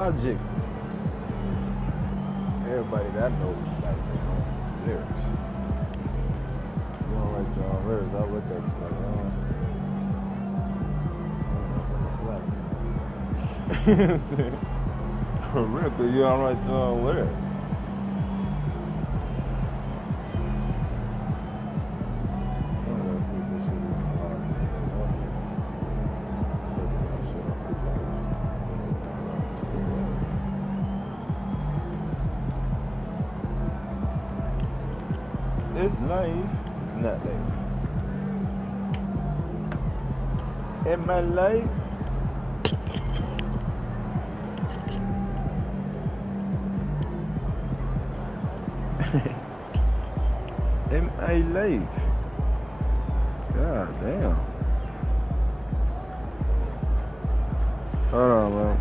Logic. Everybody that knows like their own lyrics. You don't like your own lyrics, I look at you like, oh, for real, 'cause you don't write your own lyrics. It's life, not life. In my life, in my life. God damn. Hold on, man.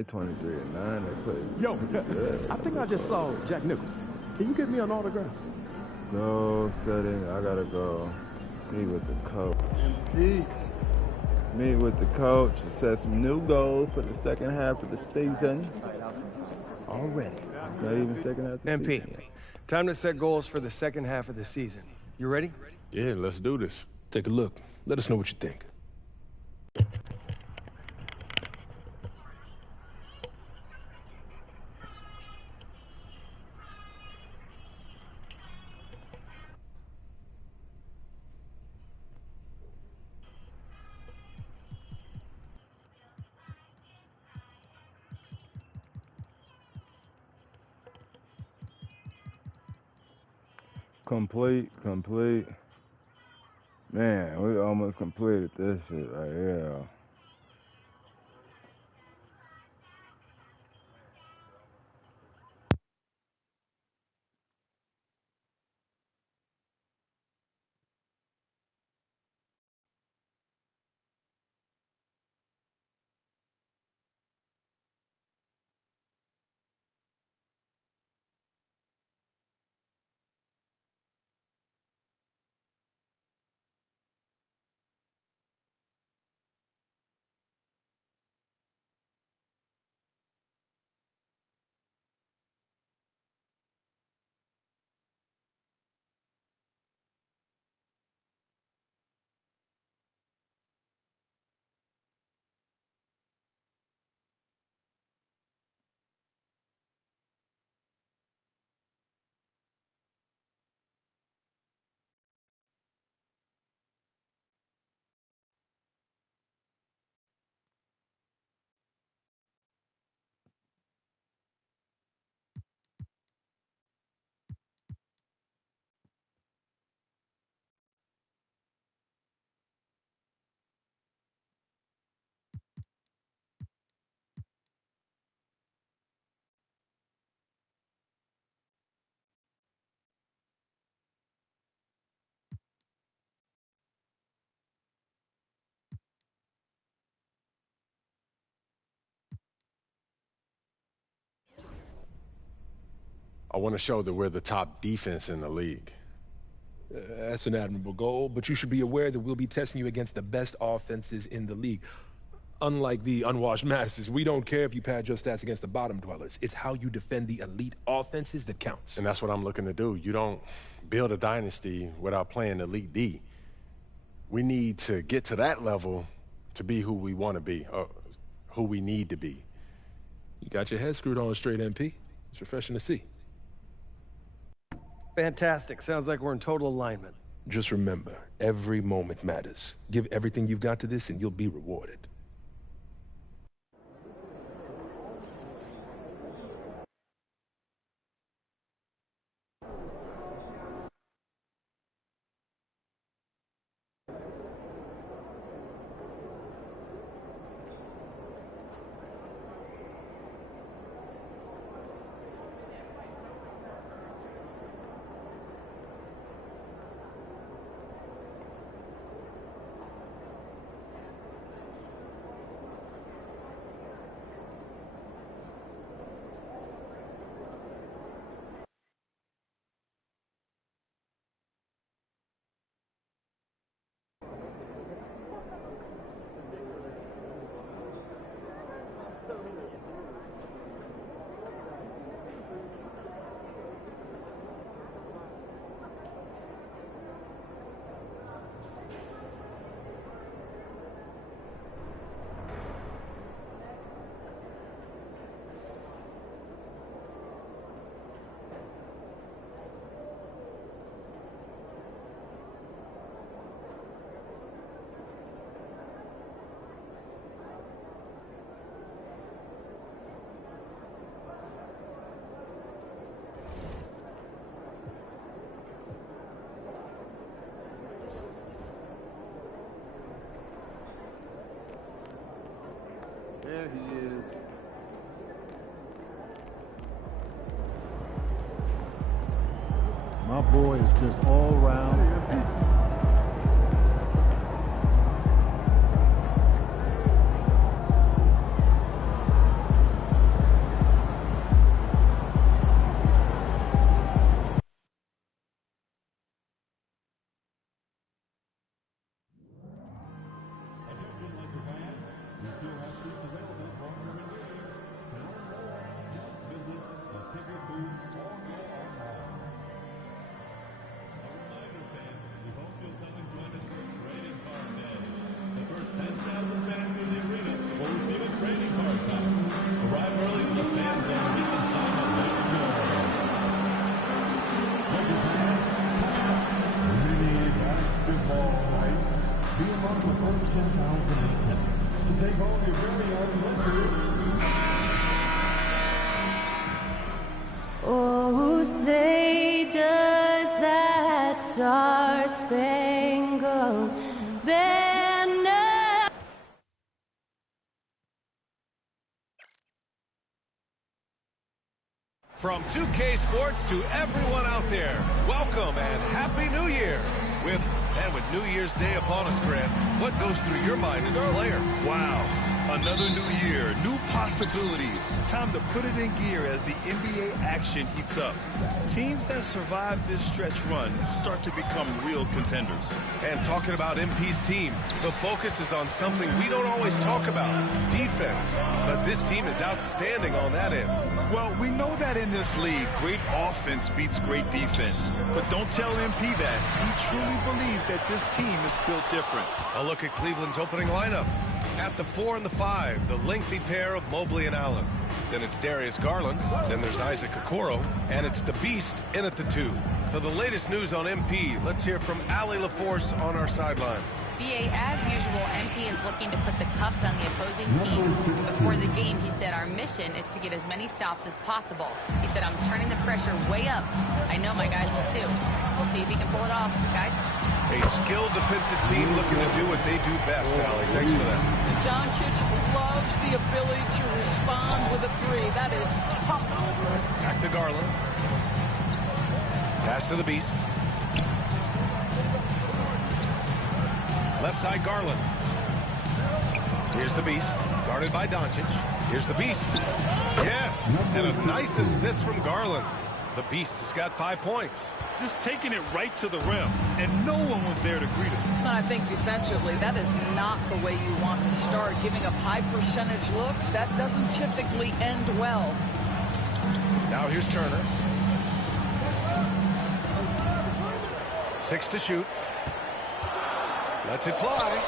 they 23-9. They play. Yo, I think I just saw Jack Nicholson. Can you get me an autograph? Goal setting. I gotta go meet with the coach. Peat. Meet with the coach and set some new goals for the second half of the season. Already. Not even second half of the MP, season. time to set goals for the second half of the season. You ready? Yeah, let's do this. Take a look. Let us know what you think. Complete. Man, we almost completed this shit right here. I want to show that we're the top defense in the league. That's an admirable goal, but you should be aware that we'll be testing you against the best offenses in the league. Unlike the unwashed masses, we don't care if you pad your stats against the bottom dwellers. It's how you defend the elite offenses that counts. And that's what I'm looking to do. You don't build a dynasty without playing Elite D. We need to get to that level to be who we want to be, or who we need to be. You got your head screwed on straight, MP. It's refreshing to see. Fantastic. Sounds like we're in total alignment. Just remember, every moment matters. Give everything you've got to this and you'll be rewarded. There he is. My boy is just all around excellent. Oh, say does that star-spangled banner. From 2K Sports to everyone out there, welcome and Happy New Year. With New Year's Day upon us, Grant, what goes through your mind as a player? Wow, another new year, new possibilities. Time to put it in gear as the NBA action heats up. Teams that survive this stretch run start to become real contenders. And talking about MP's team, the focus is on something we don't always talk about, defense. But this team is outstanding on that end. Well, we know that in this league, great offense beats great defense. But don't tell MP that. He truly believes that this team is built different. A look at Cleveland's opening lineup. At the 4 and the 5, the lengthy pair of Mobley and Allen. Then it's Darius Garland. Then there's Isaac Okoro. And it's the Beast in at the 2. For the latest news on MP, let's hear from Allie LaForce on our sideline. BA, as usual, MP is looking to put the cuffs on the opposing team. Before the game, he said, our mission is to get as many stops as possible. He said, I'm turning the pressure way up. I know my guys will too. We'll see if he can pull it off, guys. A skilled defensive team looking to do what they do best, Allie. Thanks for that. Doncic loves the ability to respond with a 3. That is tough. Back to Garland. Pass to the Beast. Left side, Garland. Here's the Beast, guarded by Doncic. Here's the Beast. Yes, and a nice assist from Garland. The Beast has got 5 points. Just taking it right to the rim, and no one was there to greet him. I think defensively, that is not the way you want to start. Giving up high percentage looks, that doesn't typically end well. Now here's Turner. 6 to shoot. Lets it fly.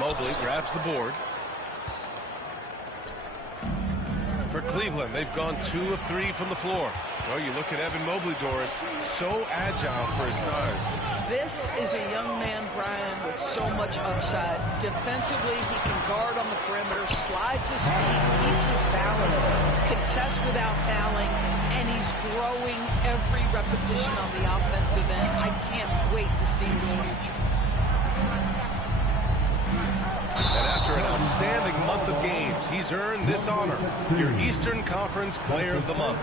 Mobley grabs the board. For Cleveland, they've gone 2 of 3 from the floor. Oh, you look at Evan Mobley, Doris, so agile for his size. This is a young man, Brian, with so much upside. Defensively, he can guard on the perimeter, slides his feet, keeps his balance, contests without fouling, and he's growing every repetition on the offensive end. I can't wait to see his future. And after an outstanding month of games, he's earned this honor, your Eastern Conference Player of the Month.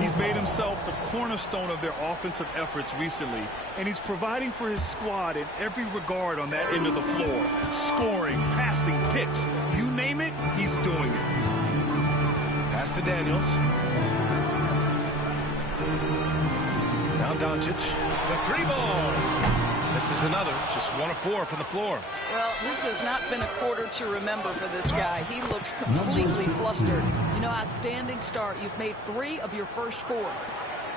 He's made himself the cornerstone of their offensive efforts recently, and he's providing for his squad in every regard on that end of the floor. Scoring, passing, picks, you name it, he's doing it. Pass to Daniels. Now Doncic, the 3-ball. This is another, just 1 of 4 from the floor. Well, this has not been a quarter to remember for this guy. He looks completely flustered. You know, outstanding start. You've made 3 of your first 4.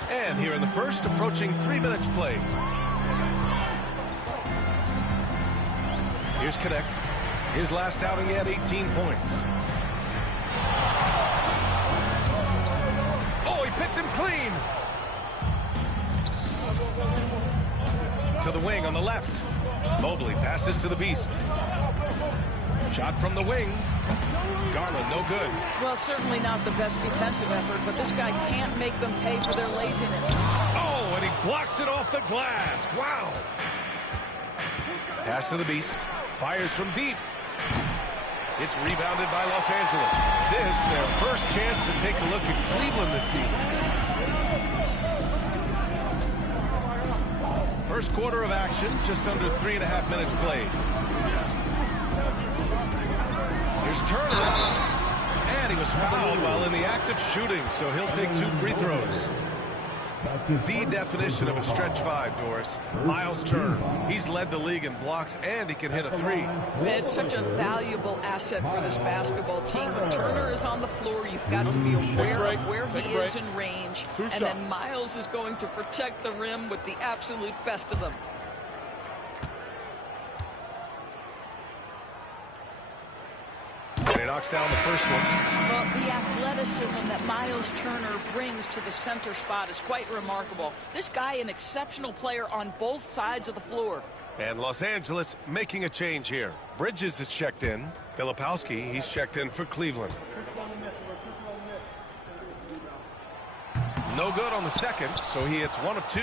And here in the first, approaching 3 minutes played. Here's Connect. His last outing, he had 18 points. Oh, he picked him clean. To the wing on the left. Mobley passes to the Beast. Shot from the wing. Garland, no good. Well, certainly not the best defensive effort, but this guy can't make them pay for their laziness. Oh, and he blocks it off the glass. Wow. Pass to the Beast. Fires from deep. It's rebounded by Los Angeles. This, their first chance to take a look at Cleveland this season. First quarter of action, just under 3.5 minutes played. Here's Turner. And he was fouled while in the act of shooting, so he'll take 2 free throws. The definition of a stretch 5, Doris. Miles Turner. He's led the league in blocks, and he can hit a 3. It's such a valuable asset for this basketball team. When Turner is on the floor, you've got to be aware of where he is in range. And then Miles is going to protect the rim with the absolute best of them. He knocks down the first one. Well, the athleticism that Miles Turner brings to the center spot is quite remarkable. This guy, an exceptional player on both sides of the floor. And Los Angeles making a change here. Bridges is checked in. Filipowski, he's checked in for Cleveland. No good on the second, so he hits 1 of 2.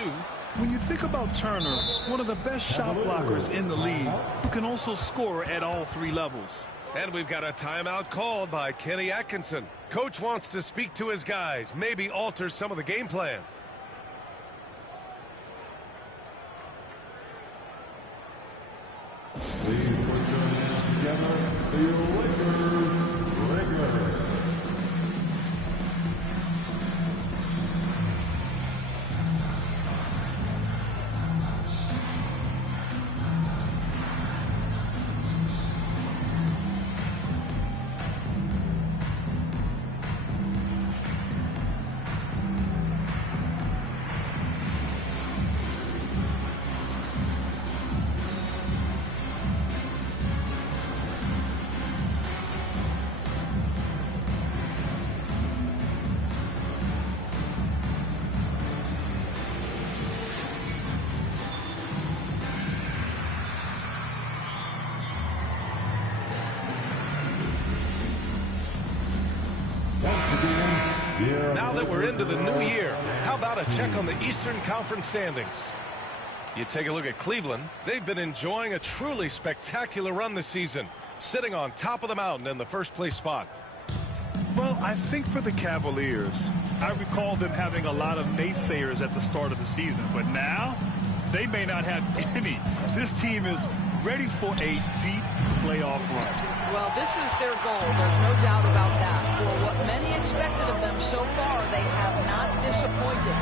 When you think about Turner, one of the best shot blockers in the league, who can also score at all 3 levels. And we've got a timeout called by Kenny Atkinson. Coach wants to speak to his guys, maybe alter some of the game plan. Please put your hands together for your Lakers. Now that we're into the new year, how about a check on the Eastern Conference standings? You take a look at Cleveland. They've been enjoying a truly spectacular run this season, sitting on top of the mountain in the first place spot. Well, I think for the Cavaliers, I recall them having a lot of naysayers at the start of the season, but now they may not have any. This team is ready for a deep playoff run. Well, this is their goal. There's no doubt about that. For what many expected of them so far, they have not disappointed.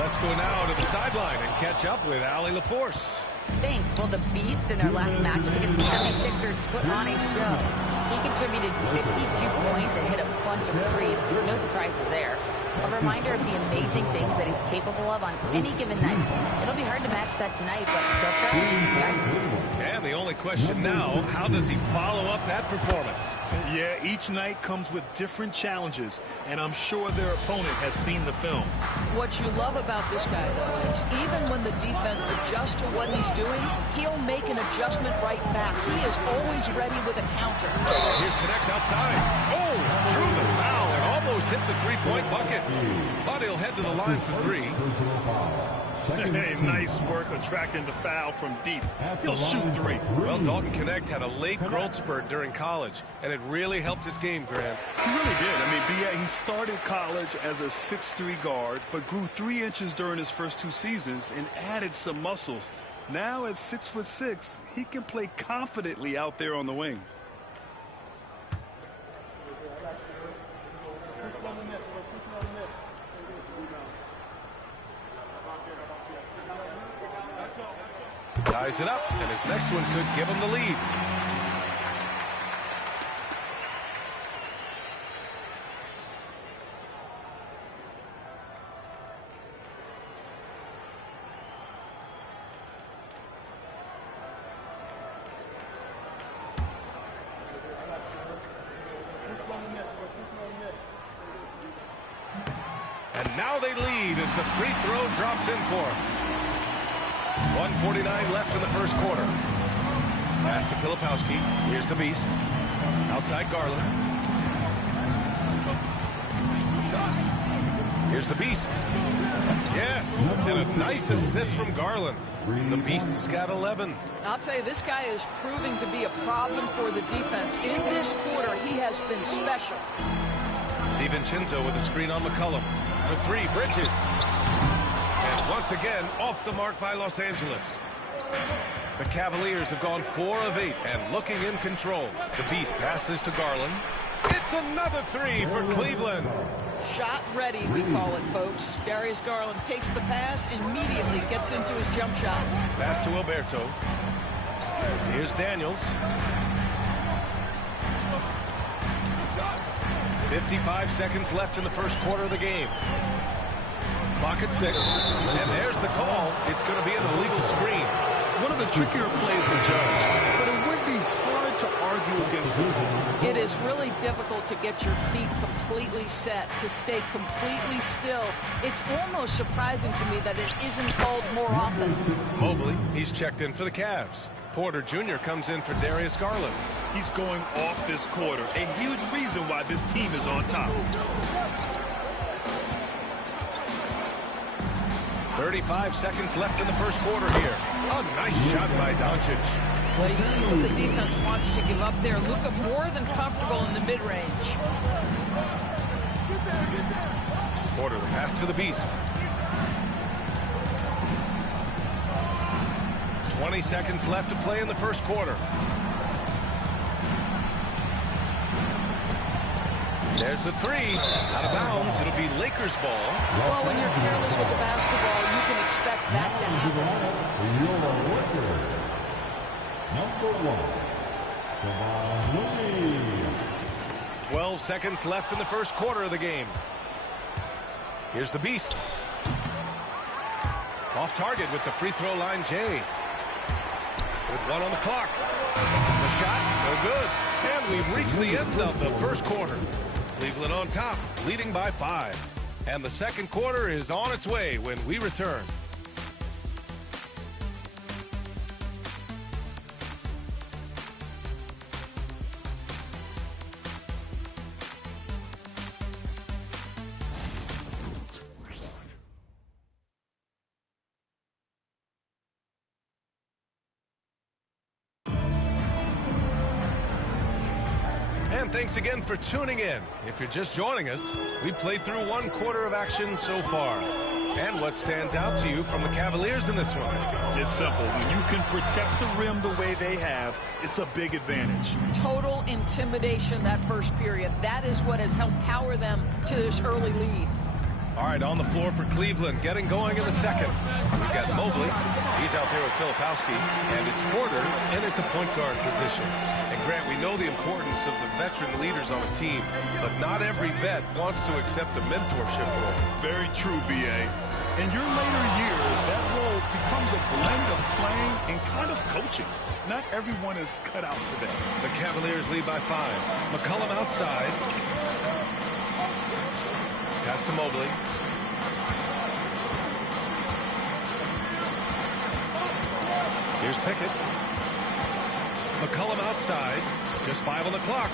Let's go now to the sideline and catch up with Allie LaForce. Thanks. Well, the Beast in their last matchup against the 76ers put on a show. He contributed 52 points and hit a bunch of threes. No surprises there. A reminder of the amazing things that he's capable of on any given night. It'll be hard to match that tonight, but they'll try. Guys. And the only question now, how does he follow up that performance? Yeah, each night comes with different challenges, and I'm sure their opponent has seen the film. What you love about this guy, though, is even when the defense adjusts to what he's doing, he'll make an adjustment right back. He is always ready with a counter. Here's Connect outside. Oh, drew the foul and almost hit the three-point bucket. But he'll head to the line for 3. Hey, nice work attracting the foul from deep. He'll shoot 3. Well, Dalton Connect had a late growth spurt during college, and it really helped his game, Grant. He really did. I mean, B.A., he started college as a 6'3" guard, but grew 3 inches during his first 2 seasons and added some muscles. Now at 6'6", he can play confidently out there on the wing. Ties it up, and his next one could give him the lead. And now they lead as the free throw drops in for him. 1:49 left in the first quarter. Pass to Filipowski. Here's the Beast. Outside Garland. Here's the Beast. Yes, and a nice assist from Garland. The Beast has got 11. I'll tell you, this guy is proving to be a problem for the defense. In this quarter, he has been special. DiVincenzo with a screen on McCollum. For 3, Bridges. And once again, off the mark by Los Angeles. The Cavaliers have gone 4 of 8 and looking in control. The Beast passes to Garland. It's another 3 for Cleveland. Shot ready, we call it, folks. Darius Garland takes the pass, immediately gets into his jump shot. Pass to Alberto. Here's Daniels. 55 seconds left in the first quarter of the game. Clock at 6. And there's the call. It's going to be an illegal screen. One of the trickier plays to judge, but it would be hard to argue against the call. It is really difficult to get your feet completely set, to stay completely still. It's almost surprising to me that it isn't called more often. Mobley, he's checked in for the Cavs. Porter Jr. comes in for Darius Garland. He's going off this quarter. A huge reason why this team is on top. 35 seconds left in the first quarter here. A nice shot by Doncic. Well, you see what the defense wants to give up there. Luka more than comfortable in the mid-range. Porter, the pass to the Beast. 20 seconds left to play in the first quarter. There's the three. Out of bounds. It'll be Lakers ball. Well, when you're careless with the basketball, you can expect that to Number 1, 12 seconds left in the first quarter of the game. Here's the Beast. Off target with the free throw line, Jay. With one on the clock. The shot, no good. And we've reached the end of the first quarter. Cleveland on top, leading by 5. And the second quarter is on its way when we return. And thanks again for tuning in. If you're just joining us, we played through one quarter of action so far. And what stands out to you from the Cavaliers in this one? It's simple. When you can protect the rim the way they have, it's a big advantage. Total intimidation that first period. That is what has helped power them to this early lead. All right, on the floor for Cleveland, getting going in the second. We've got Mobley. He's out there with Filipowski. And it's Porter in at the point guard position. And Grant, we know the importance of the veteran leaders on a team, but not every vet wants to accept a mentorship role. Very true, B.A. In your later years, that role becomes a blend of playing and kind of coaching. Not everyone is cut out for that. The Cavaliers lead by 5. McCollum outside. Pass to Mobley. Here's Pickett. McCollum outside. Just 5 on the clock.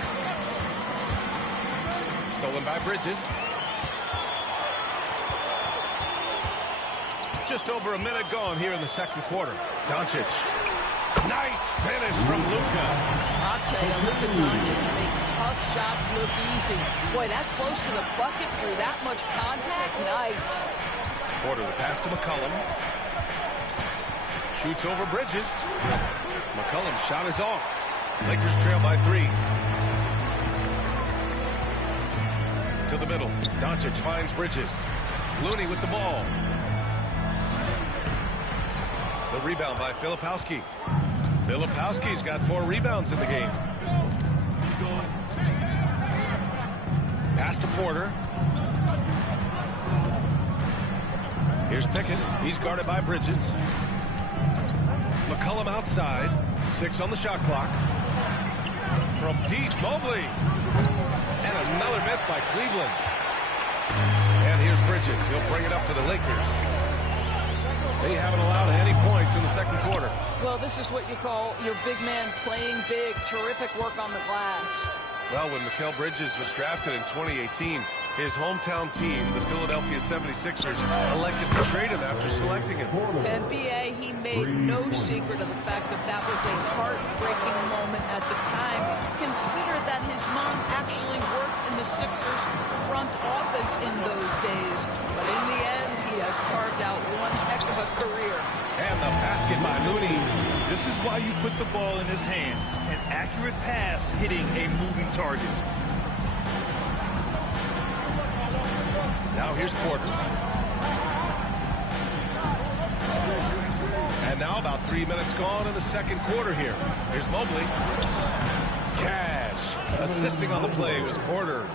Stolen by Bridges. Just over a minute gone here in the second quarter. Doncic. Nice finish from Luka. I'll tell you, Luka Doncic makes tough shots look easy. Boy, that close to the bucket through that much contact, nice. Porter, the pass to McCollum. Shoots over Bridges. McCollum's shot is off. Lakers trail by 3. To the middle. Doncic finds Bridges. Looney with the ball. The rebound by Filipowski. Filipowski's got 4 rebounds in the game. Pass to Porter. Here's Pickett. He's guarded by Bridges. McCollum outside. 6 on the shot clock. From deep, Mobley. And another miss by Cleveland. And here's Bridges. He'll bring it up for the Lakers. They haven't allowed any points in the second quarter. Well, this is what you call your big man playing big. Terrific work on the glass. Well, when Mikal Bridges was drafted in 2018, his hometown team, the Philadelphia 76ers, elected to trade him after selecting him. And B.A., he made no secret of the fact that that was a heartbreaking moment at the time. Consider that his mom actually worked in the Sixers front office in those days. But in the end, he has carved out one heck of a career. And the basket by Looney. This is why you put the ball in his hands. An accurate pass hitting a moving target. Now here's Porter. And now about 3 minutes gone in the second quarter here. Here's Mobley. Cash. Assisting on the play was Porter.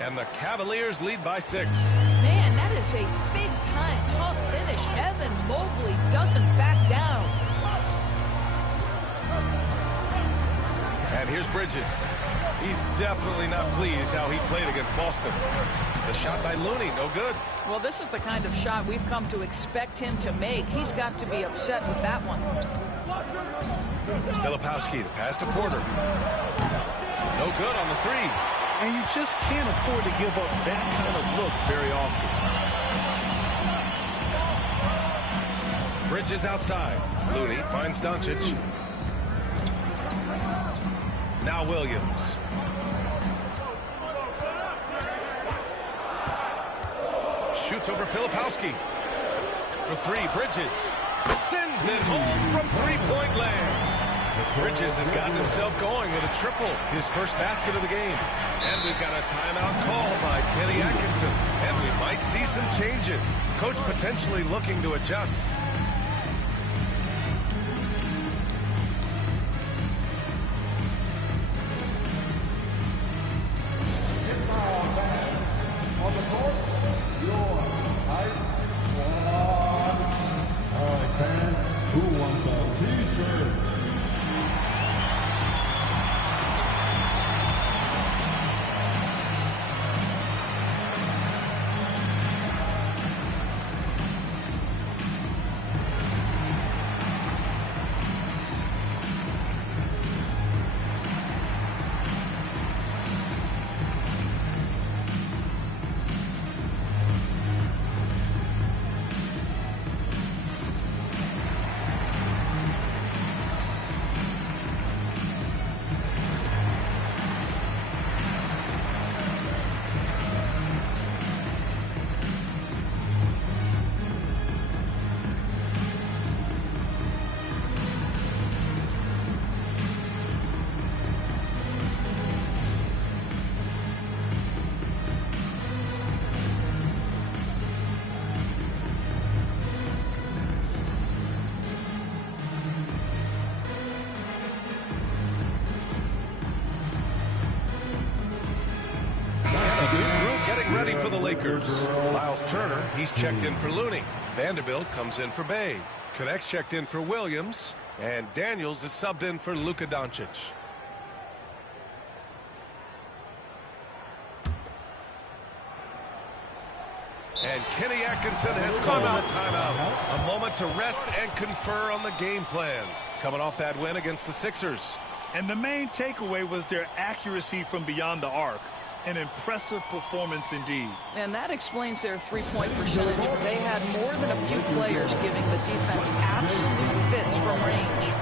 And the Cavaliers lead by 6. Man, that is a big-time tough finish. Evan Mobley doesn't back down. And here's Bridges. He's definitely not pleased how he played against Boston. The shot by Looney, no good. Well, this is the kind of shot we've come to expect him to make. He's got to be upset with that one. Filipowski to pass to Porter. No good on the three. And you just can't afford to give up that kind of look very often. Bridges outside. Looney finds Doncic. Now Williams. Shoots over Filipowski. For three, Bridges. Sends it home from three-point land. Bridges has gotten himself going with a triple, his first basket of the game. And we've got a timeout call by Kenny Atkinson. And we might see some changes. Coach potentially looking to adjust. On the court, your high squad. All right, fans, who wants a t-shirt? Getting ready for the Lakers. Miles Turner, he's checked in for Looney. Vanderbilt comes in for Bay. Connects checked in for Williams. And Daniels is subbed in for Luka Doncic. And Kenny Atkinson has called a timeout. A moment to rest and confer on the game plan. Coming off that win against the Sixers. And the main takeaway was their accuracy from beyond the arc. An impressive performance indeed. And that explains their three-point percentage. They had more than a few players giving the defense absolute fits from range.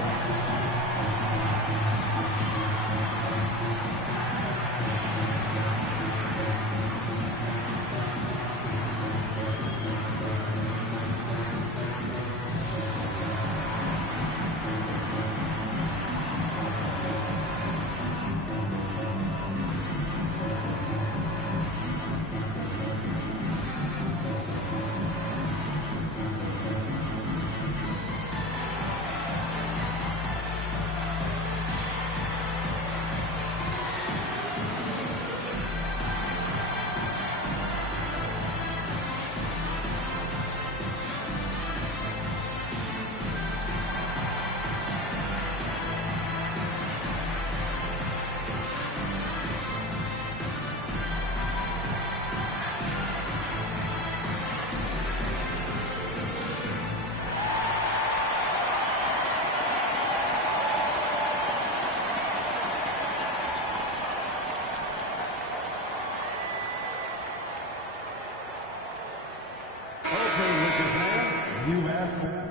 You asked for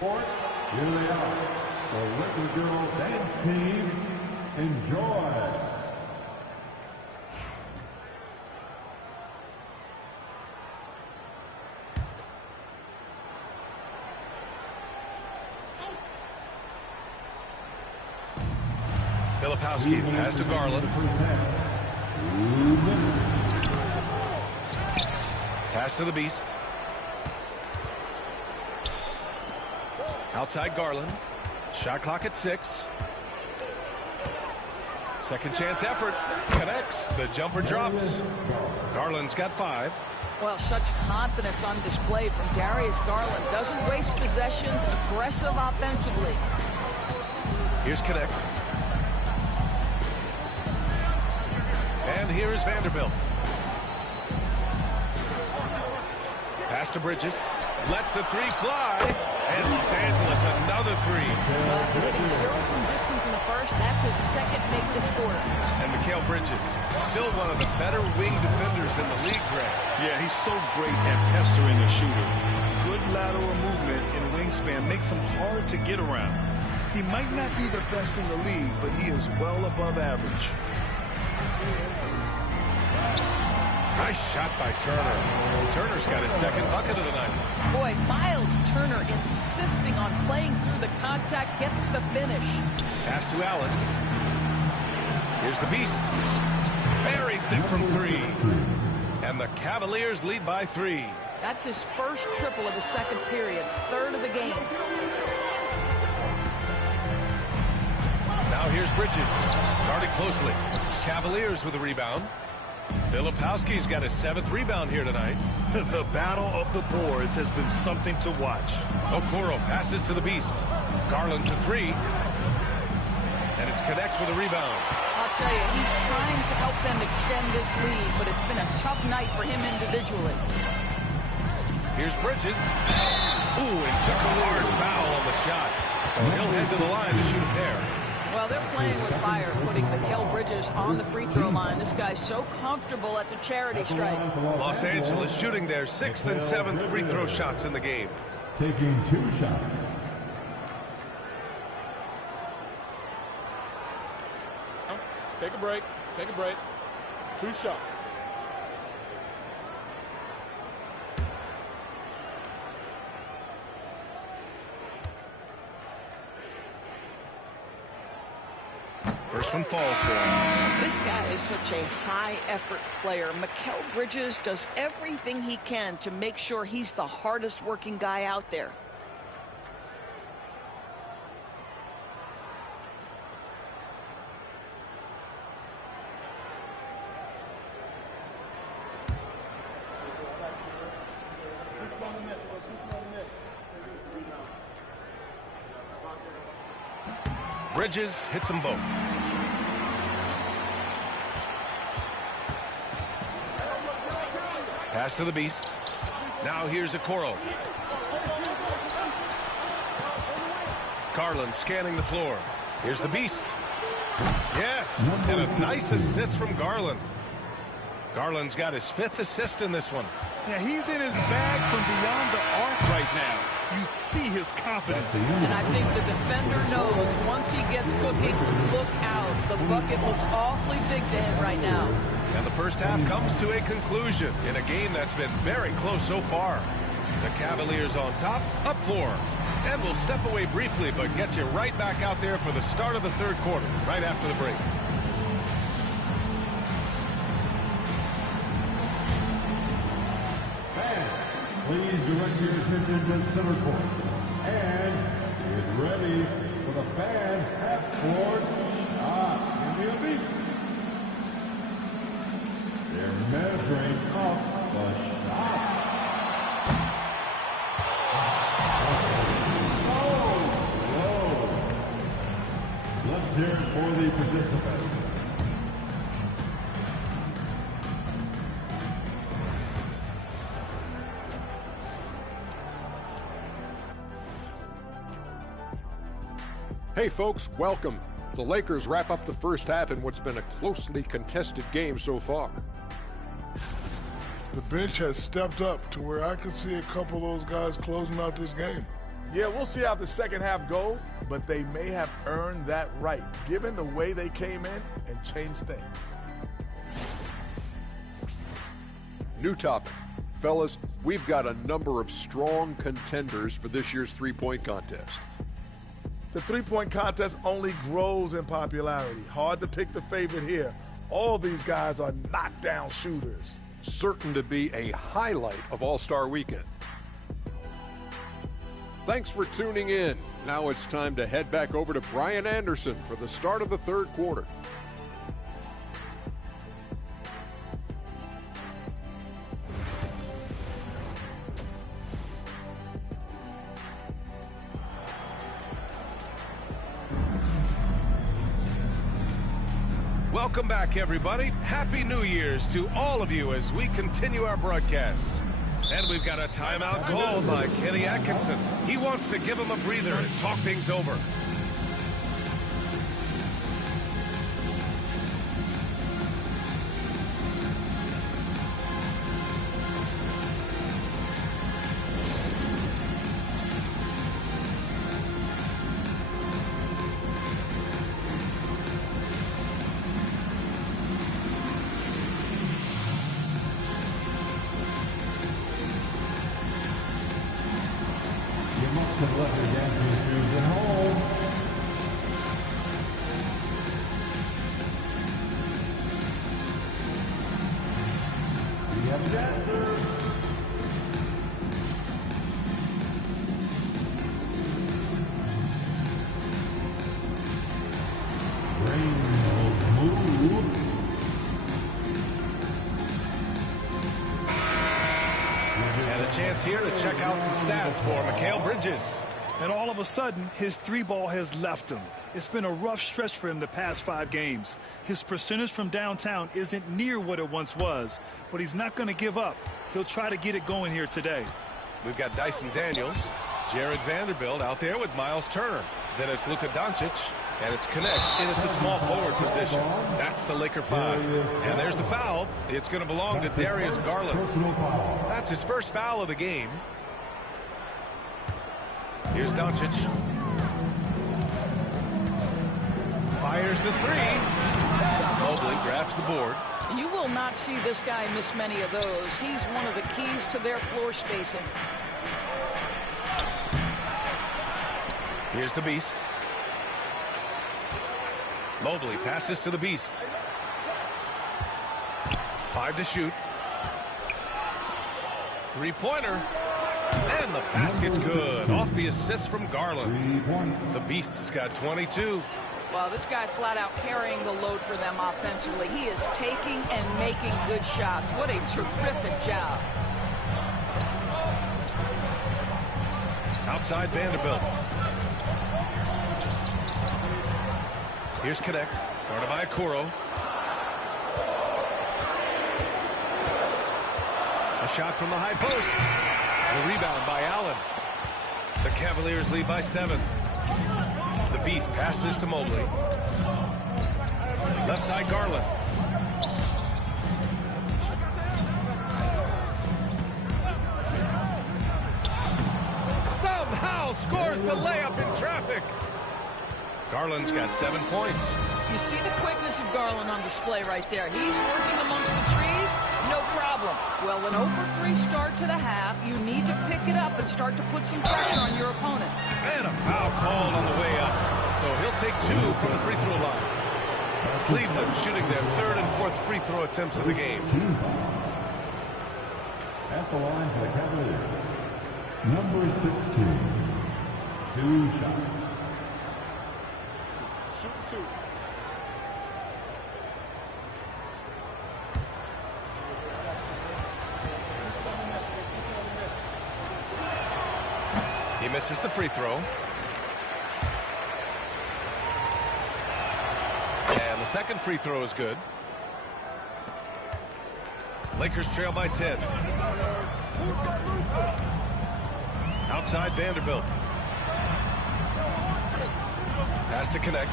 Here they are, the Little Girl Dance Team. Enjoy. Filipowski pass to Garland. Pass to the Beast. Outside Garland. Shot clock at 6. Second chance effort. Connects. The jumper drops. Garland's got 5. Well, such confidence on display from Darius Garland. Doesn't waste possessions. Aggressive offensively. Here's Connect. And here's Vanderbilt. Pass to Bridges. Lets the 3 fly. And Los Angeles another 3. Well, after hitting 0 from distance in the first, that's his second make this quarter. And Mikal Bridges, still one of the better wing defenders in the league, Greg. Yeah, he's so great at pestering a shooter. Good lateral movement and wingspan makes him hard to get around. He might not be the best in the league, but he is well above average. Nice shot by Turner. Turner's got his second bucket of the night. Boy, Miles Turner insisting on playing through the contact, gets the finish. Pass to Allen. Here's the Beast. Buries it from 3. And the Cavaliers lead by 3. That's his first triple of the second period, third of the game. Now here's Bridges. Guarded closely. Cavaliers with a rebound. Filipowski's got his 7th rebound here tonight. The battle of the boards has been something to watch. Okoro passes to the Beast. Garland to 3. And it's Connect with a rebound. I'll tell you, he's trying to help them extend this lead, but it's been a tough night for him individually. Here's Bridges. Ooh, and took a hard foul on the shot. So he'll head to the line to shoot a pair. Well, they're playing with fire, putting Mikal Bridges on the free throw line. This guy's so comfortable at the charity stripe. Los Angeles shooting their 6th and 7th free throw shots in the game. Taking 2 shots. Take a break. Take a break. 2 shots. First one falls for him. This guy is such a high-effort player. Mikal Bridges does everything he can to make sure he's the hardest-working guy out there. Bridges hits them both. Pass to the Beast. Now here's Okoro. Garland scanning the floor. Here's the Beast. Yes, and a nice assist from Garland. Garland's got his 5th assist in this one. Yeah, he's in his bag from beyond the arc right now. You see his confidence. And I think the defender knows once he gets cooking, look out. The bucket looks awfully big to him right now. And the first half comes to a conclusion in a game that's been very close so far. The Cavaliers on top, up 4. And we'll step away briefly, but get you right back out there for the start of the 3rd quarter, right after the break. Please direct your attention to center court. And get ready for the fan half-court shot. Give me a beat. They're measuring up the shot. So close. Let's hear it for the participants. Hey folks, welcome. The Lakers wrap up the first half in what's been a closely contested game so far. The bench has stepped up to where I could see a couple of those guys closing out this game. Yeah, we'll see how the second half goes, but they may have earned that right, given the way they came in and changed things. New topic. Fellas, we've got a number of strong contenders for this year's three-point contest. The three-point contest only grows in popularity. Hard to pick the favorite here. All these guys are knockdown shooters. Certain to be a highlight of All-Star Weekend. Thanks for tuning in. Now it's time to head back over to Brian Anderson for the start of the third quarter. Welcome back, everybody. Happy New Year's to all of you as we continue our broadcast. And we've got a timeout called by Kenny Atkinson. He wants to give him a breather and talk things over. To let the dancing shoes at home. We have a dancer. Rainbow move. And a chance here to check out some stats for Mikal Bridges. And all of a sudden, his three ball has left him. It's been a rough stretch for him the past 5 games. His percentage from downtown isn't near what it once was, but he's not going to give up. He'll try to get it going here today. We've got Dyson Daniels, Jared Vanderbilt out there with Miles Turner. Then it's Luka Doncic, and it's Connect in at the small forward position. That's the Laker 5. And there's the foul. It's going to belong to Darius Garland. That's his first foul of the game. Here's Doncic. Fires the three. Mobley grabs the board. You will not see this guy miss many of those. He's one of the keys to their floor spacing. Here's the Beast. Mobley passes to the Beast. 5 to shoot. Three-pointer. And the basket's good. Off the assist from Garland. The Beast has got 22. Well, this guy flat out carrying the load for them offensively. He is taking and making good shots. What a terrific job. Outside Vanderbilt. Here's Connect. Guarded by Okoro. A shot from the high post. The rebound by Allen. The Cavaliers lead by 7. The Beast passes to Mobley. Left side Garland. Somehow scores the layup in traffic. Garland's got 7 points. You see the quickness of Garland on display right there. He's working amongst the trees, no problem. Well, an 0-for-3 start to the half. You need to pick it up and start to put some pressure on your opponent. And a foul called on the way up. So he'll take 2 from the free throw line. Cleveland shooting their 3rd and 4th free throw attempts of the game. At the line for the Cavaliers, number 16, 2 shots. Shoot 2. He misses the free throw. And the second free throw is good. Lakers trail by 10. Outside Vanderbilt. Pass to Connect.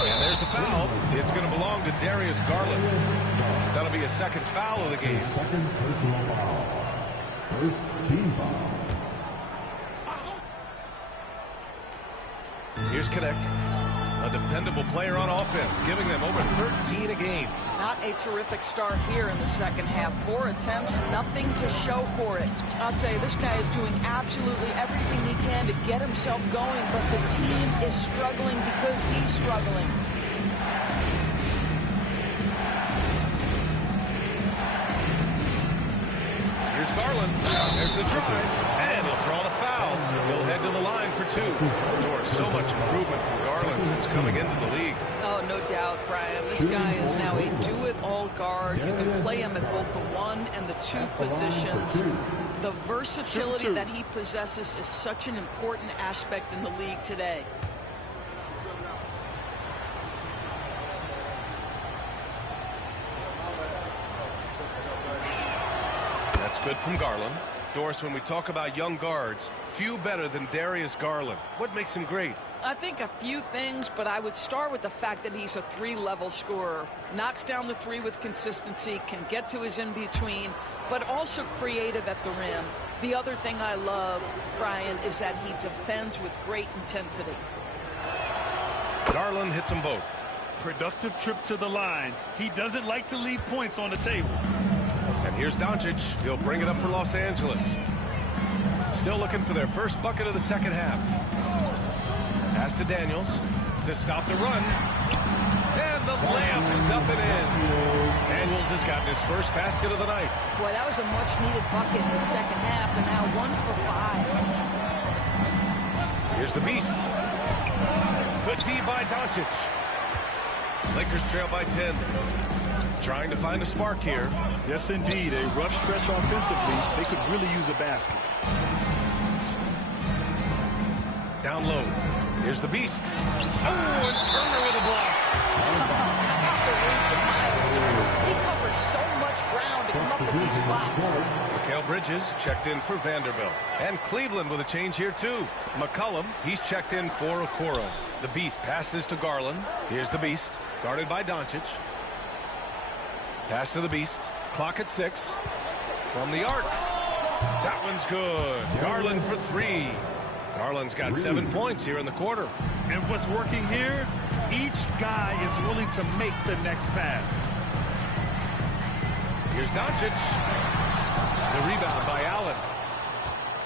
And there's the foul. It's going to belong to Darius Garland. That'll be a second foul of the game. Second personal foul. First team foul. Here's Connect. A dependable player on offense, giving them over 13 a game. Not a terrific start here in the second half. 4 attempts, nothing to show for it. I'll tell you, this guy is doing absolutely everything he can to get himself going, but the team is struggling because he's struggling. Here's Garland. There's the drive, and he'll draw the foul. He'll head to the line for 2. So much improvement from Garland since coming into the league. Oh, no doubt, Brian. This guy is now a do-it-all guard. You can play him at both the 1 and the 2 positions. The versatility that he possesses is such an important aspect in the league today. That's good from Garland. Doris, when we talk about young guards, few better than Darius Garland. What makes him great? I think a few things, but I would start with the fact that he's a 3-level scorer. Knocks down the 3 with consistency, can get to his in-between, but also creative at the rim. The other thing I love, Brian, is that he defends with great intensity. Garland hits them both. Productive trip to the line. He doesn't like to leave points on the table. And here's Doncic. He'll bring it up for Los Angeles. Still looking for their first bucket of the second half. Pass to Daniels to stop the run. And the layup is up and in. Daniels has gotten his first basket of the night. Boy, that was a much-needed bucket in the second half, and now 1 for 5. Here's the Beast. Good D by Doncic. Lakers trail by 10. Trying to find a spark here. Yes, indeed. A rough stretch offensively. They could really use a basket. Down low. Here's the Beast. Oh, and Turner with a block. He covers so much ground to come up with these blocks. Mikal Bridges checked in for Vanderbilt. And Cleveland with a change here, too. McCollum, he's checked in for Okoro. The Beast passes to Garland. Here's the Beast, guarded by Doncic. Pass to the Beast. Clock at 6. From the arc. That one's good. Garland for 3. Garland's got 7 points here in the quarter. And what's working here? Each guy is willing to make the next pass. Here's Doncic. The rebound by Allen.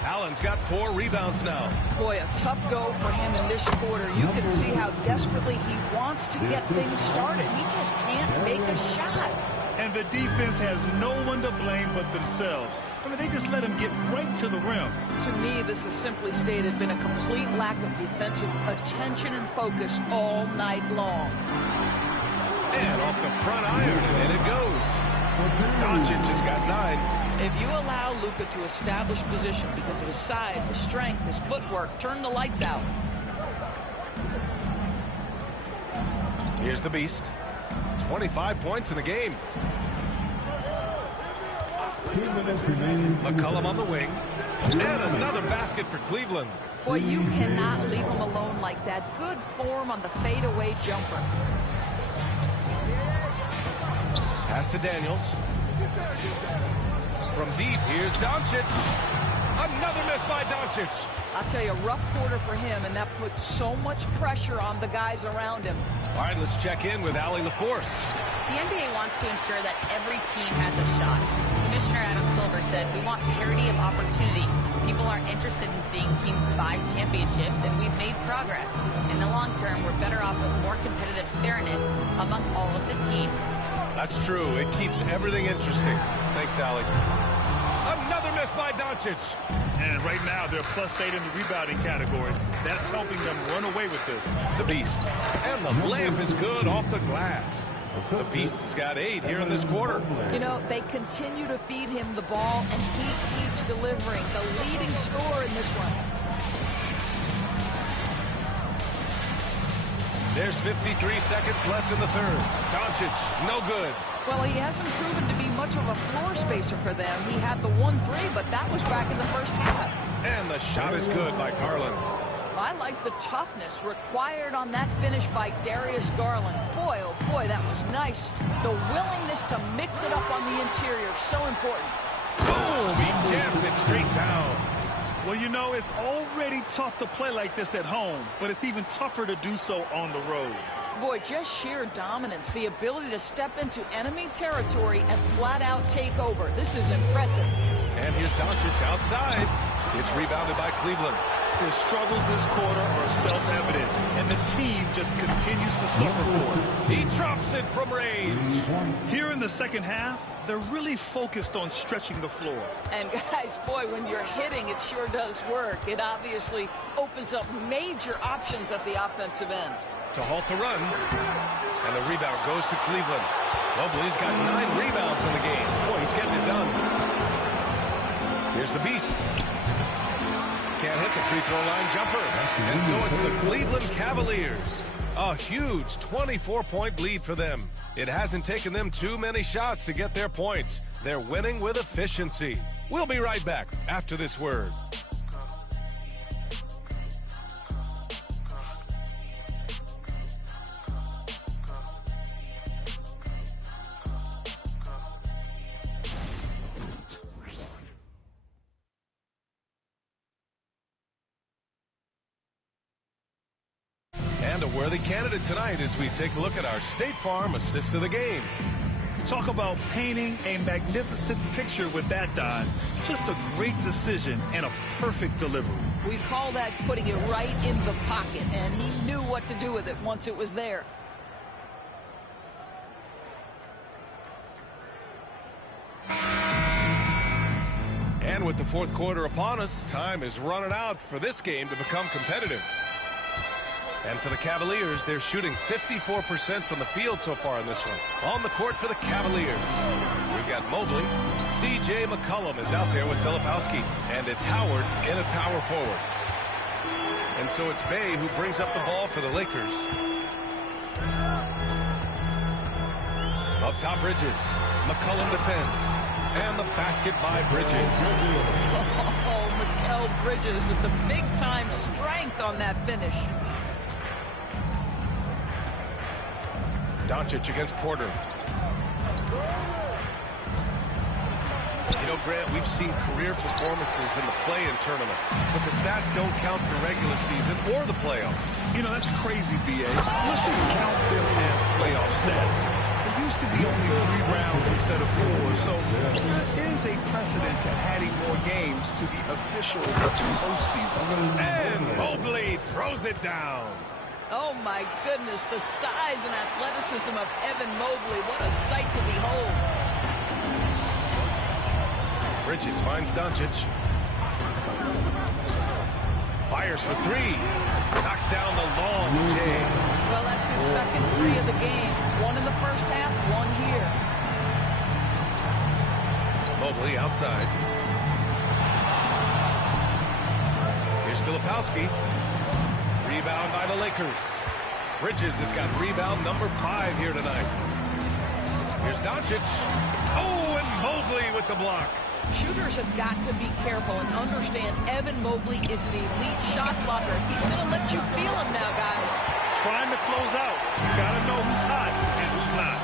Allen's got 4 rebounds now. Boy, a tough go for him in this quarter. You can see how desperately he wants to get things started. He just can't make a shot. And the defense has no one to blame but themselves. I mean, they just let him get right to the rim. To me, this has simply stated been a complete lack of defensive attention and focus all night long. And off the front iron, and in it goes. Doncic has got 9. If you allow Luka to establish position because of his size, his strength, his footwork, turn the lights out. Here's the Beast. 25 points in the game. 2 minutes remaining. McCollum on the wing. And another basket for Cleveland. Boy, you cannot leave him alone like that. Good form on the fadeaway jumper. Pass to Daniels. From deep, here's Doncic. Another miss by Doncic. I'll tell you, a rough quarter for him, and that puts so much pressure on the guys around him. All right, let's check in with Allie LaForce. The NBA wants to ensure that every team has a shot. Commissioner Adam Silver said, we want parity of opportunity. People aren't interested in seeing teams buy championships, and we've made progress. In the long term, we're better off with more competitive fairness among all of the teams. That's true. It keeps everything interesting. Thanks, Allie. Another miss by Doncic. And right now, they're +8 in the rebounding category. That's helping them run away with this. The Beast. And the layup is good off the glass. The Beast has got 8 here in this quarter. You know, they continue to feed him the ball, and he keeps delivering. The leading scorer in this one. There's 53 seconds left in the third. Doncic, no good. Well, he hasn't proven to be much of a floor spacer for them. He had the 1-3, but that was back in the first half. And the shot is good by Garland. I like the toughness required on that finish by Darius Garland. Boy, oh boy, that was nice. The willingness to mix it up on the interior, so important. Boom! He jams it straight down. Well, you know, it's already tough to play like this at home, but it's even tougher to do so on the road. Boy, just sheer dominance, the ability to step into enemy territory and flat-out take over. This is impressive. And here's Doncic outside. It's rebounded by Cleveland. His struggles this quarter are self-evident, and the team just continues to suffer for it. He drops it from range. Here in the second half, they're really focused on stretching the floor. And guys, boy, when you're hitting, it sure does work. It obviously opens up major options at the offensive end. To halt the run, and the rebound goes to Cleveland. Mobley's got 9 rebounds in the game. Boy, he's getting it done. Here's the Beast. Can't hit the free throw line jumper. And so it's the Cleveland Cavaliers. A huge 24-point lead for them. It hasn't taken them too many shots to get their points. They're winning with efficiency. We'll be right back after this word. And a worthy candidate tonight as we take a look at our State Farm assist of the game. Talk about painting a magnificent picture with that dive. Just a great decision and a perfect delivery. We call that putting it right in the pocket, and he knew what to do with it once it was there. And with the fourth quarter upon us, time is running out for this game to become competitive. And for the Cavaliers, they're shooting 54% from the field so far in this one. On the court for the Cavaliers, we've got Mobley. C.J. McCollum is out there with Filipowski. And it's Howard in at power forward. And so it's Bay who brings up the ball for the Lakers. Up top, Bridges. McCollum defends. And the basket by Bridges. Oh, Mikal Bridges with the big-time strength on that finish. Doncic against Porter. You know, Grant, we've seen career performances in the play-in tournament, but the stats don't count for regular season or the playoffs. You know, that's crazy, B.A. Let's just count them as playoff stats. There used to be only 3 rounds instead of 4, so there is a precedent to adding more games to the official postseason. And Mobley throws it down. Oh, my goodness, the size and athleticism of Evan Mobley. What a sight to behold. Bridges finds Doncic. Fires for 3. Knocks down the long J. Well, that's his second 3 of the game. 1 in the first half, 1 here. Mobley outside. Here's Filipowski. Rebound by the Lakers. Bridges has got rebound number 5 here tonight. Here's Doncic. Oh, and Mobley with the block. Shooters have got to be careful and understand Evan Mobley is an elite shot blocker. He's going to let you feel him now, guys. Trying to close out. You got to know who's hot and who's not.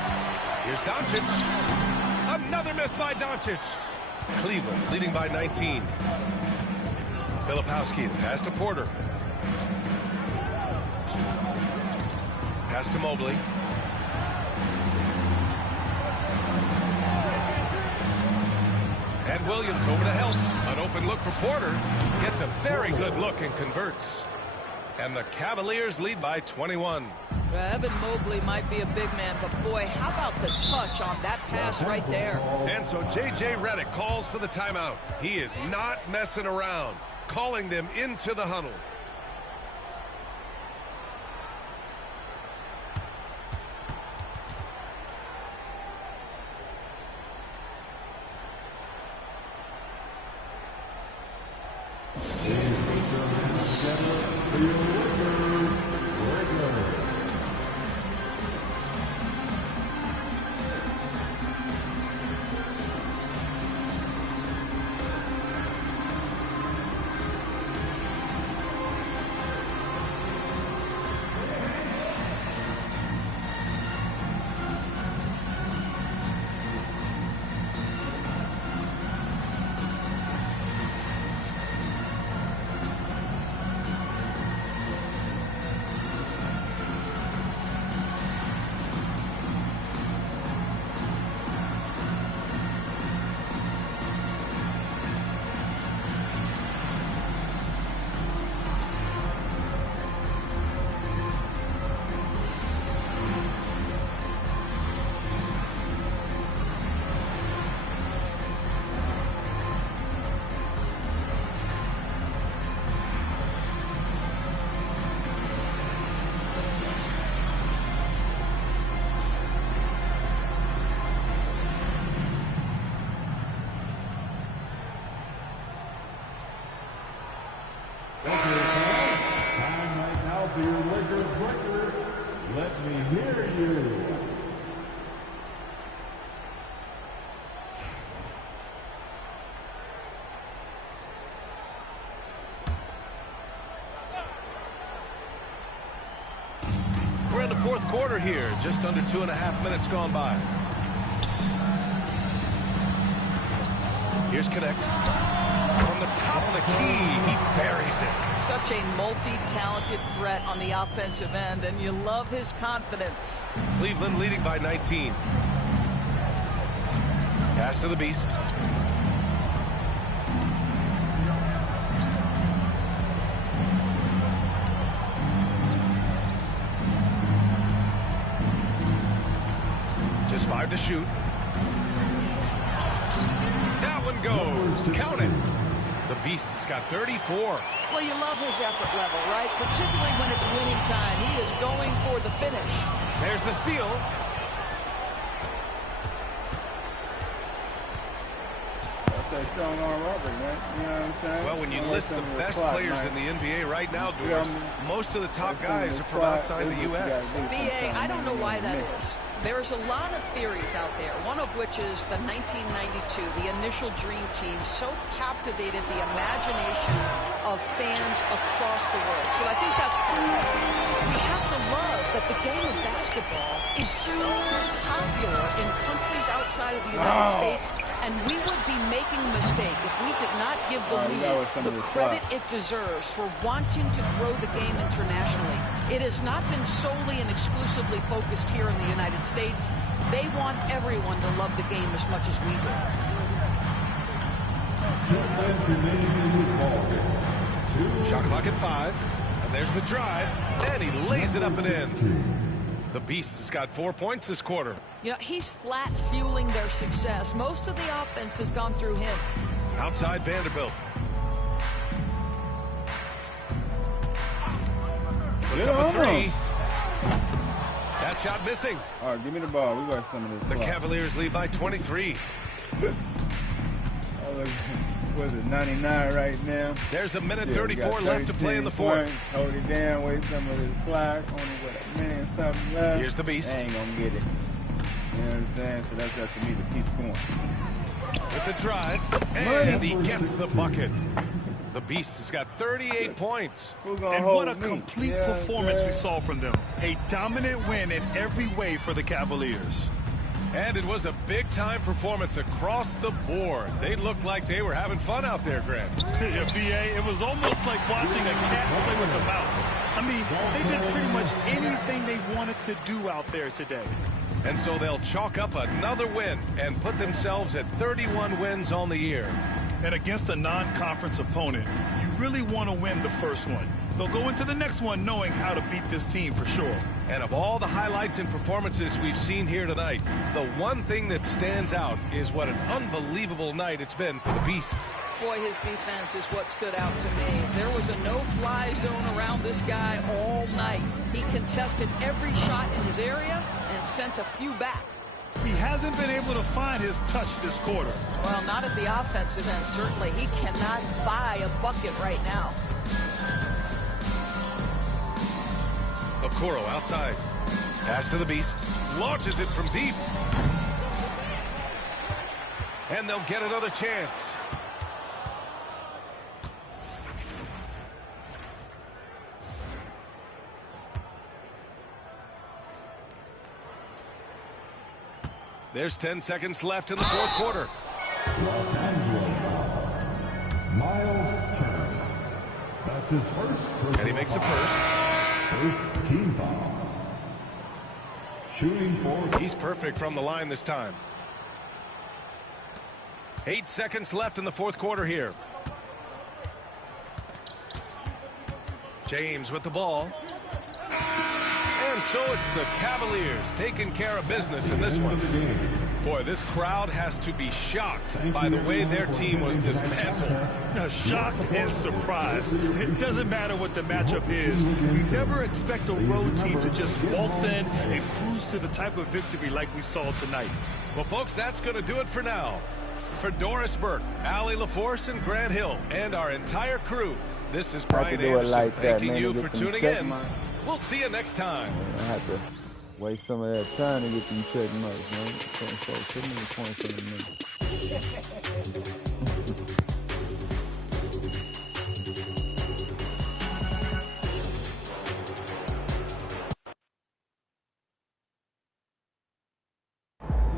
Here's Doncic. Another miss by Doncic. Cleveland leading by 19. Filipowski, the pass to Porter. Pass to Mobley. And Williams over to help. An open look for Porter. Gets a very good look and converts. And the Cavaliers lead by 21. Evan Mobley might be a big man, but boy, how about the touch on that pass right there? And so J.J. Redick calls for the timeout. He is not messing around. Calling them into the huddle. me hear you. We're in the fourth quarter here, just under 2.5 minutes gone by. Here's Connect. From the top of the key, he buries it. Such a multi-talented threat on the offensive end, and you love his confidence. Cleveland leading by 19. Pass to the Beast. Just 5 to shoot. That one goes. Count it. The Beast has got 34. Well, you love his effort level, right? Particularly when it's winning time. He is going for the finish. There's the steal. That's strong arm Robert, man. You know what I'm saying? Well, when you list the best players in the NBA right now, Doris, most of the top guys are from outside the U.S. BA, I don't know why that is. There's a lot of theories out there, one of which is the 1992, the initial Dream Team, so captivated the imagination of fans across the world. So I think that's part of it. We have to love that the game of basketball is so popular in countries outside of the United States, and we would be making a mistake if we did not give the league the credit it deserves for wanting to grow the game internationally. It has not been solely and exclusively focused here in the United States. They want everyone to love the game as much as we do. Shot clock at 5, and there's the drive, and he lays it up and in. The Beast has got 4 points this quarter. You know, he's flat fueling their success. Most of the offense has gone through him. Outside Vanderbilt. Puts up a 3. That shot missing. All right, give me the ball. We got some of this. The Cavaliers lead by 23. Was it 99 right now? There's a minute 34 left to play in the fourth. Hold it down, wait some of this clock. Only what, a minute something left. Here's the Beast. They ain't gonna get it. You know what I'm saying? So that's up to me to keep going. With the drive, and he gets the bucket. The Beast has got 38 points. And what a complete performance we saw from them. A dominant win in every way for the Cavaliers. And it was a big-time performance across the board. They looked like they were having fun out there, Grant. Yeah, BA, it was almost like watching a cat play with a mouse. I mean, they did pretty much anything they wanted to do out there today. And so they'll chalk up another win and put themselves at 31 wins on the year. And against a non-conference opponent, you really want to win the first one. They'll go into the next one knowing how to beat this team for sure. And of all the highlights and performances we've seen here tonight, the one thing that stands out is what an unbelievable night it's been for the Beast. Boy, his defense is what stood out to me. There was a no-fly zone around this guy all night. He contested every shot in his area and sent a few back. He hasn't been able to find his touch this quarter. Well, not at the offensive end, certainly. He cannot buy a bucket right now. Okoro outside. Pass to the Beast. Launches it from deep. And they'll get another chance. There's 10 seconds left in the fourth quarter. Los Angeles foul. Miles Turner. That's his first. And he makes a First team foul. Shooting for. He's perfect from the line this time. 8 seconds left in the fourth quarter here. James with the ball. And so it's the Cavaliers taking care of business in this one. Boy, this crowd has to be shocked by the way their team was dismantled. Shocked and surprised. It doesn't matter what the matchup is. You never expect a road team to just waltz in and cruise to the type of victory like we saw tonight. Well, folks, that's going to do it for now. For Doris Burke, Allie LaForce, and Grant Hill, and our entire crew, this is Brian Anderson thanking you for tuning in. We'll see you next time. Waste some of that time to get them check marks, man. So put me the points in a minute.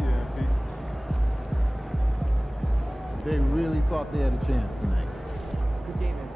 Yeah, Pete. They really thought they had a chance tonight. Good game, man.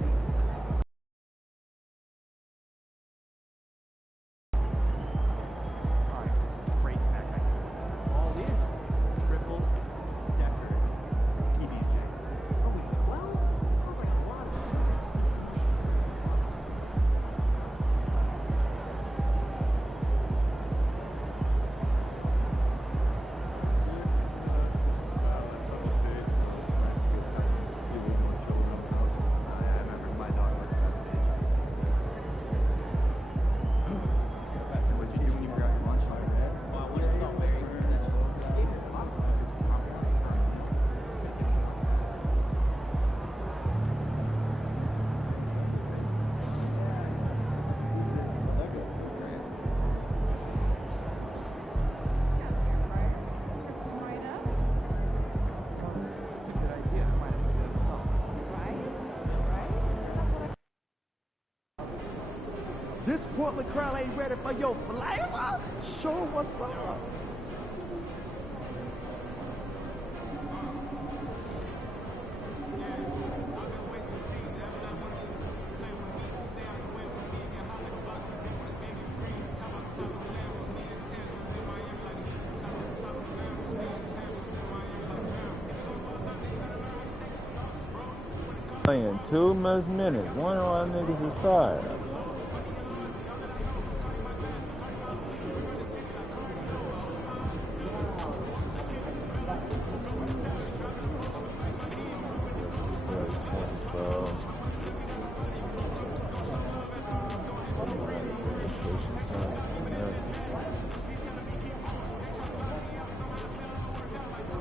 This Portland crowd ain't ready for your flavor. Show 'em what's up. Playing 2 minutes. One of our niggas is tired.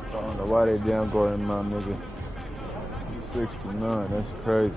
I don't know why they damn going in my nigga. 69, that's crazy.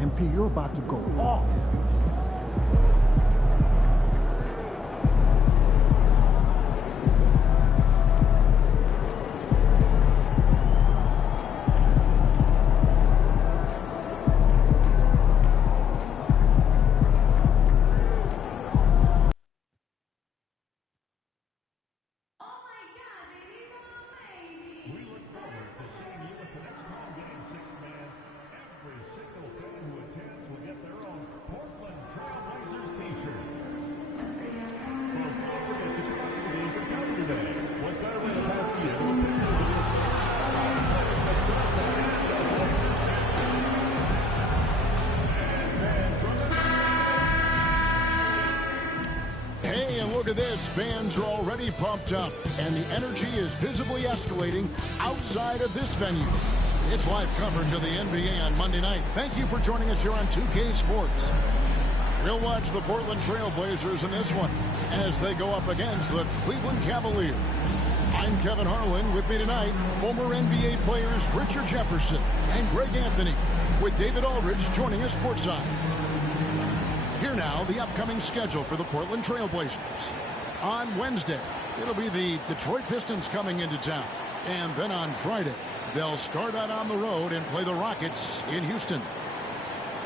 MP, you're about to go off. Look at this. Fans are already pumped up, and the energy is visibly escalating outside of this venue. It's live coverage of the NBA on Monday night. Thank you for joining us here on 2K Sports. We'll watch the Portland Trail Blazers in this one as they go up against the Cleveland Cavaliers. I'm Kevin Harlan. With me tonight, former NBA players Richard Jefferson and Greg Anthony, with David Aldridge joining us courtside. Here now, the upcoming schedule for the Portland Trail Blazers. On Wednesday, it'll be the Detroit Pistons coming into town. And then on Friday, they'll start out on the road and play the Rockets in Houston.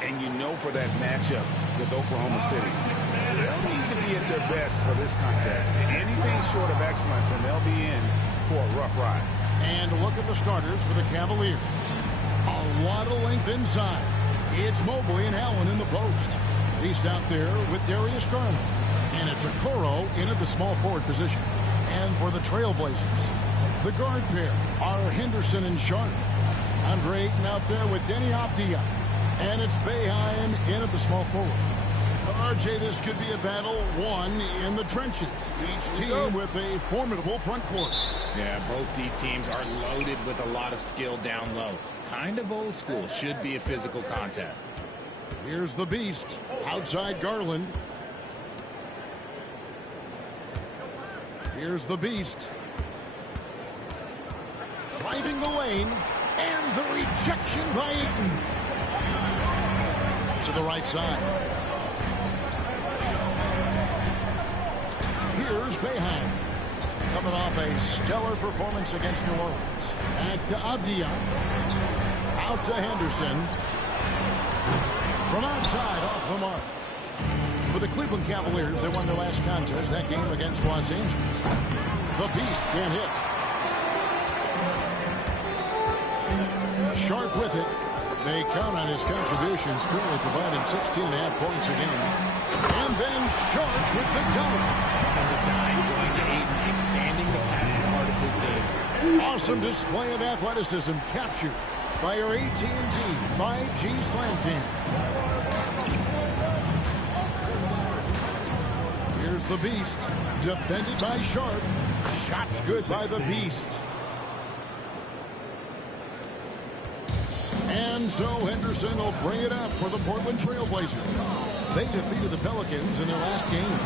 And you know, for that matchup with Oklahoma City, they'll need to be at their best for this contest. Anything short of excellence, and they'll be in for a rough ride. And look at the starters for the Cavaliers. A lot of length inside. It's Mobley and Allen in the post. Beast out there with Darius Garland. And it's Okoro in at the small forward position. And for the Trailblazers, the guard pair are Henderson and Sharp. Andre Ayton out there with Denny Avdia. And it's Boeheim in at the small forward. RJ, this could be a battle won in the trenches. Each team with a formidable front court. Yeah, both these teams are loaded with a lot of skill down low. Kind of old school. Should be a physical contest. Here's the Beast. Outside Garland. Here's the Beast. Driving the lane. And the rejection by Ayton. To the right side. Here's Boeheim. Coming off a stellar performance against New Orleans. Back to Avdia. Out to Henderson. From outside, off the mark. For the Cleveland Cavaliers, they won their last contest, that game against Los Angeles. The Beast can't hit. Sharp with it. They count on his contributions, currently providing 16.5 points a game. And then Sharp with the dunk. And the dime going to Ayton, expanding the passing part of his game. Awesome display of athleticism captured by our AT&T 5G Slam Cam. Here's the Beast, defended by Sharp. Shots good by the Beast. And so Henderson will bring it up for the Portland Trailblazers. They defeated the Pelicans in their last game.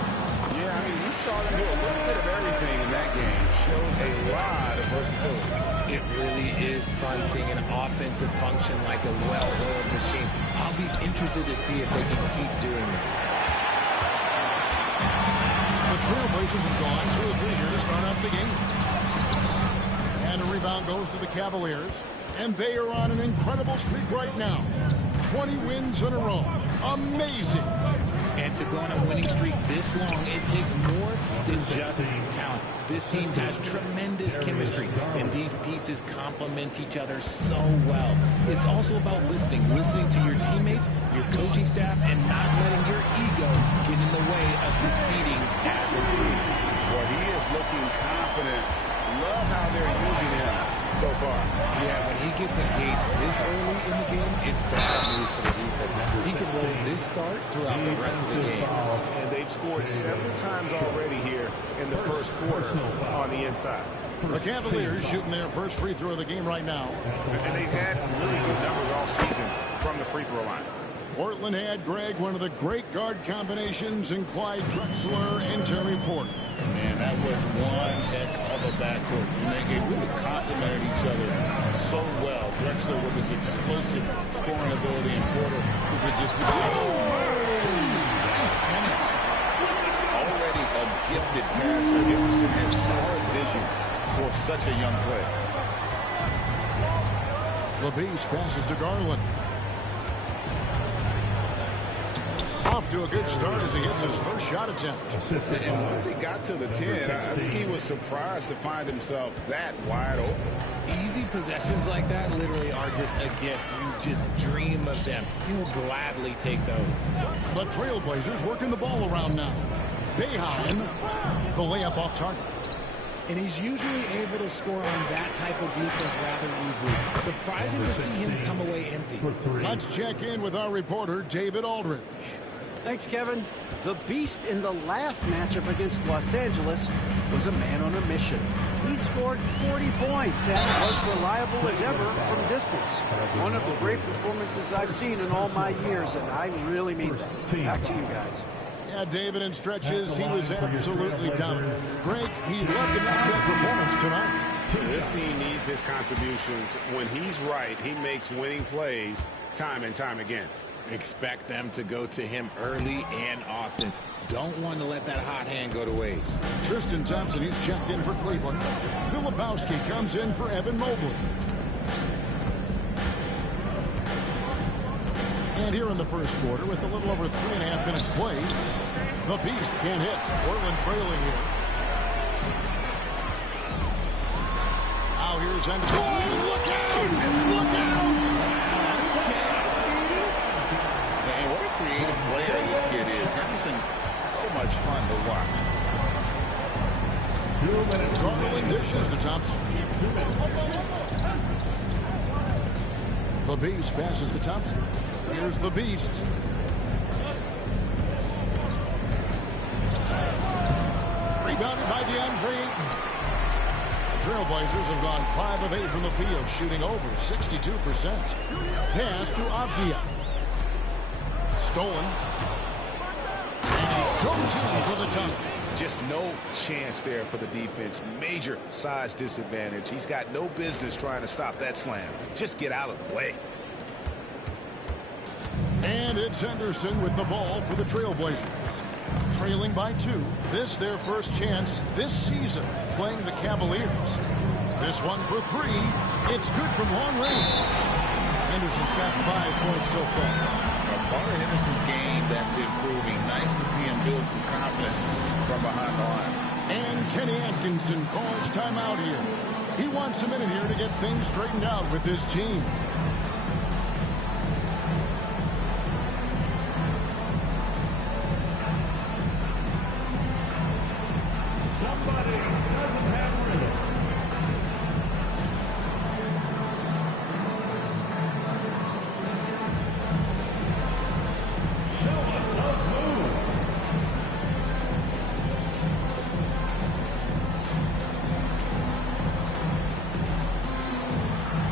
Yeah, I mean, you saw them do a little bit of everything in that game. Showed a lot of versatility. It really is fun seeing an offensive function like a well-oiled machine. I'll be interested to see if they can keep doing this. The Trailblazers have gone 2 or 3 here to start out the game. And a rebound goes to the Cavaliers. And they are on an incredible streak right now. 20 wins in a row. Amazing. And to go on a winning streak this long, it takes more than just talent. This team has tremendous chemistry, and these pieces complement each other so well. It's also about listening to your teammates, your coaching staff, and not letting your ego get in the way of succeeding as a group. Well, he is looking confident. Love how they're using him so far. Yeah, when he gets engaged this early in the game, it's bad news for the defense. He could roll this start throughout the rest of the game. And they've scored several times already here in the first quarter on the inside. The Cavaliers shooting their first free throw of the game right now. And they've had really good numbers all season from the free throw line. Portland had, Greg, one of the great guard combinations in Clyde Drexler and Terry Porter. Man, that was one heck of a backcourt. And they really complemented each other so well. Drexler with his explosive scoring ability and Porter who could just do it. Nice finish. Already a gifted passer. Henderson has solid vision for such a young player. The Beast passes to Garland. Off to a good start as he hits his first shot attempt. And once he got to the 10, I think he was surprised to find himself that wide open. Easy possessions like that literally are just a gift. You just dream of them. He'll gladly take those. The Trailblazers working the ball around now. Boeheim, the layup off target. And he's usually able to score on that type of defense rather easily. Surprising to see him come away empty. Let's check in with our reporter, David Aldridge. Thanks, Kevin. The Beast in the last matchup against Los Angeles was a man on a mission. He scored 40 points and was reliable as ever from distance. One of the great performances I've seen in all my years, and I really mean that. Back to you guys. Yeah, David, in stretches, he was absolutely dominant. Greg, he loved to match that performance tonight. This team needs his contributions. When he's right, he makes winning plays time and time again. Expect them to go to him early and often. Don't want to let that hot hand go to waste. Tristan Thompson, he's checked in for Cleveland. Filipowski comes in for Evan Mobley. And here in the first quarter, with a little over 3.5 minutes played, the Beast can't hit. Portland trailing here. Now here's Trailblazers and look out! Look out! Man, what a creative player this kid is. Henderson, so much fun to watch. 2 minutes. Garland dishes to Thompson. The Beast passes to Thompson. Here's the Beast. Rebounded by DeAndre Ayton. Trailblazers have gone 5 of 8 from the field, shooting over 62%. Pass to Avdia. Stolen. And he goes in for the dunk. Just no chance there for the defense. Major size disadvantage. He's got no business trying to stop that slam. Just get out of the way. And it's Henderson with the ball for the Trailblazers. Trailing by 2. This their first chance this season playing the Cavaliers. This one for 3. It's good from long range. Henderson's got 5 points so far. A part of Henderson's game that's improving. Nice to see him build some confidence from behind the line. And Kenny Atkinson calls timeout here. He wants a minute here to get things straightened out with his team. Somebody doesn't have rhythm. Show us a move.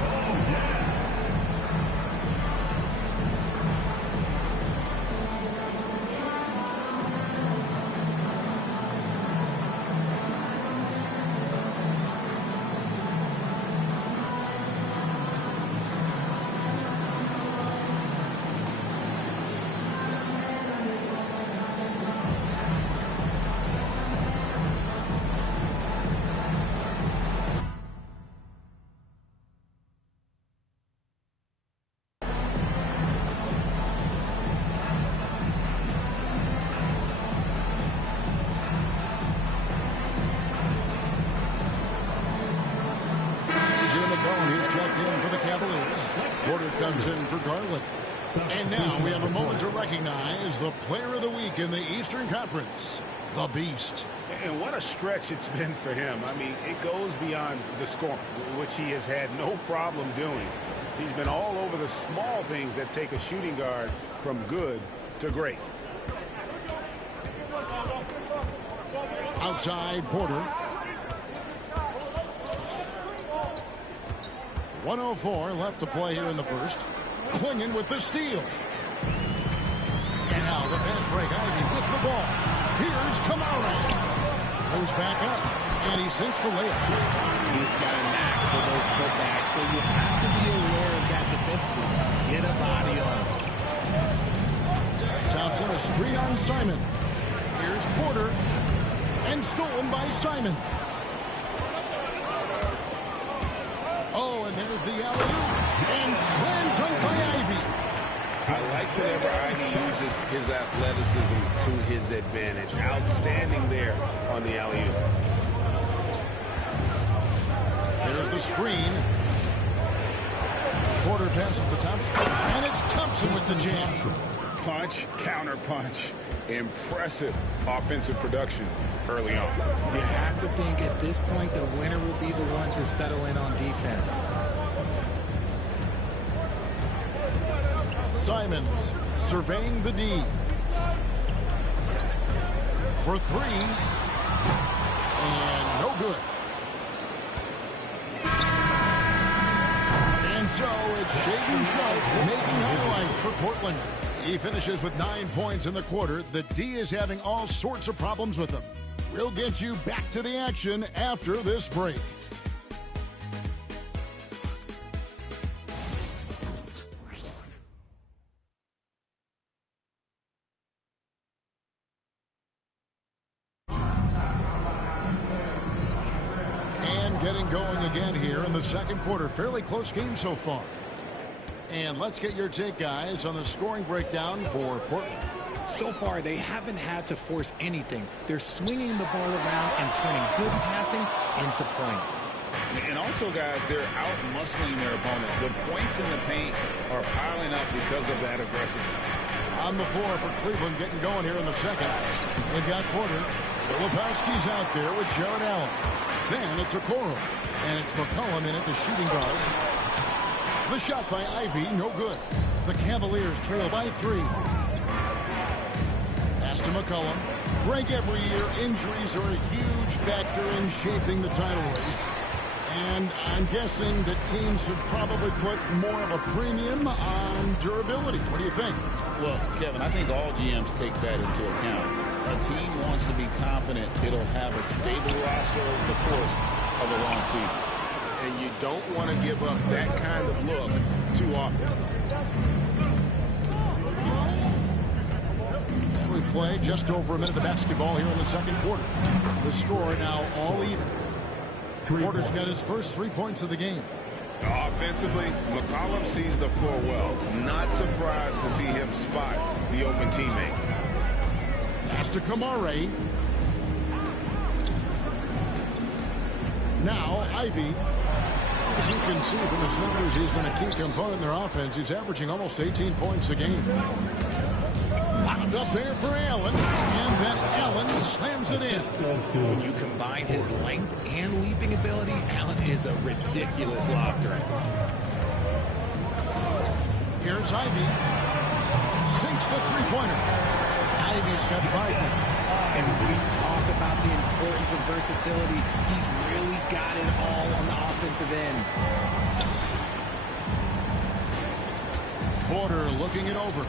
Oh, yeah. Porter comes in for Garland. And now we have a moment to recognize the player of the week in the Eastern Conference, the Beast. And what a stretch it's been for him. I mean, it goes beyond the scoring, which he has had no problem doing. He's been all over the small things that take a shooting guard from good to great. Outside Porter. 1:04 left to play here in the first. Quingen with the steal. And now the fast break. Ivy with the ball. Here's Kamara. Goes back up. And he sinks the layup. He's got a knack for those putbacks, so you have to be aware of that defensively. Get a body on him. Thompson, a screen on Simon. Here's Porter. And stolen by Simon. Oh, and there's the alley-oop. And slam dunk by Ivy. I like whenever Ivy uses his athleticism to his advantage. Outstanding there on the alley-oop. There's the screen. Porter passes to Thompson. And it's Thompson with the jam. Punch, counter punch. Impressive offensive production early on. You have to think at this point the winner will be the one to settle in on defense. Simons surveying the D. For 3. And no good. And so it's Shaden Sharp making highlights for Portland. He finishes with 9 points in the quarter. The D is having all sorts of problems with him. We'll get you back to the action after this break. And getting going again here in the second quarter. Fairly close game so far. And let's get your take, guys, on the scoring breakdown for Portland. So far, they haven't had to force anything. They're swinging the ball around and turning good passing into points. And also, guys, they're out-muscling their opponent. The points in the paint are piling up because of that aggressiveness. On the floor for Cleveland, getting going here in the second. They've got Porter. Filipowski's out there with Jared Allen. Then it's Okoro. And it's McCollum in at the shooting guard. The shot by Ivy, no good. The Cavaliers trail by 3. Pass to McCollum. Greg, every year, injuries are a huge factor in shaping the title race. And I'm guessing that teams should probably put more of a premium on durability. What do you think? Well, Kevin, I think all GMs take that into account. A team wants to be confident it'll have a stable roster over the course of a long season. And you don't want to give up that kind of look too often. And we play just over a minute of basketball here in the second quarter. The score now all even. Porter's got his first 3 points of the game. Offensively, McCollum sees the floor well. Not surprised to see him spot the open teammate. Pass to Kamare. Now, Ivy. As you can see from his numbers, he's been a key component in their offense. He's averaging almost 18 points a game. Wound up there for Allen, and then Allen slams it in. When you combine his length and leaping ability, Allen is a ridiculous lob threat. Here's Ivy. Sinks the three-pointer. Ivy's got 5 now. And we talk about the importance of versatility. He's really got it all on the offensive end. Porter looking it over.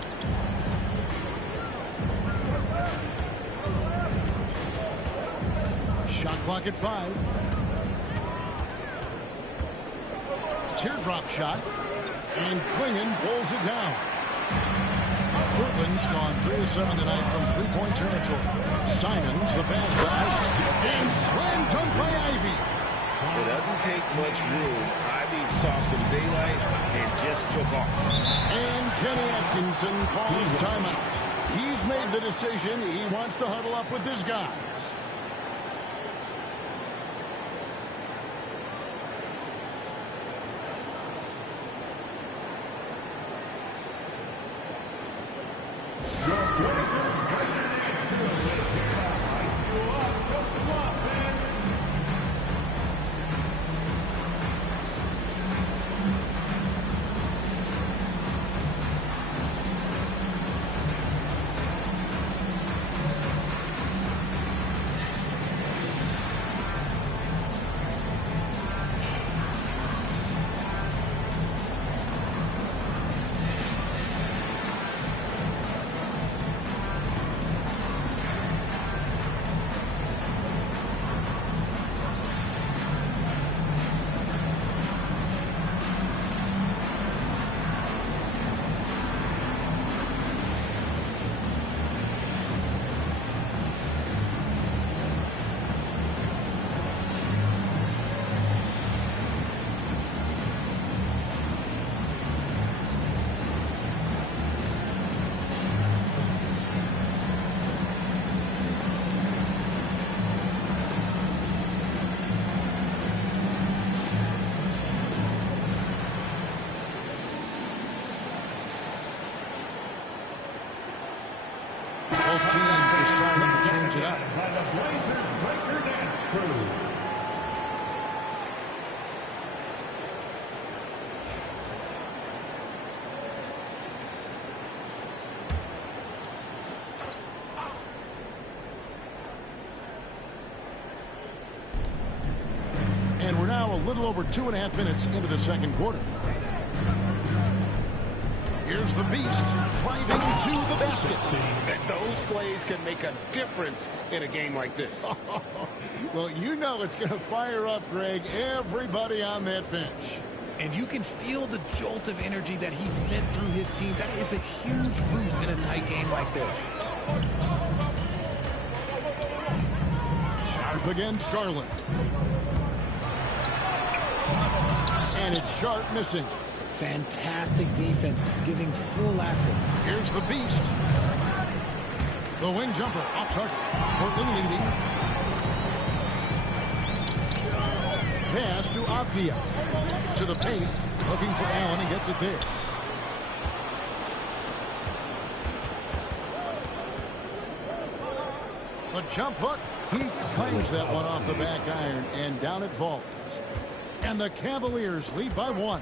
Shot clock at 5. Teardrop shot. And Klingon pulls it down. Portland's gone 3 of 7 tonight from three-point territory. Simons, the pass to Ivy. And slam dunk by Ivy. It doesn't take much room. Ivy saw some daylight and just took off. And Kenny Atkinson calls timeout. He's made the decision. He wants to huddle up with his guys. Both teams deciding to change it up. And we're now a little over 2.5 minutes into the second quarter. Here's the Beast driving to the basket. Those plays can make a difference in a game like this. Well, you know it's going to fire up, Greg, everybody on that bench. And you can feel the jolt of energy that he sent through his team. That is a huge boost in a tight game like this. Sharp against Garland. And it's Sharp missing. Fantastic defense, giving full effort. Here's the Beast. The wing jumper off target. Portland leading. pass to Avdia. To the paint, looking for Allen. He gets it there. The jump hook. He clangs that one off the back iron, and down it falls. And the Cavaliers lead by 1.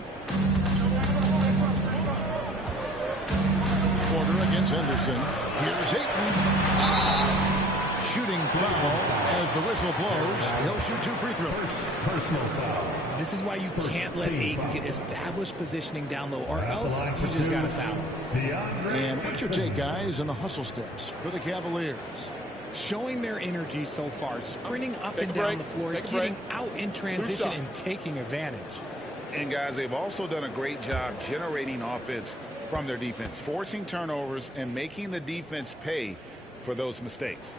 Porter against Henderson. Here's Ayton. Shooting foul as the whistle blows. He'll shoot 2 free throws. Personal foul. This is why you can't let Ayton get established positioning down low, or else you just got to foul. And what's your take, guys, on the hustle steps for the Cavaliers? Showing their energy so far, sprinting up and down the floor, getting out in transition and taking advantage. And guys, they've also done a great job generating offense from their defense, forcing turnovers and making the defense pay for those mistakes.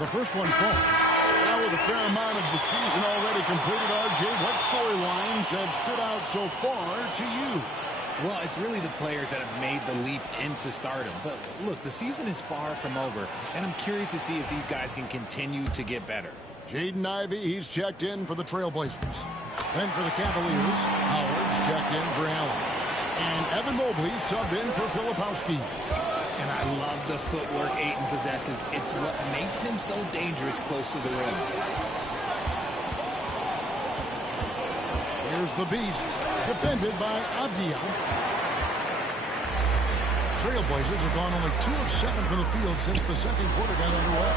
The first one falls. Now with a fair amount of the season already completed, RJ, what storylines have stood out so far to you? Well, it's really the players that have made the leap into stardom. But look, the season is far from over, and I'm curious to see if these guys can continue to get better. Jaden Ivey, he's checked in for the Trailblazers. Then for the Cavaliers, Howard's checked in for Allen. And Evan Mobley subbed in for Filipowski. And I love the footwork Ayton possesses. It's what makes him so dangerous close to the rim. Here's the Beast, defended by Avdia. Trailblazers have gone only 2 of 7 from the field since the second quarter got underway.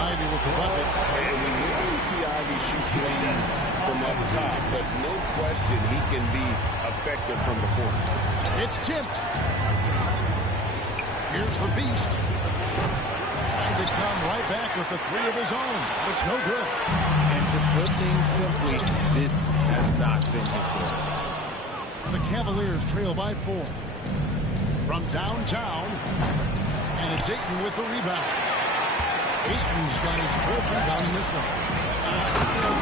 Ivey with the bucket. And we usually see Ivey shoot threes from up top, but no question he can be effective from the corner. It's tipped. Here's the Beast. Trying to come right back with the 3 of his own. It's no good. And to put things simply, this has not been his goal. The Cavaliers trail by 4. From downtown, and it's Ayton with the rebound. Ayton's got his 4th rebound in this one.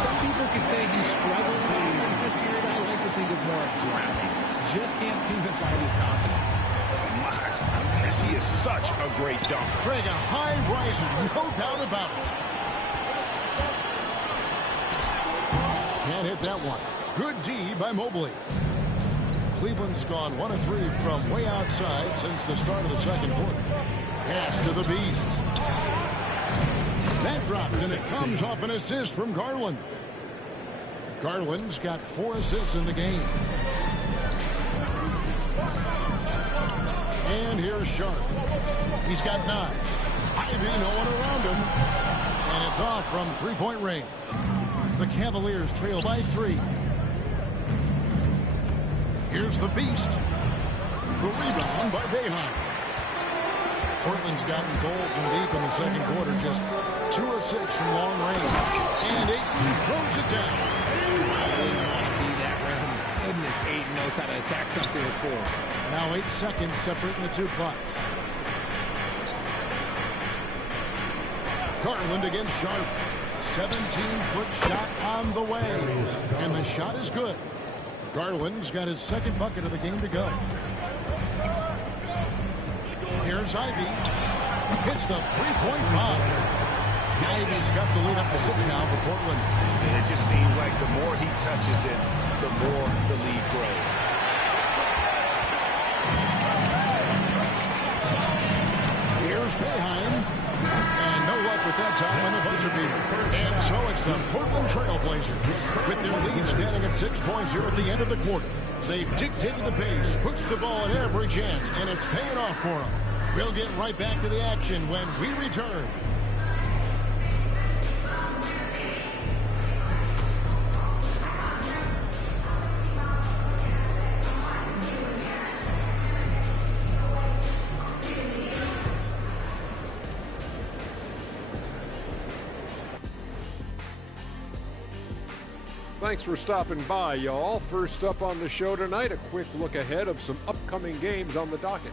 Some people could say he's struggling against this period. I like to think of more of drowning. Just can't seem to find his confidence. My goodness, he is such a great dunk. Craig, a high riser, no doubt about it. Can't hit that one. Good D by Mobley. Cleveland's gone 1 of 3 from way outside since the start of the second quarter. Pass to the Beast. That drops, and it comes off an assist from Garland. Garland's got 4 assists in the game. And here's Sharp. He's got 9. Ivey, no one around him. And it's off from 3-point range. The Cavaliers trail by 3. Here's the Beast. The rebound by Boeheim. Portland's gotten cold from deep in the second quarter. Just 2 of 6 from long range. And Ayton throws it down. Be that round. Goodness, Ayton knows how to attack something with force. Now 8 seconds separating the 2 clocks. Garland against Sharp. 17-foot shot on the way. And the shot is good. Garland's got his 2nd bucket of the game to go. Here's Ivey. Hits the 3-point bomb. Ivey's got the lead up to 6 now for Portland. And it just seems like the more he touches it, the more the lead grows. Here's Boeheim. And no luck with that time on the buzzer beater. And so it's the Portland Trailblazers. With their lead standing at 6 points here at the end of the quarter. They've dictated the pace, pushed the ball at every chance, and it's paying off for them. We'll get right back to the action when we return. Thanks for stopping by, y'all. First up on the show tonight, a quick look ahead of some upcoming games on the docket.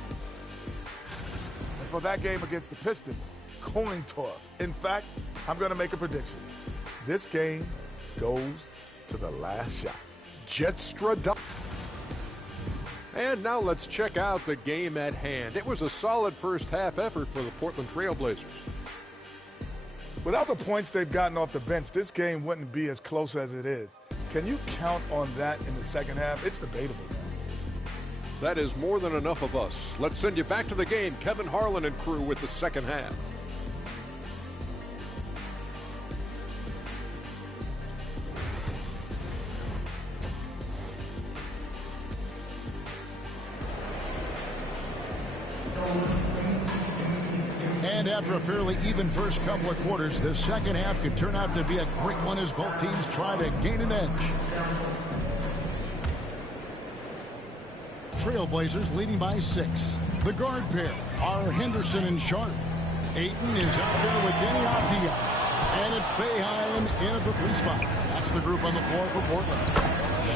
And for that game against the Pistons, coin toss. In fact, I'm going to make a prediction. This game goes to the last shot. Jetstra. And now let's check out the game at hand. It was a solid first half effort for the Portland Trailblazers. Without the points they've gotten off the bench, this game wouldn't be as close as it is. Can you count on that in the second half? It's debatable. That is more than enough of us. Let's send you back to the game. Kevin Harlan and crew with the second half. And after a fairly even first couple of quarters, the second half could turn out to be a great one as both teams try to gain an edge. Trailblazers leading by 6. The guard pair are Henderson and Sharp. Ayton is out there with Denny Avdia. And it's Boeheim in at the 3 spot. That's the group on the floor for Portland.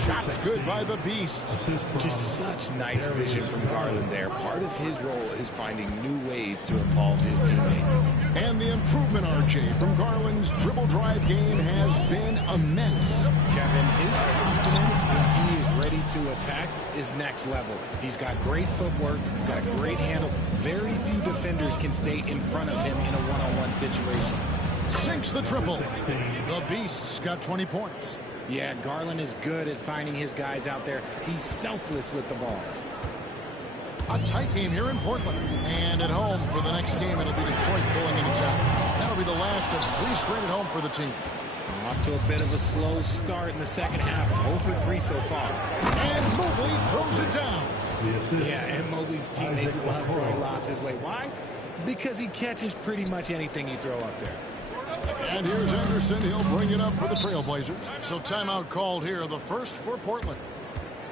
Shots good by the Beast. Just such nice vision from Garland there. Part of his role is finding new ways to involve his teammates. And the improvement, RJ, from Garland's dribble drive game has been immense. Kevin, his confidence when he is ready to attack is next level. He's got great footwork, he's got a great handle. Very few defenders can stay in front of him in a one-on-one situation. Sinks the triple. The Beast's got 20 points. Yeah, Garland is good at finding his guys out there. He's selfless with the ball. A tight game here in Portland. And at home for the next game, it'll be Detroit going into town. That'll be the last of 3 straight at home for the team. Off to a bit of a slow start in the second half. 0 for 3 so far. And Mobley throws it down. Yeah, and Mobley's teammates love throwing lobs his way. Why? Because he catches pretty much anything you throw up there. And here's Anderson. He'll bring it up for the Trailblazers. So timeout called here, the first for Portland.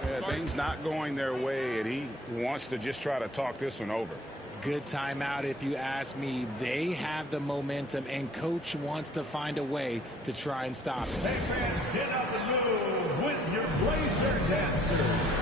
Yeah, things not going their way, and he wants to just try to talk this one over. Good timeout if you ask me. They have the momentum, and Coach wants to find a way to try and stop it. Hey, fans, get up and move with your Blazer dancers.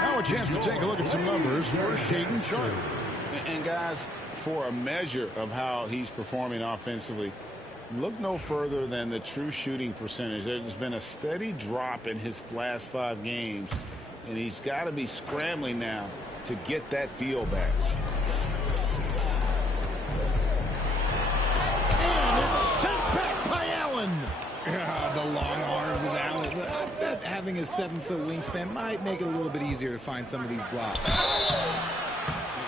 Now a chance to take a look at some numbers for Shaedon Sharp. And guys, for a measure of how he's performing offensively, look no further than the true shooting percentage. There's been a steady drop in his last 5 games, and he's got to be scrambling now to get that feel back. And it's sent back by Allen. The long arms of Allen. I bet having a 7-foot wingspan might make it a little bit easier to find some of these blocks.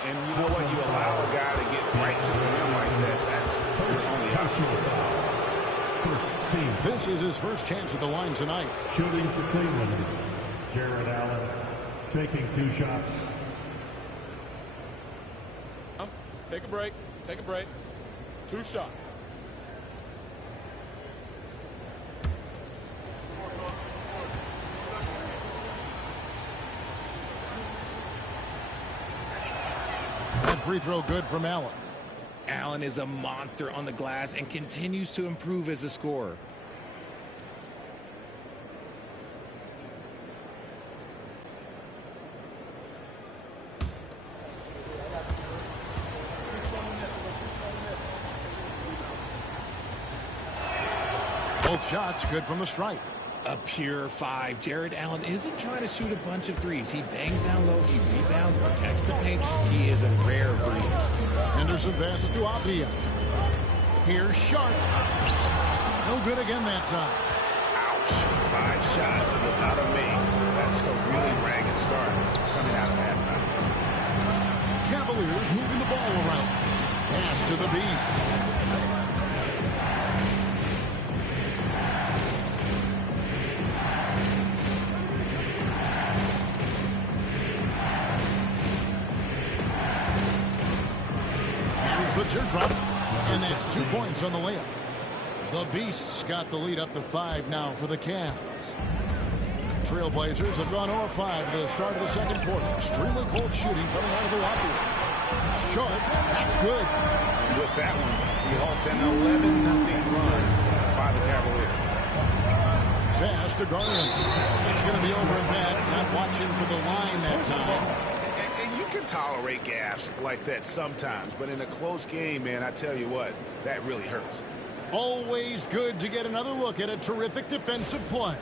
And you know what? You allow a guy to get right to the rim like that. That's on the option. First team. This is his first chance at the line tonight. Shooting for Cleveland. Jared Allen taking 2 shots. Take a break. Take a break. 2 shots. That free throw good from Allen. Allen is a monster on the glass and continues to improve as a scorer. Both shots good from the stripe. A pure 5. Jared Allen isn't trying to shoot a bunch of threes. He bangs down low, he rebounds, protects the paint. He is a rare breed. Henderson passes to Avdia. Here's Sharp. No good again that time. Ouch. 5 shots without a make. That's a really ragged start coming out of halftime. Cavaliers moving the ball around. Pass to the Beast. Here's the teardrop. And that's 2 points on the layup. The Beasts got the lead up to 5 now for the Cavs. Trailblazers have gone 0-5 to the start of the second quarter. Extremely cold shooting coming out of the locker room. Short, that's good. And with that one, he halts an 11-0 run by the Cavaliers. Pass to Garland. It's going to be over and back. Not watching for the line that time. And you can tolerate gaffes like that sometimes, but in a close game, man, I tell you what, that really hurts. Always good to get another look at a terrific defensive play.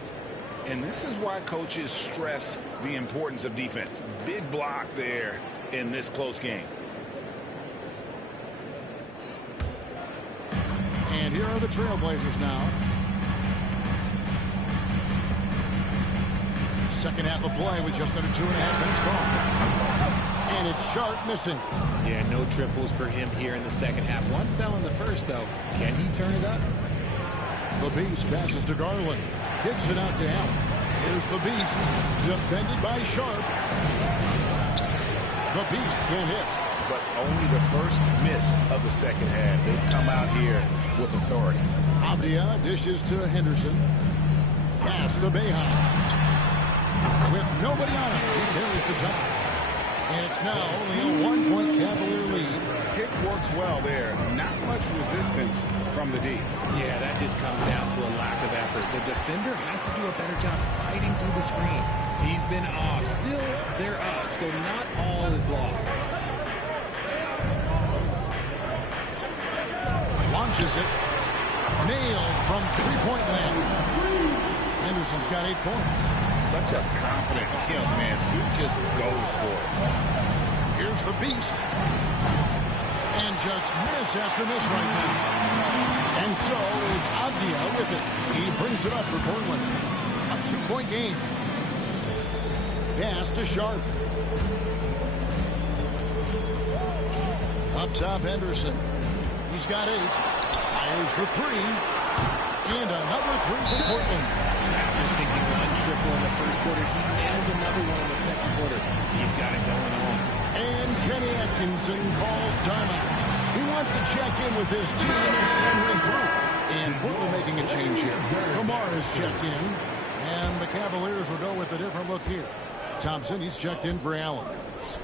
And this is why coaches stress the importance of defense. Big block there in this close game. And here are the Trailblazers now. Second half of play with just under 2.5 minutes gone. And it's Sharp missing. Yeah, no triples for him here in the second half. One fell in the first, though. Can he turn it up? The Beast passes to Garland. Kicks it out to Allen. Here's the Beast. Defended by Sharp. The Beast can't hit. But only the first miss of the second half. They've come out here with authority. Avdia dishes to Henderson. Pass to Behan. With nobody on it, he buries the jumper. And it's now only a 1-point Cavalier lead. Pick works well there. Not much resistance from the D. Yeah, that just comes down to a lack of effort. The defender has to do a better job fighting through the screen. He's been off. Still, they're up, so not all is lost. Launches it. Nailed from three-point land. Henderson's got 8 points. Such a confident young man. Scoot just goes for it. Here's the Beast. And just miss after miss right now. And so is Avdia with it. He brings it up for Portland. A 2-point game. Pass to Sharp. Up top, Henderson. He's got 8. Fires for 3. And another 3 for Portland. After sinking one triple in the first quarter, he nails another one in the second quarter. He's got it going on. And Kenny Atkinson calls timeout. He wants to check in with his team and regroup. And Portland making a change here. Kamar is checked in. And the Cavaliers will go with a different look here. Thompson, he's checked in for Allen.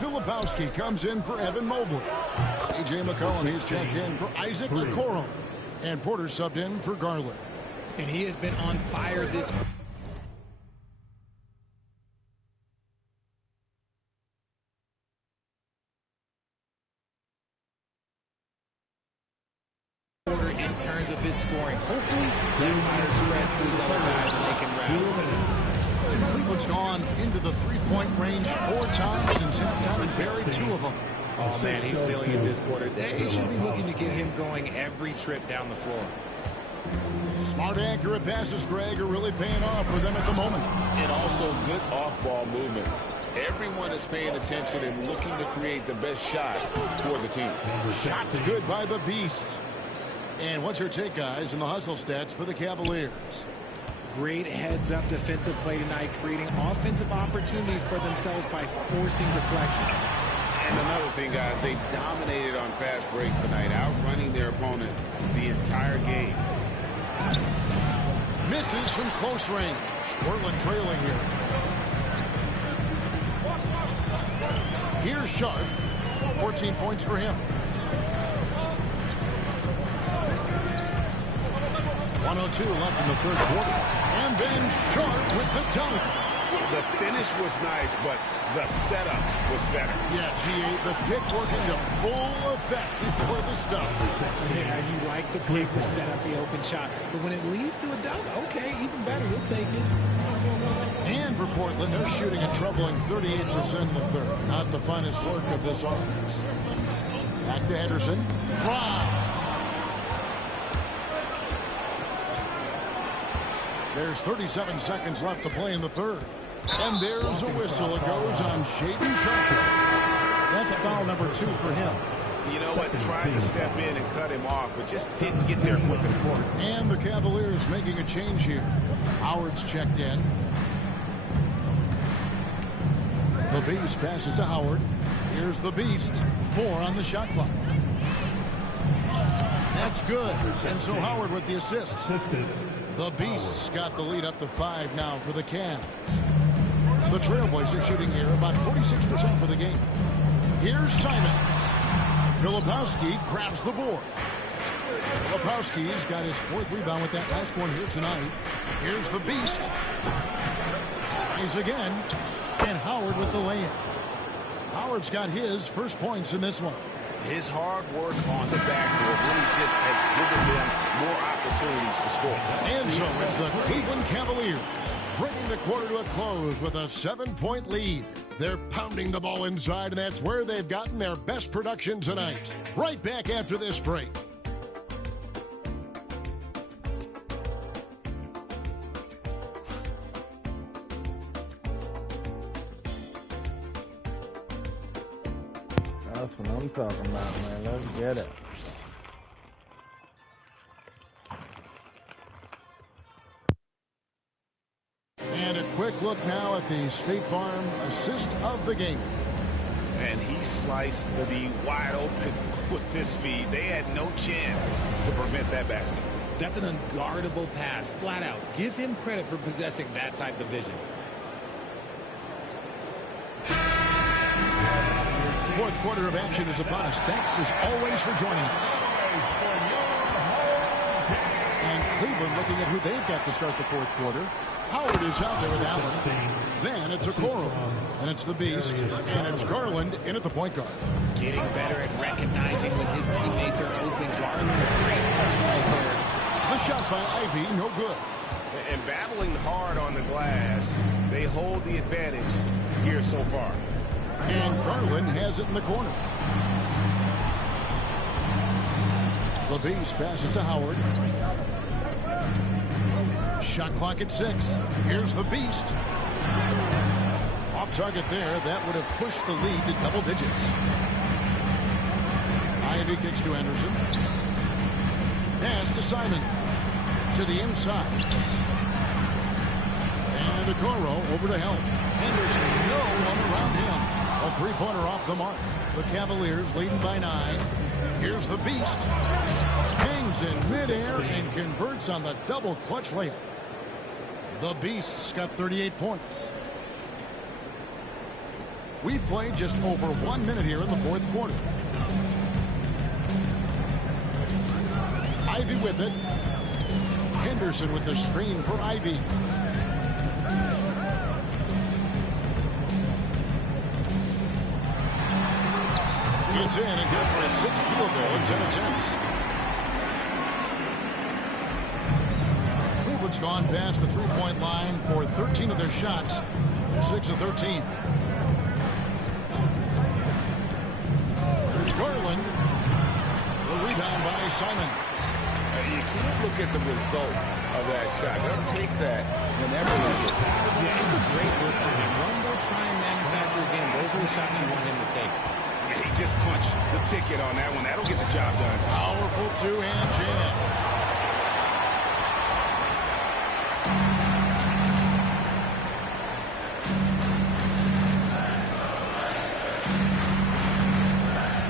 Filipowski comes in for Evan Mobley. C.J. McCollum, he's checked in for Isaac Okoro. And Porter subbed in for Garland. And he has been on fire this quarter in terms of his scoring. Hopefully, that fire spreads to his other guys and they can rally. Cleveland's gone into the three-point range 4 times since halftime and buried 2 of them. Oh, man, he's feeling it this quarter. They should be looking to get him going every trip down the floor. Smart, accurate passes, Greg, are really paying off for them at the moment. And also good off-ball movement. Everyone is paying attention and looking to create the best shot for the team. Shots good by the Beast. And what's your take, guys, in the hustle stats for the Cavaliers? Great heads-up defensive play tonight, creating offensive opportunities for themselves by forcing deflections. And another thing, guys, they dominated on fast breaks tonight, outrunning their opponent the entire game. Misses from close range. Portland trailing here. Here's Sharp. 14 points for him. 1:02 left in the third quarter. And then Sharp with the dunk. The finish was nice, but the setup was better. Yeah, G8, the pick working to full effect before the stop. Yeah, you like the pick to set up the open shot. But when it leads to a dunk, okay, even better, he'll take it. And for Portland, they're shooting a troubling 38% in the third. Not the finest work of this offense. Back to Henderson. Wow. There's 37 seconds left to play in the third. And there's a whistle. It goes on Shaden Sharp. That's foul number 2 for him. You know what? Tried to step in and cut him off, but just didn't get there quick enough. And the Cavaliers making a change here. Howard's checked in. The Beast passes to Howard. Here's the Beast. 4 on the shot clock. That's good. And so Howard with the assist. The Beasts got the lead up to 5 now for the Cavs. The Trailblazers shooting here about 46% for the game. Here's Simons. Filipowski grabs the board. Filipowski's got his 4th rebound with that last one here tonight. Here's the Beast. Tries again. And Howard with the layup. Howard's got his first points in this one. His hard work on the backboard really just has given them more opportunities to score. And so it's the Cleveland Cavaliers bringing the quarter to a close with a 7-point lead. They're pounding the ball inside, and that's where they've gotten their best production tonight. Right back after this break. That's what I'm talking about, man. Let's get it. And a quick look now at the State Farm assist of the game. And he sliced the D wide open with this feed. They had no chance to prevent that basket. That's an unguardable pass, flat out. Give him credit for possessing that type of vision. Fourth quarter of action is upon us. Thanks as always for joining us. And Cleveland looking at who they've got to start the fourth quarter. Howard is out there with Allen. Then it's Okoro. And it's the Beast. And it's Garland in at the point guard. Getting better at recognizing when his teammates are open. Garland, great time right there. The shot by Ivy, no good. And battling hard on the glass, they hold the advantage here so far. And Garland has it in the corner. The Beast passes to Howard. Shot clock at 6. Here's the Beast. Off target there. That would have pushed the lead to double digits. Ivy kicks to Anderson. Pass to Simon. To the inside. And Okoro over to help. Anderson, no one around him. A three-pointer off the mark. The Cavaliers leading by 9. Here's the Beast. Hangs in midair and converts on the double clutch layup. The Beasts got 38 points. We've played just over 1 minute here in the fourth quarter. Ivy with it. Henderson with the screen for Ivy. It's in and good for a 6th field goal in 10 attempts. Cleveland's gone past the three-point line for 13 of their shots. 6 of 13. There's Garland. The rebound by Simon. You can't look at the result of that shot. They'll take that whenever they get it. Yeah, it's a great look for him. One, they'll try and manufacture again. Those are the shots you want him to take. He just punched the ticket on that one. That'll get the job done. Powerful two-hand jam.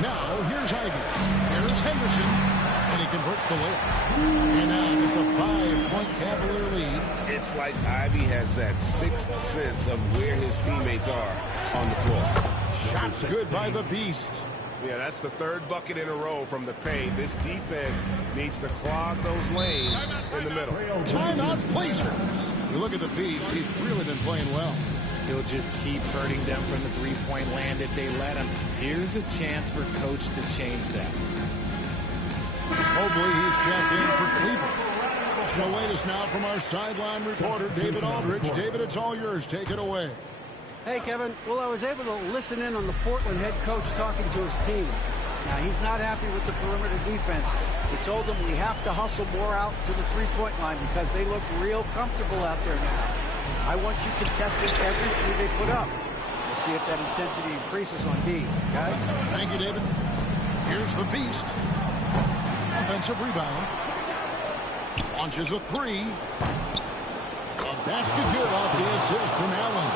Now, here's Ivy. Here's Henderson. And he converts the layup. And now just a 5-point Cavalier lead. It's like Ivy has that 6th sense of where his teammates are on the floor. Shots good by the Beast. Yeah, that's the 3rd bucket in a row from the paint. This defense needs to clog those lanes in the middle. Timeout, Blazers. You look at the Beast. He's really been playing well. He'll just keep hurting them from the three-point land if they let him. Here's a chance for Coach to change that. Mobley, he's checked in for Cleveland. The latest now from our sideline reporter, David Aldridge. David, it's all yours. Take it away. Hey, Kevin. Well, I was able to listen in on the Portland head coach talking to his team. Now, he's not happy with the perimeter defense. He told them we have to hustle more out to the three-point line because they look real comfortable out there now. I want you contesting every three they put up. We'll see if that intensity increases on D. Guys? Thank you, David. Here's the Beast. Offensive rebound. Launches a three. A basket good off the assist from Allen.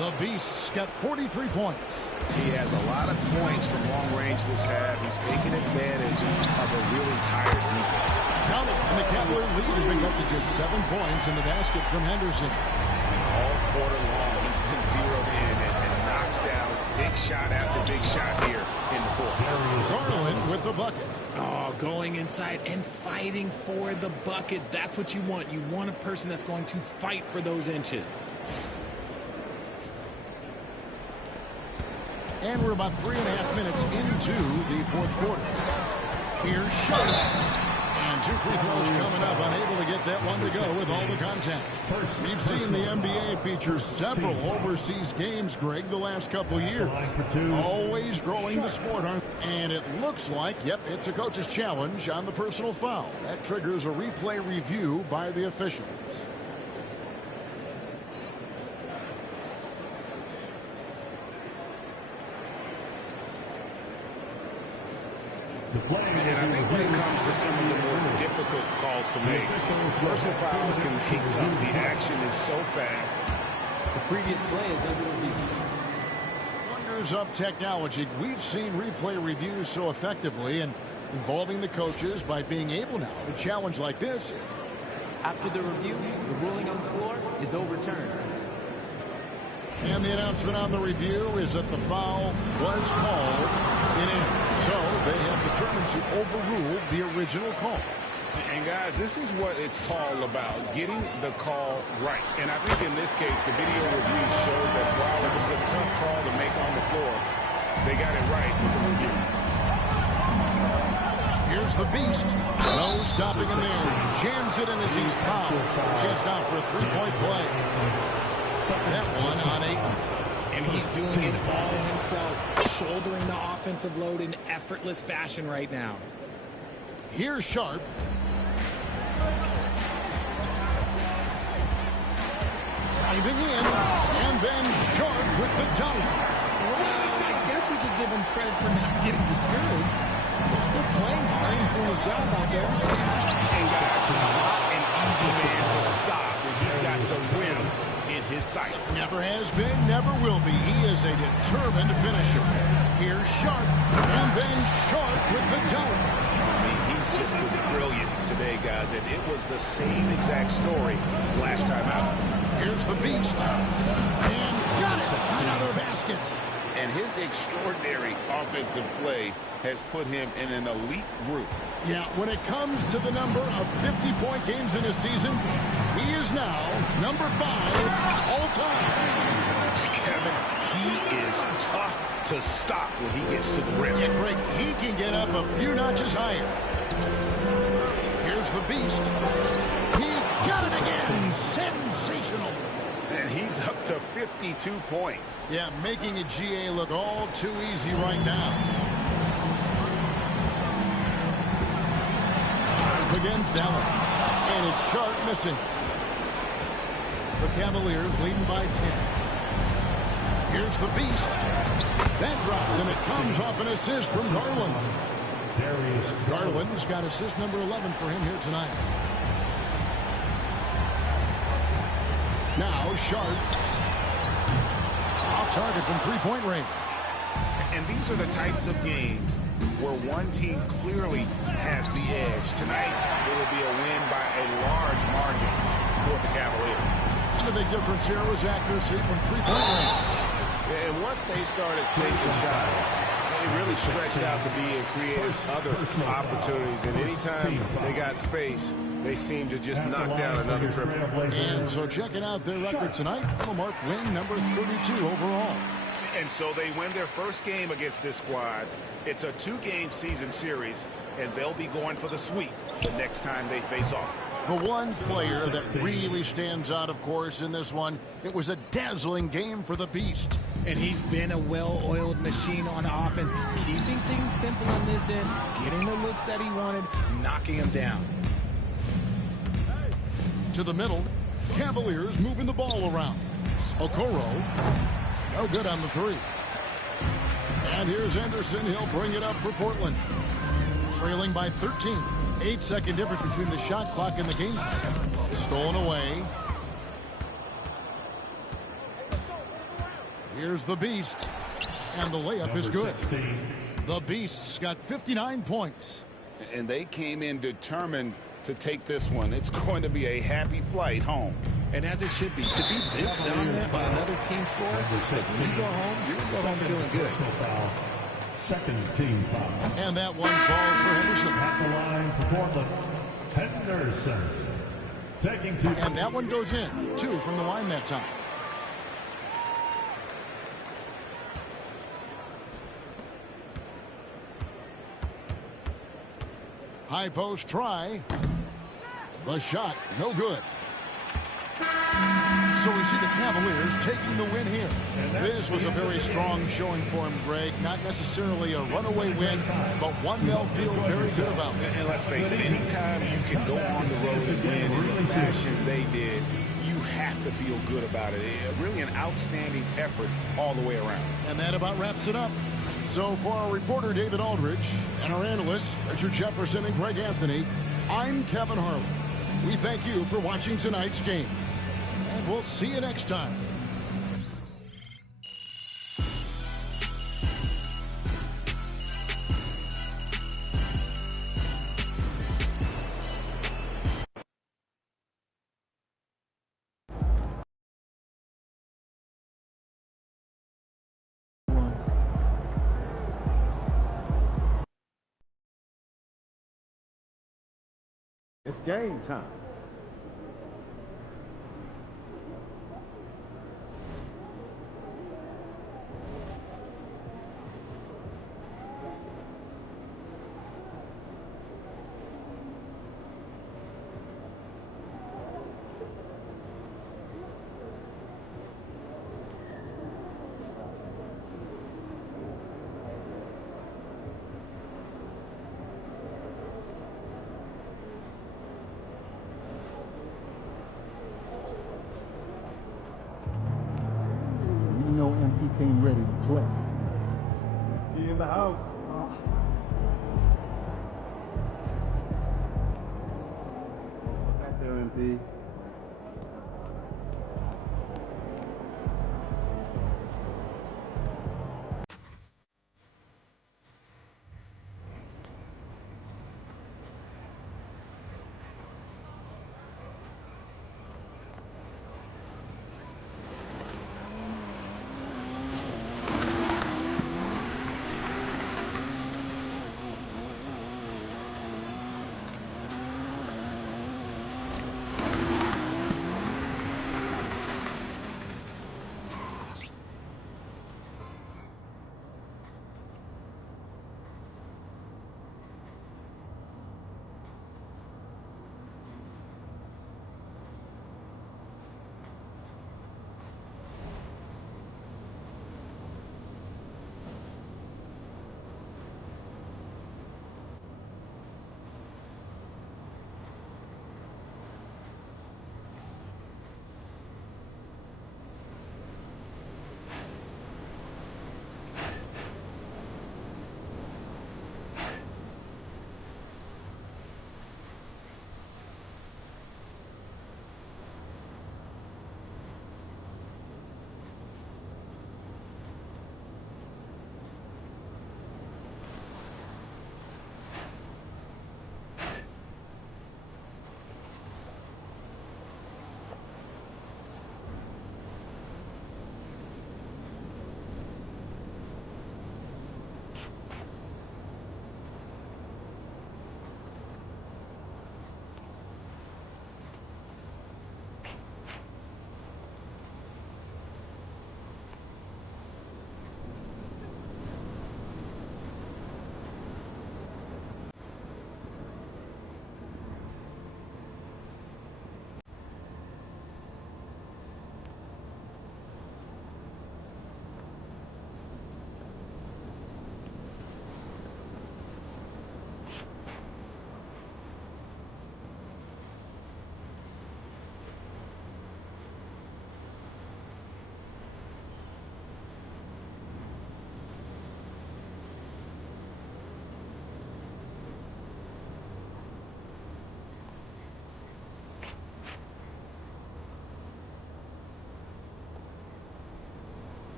The Beasts got 43 points. He has a lot of points from long range this half. He's taking advantage of a really tired defense. Count it, and the Cavalier lead has been cut to just 7 points in the basket from Henderson. All quarter long, he's been zeroed in and knocks down big shot after big shot here in the fourth. Garland with the bucket. Oh, going inside and fighting for the bucket. That's what you want. You want a person that's going to fight for those inches. And we're about 3.5 minutes into the fourth quarter. Here's Sharp. And 2 free throws coming up. Unable to get that one to go with all the contact. We've seen the NBA feature several overseas games, Greg, the last couple years. Always growing the sport. And it looks like, yep, it's a coach's challenge on the personal foul. That triggers a replay review by the officials. And I think when it comes to some of the more difficult calls to make, personal fouls can be tough. The action is so fast. The previous play is under review. Wonders of technology. We've seen replay reviews so effectively and involving the coaches by being able now to challenge like this. After the review, the ruling on the floor is overturned. And the announcement on the review is that the foul was called in. So they have determined to overrule the original call. And guys, this is what it's all about, getting the call right. And I think in this case, the video review showed that while it was a tough call to make on the floor, they got it right with the review. Here's the Beast. No stopping him there. Jams it in as he's fouled. Chance now for a three-point play. That one on Ayton. And he's doing it all himself, shouldering the offensive load in effortless fashion right now. Here's Sharp. Driving in, and then Sharp with the dunk. Well, I guess we could give him credit for not getting discouraged. They're still playing hard. He's doing his job out there. And guys, he's not an easy man to stop when he's got the rim in his sights. Never has been, never will be. He is a determined finisher. Here's Sharp, and then Sharp with the dunk. I mean, he's just been brilliant today, guys, and it was the same exact story last time out. Here's the Beast, and got it! Another basket. And his extraordinary offensive play has put him in an elite group. Yeah, when it comes to the number of 50-point games in a season, he is now number 5 all time. Kevin, he is tough to stop when he gets to the rim. Yeah, Greg, he can get up a few notches higher. Here's the Beast. He got it again. Sensational. And he's up to 52 points. Yeah, making a GA look all too easy right now. Against Allen. And it's Sharp missing. The Cavaliers leading by 10. Here's the Beast. That drops, and it comes off an assist from Garland. Garland's got assist number 11 for him here tonight. Now Sharp. Off target from three-point range. And these are the types of games where one team clearly has the edge. Tonight, it will be a win by a large margin for the Cavaliers. And the big difference here was accuracy from three-point range. And once they started sinking shots, they really stretched out to be and created other opportunities. And anytime they got space, they seemed to just knock down another triple. And so checking out their record tonight, they'll mark win number 32 overall. And so they win their first game against this squad. It's a 2-game season series, and they'll be going for the sweep the next time they face off. The one player that really stands out, of course, in this one, it was a dazzling game for the Beast. And he's been a well-oiled machine on offense, keeping things simple on this end, getting the looks that he wanted, knocking him down. To the middle, Cavaliers moving the ball around. Okoro, no good on the three. And here's Anderson. He'll bring it up for Portland. Trailing by 13. 8-second difference between the shot clock and the game. Stolen away. Here's the Beast. And the layup is good. The Beasts got 59 points. And they came in determined to take this one. It's going to be a happy flight home. And as it should be, to be this dominant on another team's floor, when you go home, you're going to go home feeling good. Second team foul. And that one falls for Henderson. At the line for Portland, Henderson. Taking two. And that one goes in. 2 from the line that time. High post try. The shot, no good. So we see the Cavaliers taking the win here. This was a very strong showing for him, Greg. Not necessarily a runaway win, but one they'll feel very good about. And let's face it, anytime you can go on the road and win in the fashion they did, you have to feel good about it. Really an outstanding effort all the way around. And that about wraps it up. So for our reporter, David Aldridge, and our analysts, Richard Jefferson and Greg Anthony, I'm Kevin Harlan. We thank you for watching tonight's game. And we'll see you next time. It's game time. He came ready to play. He in the house. Back there, MP.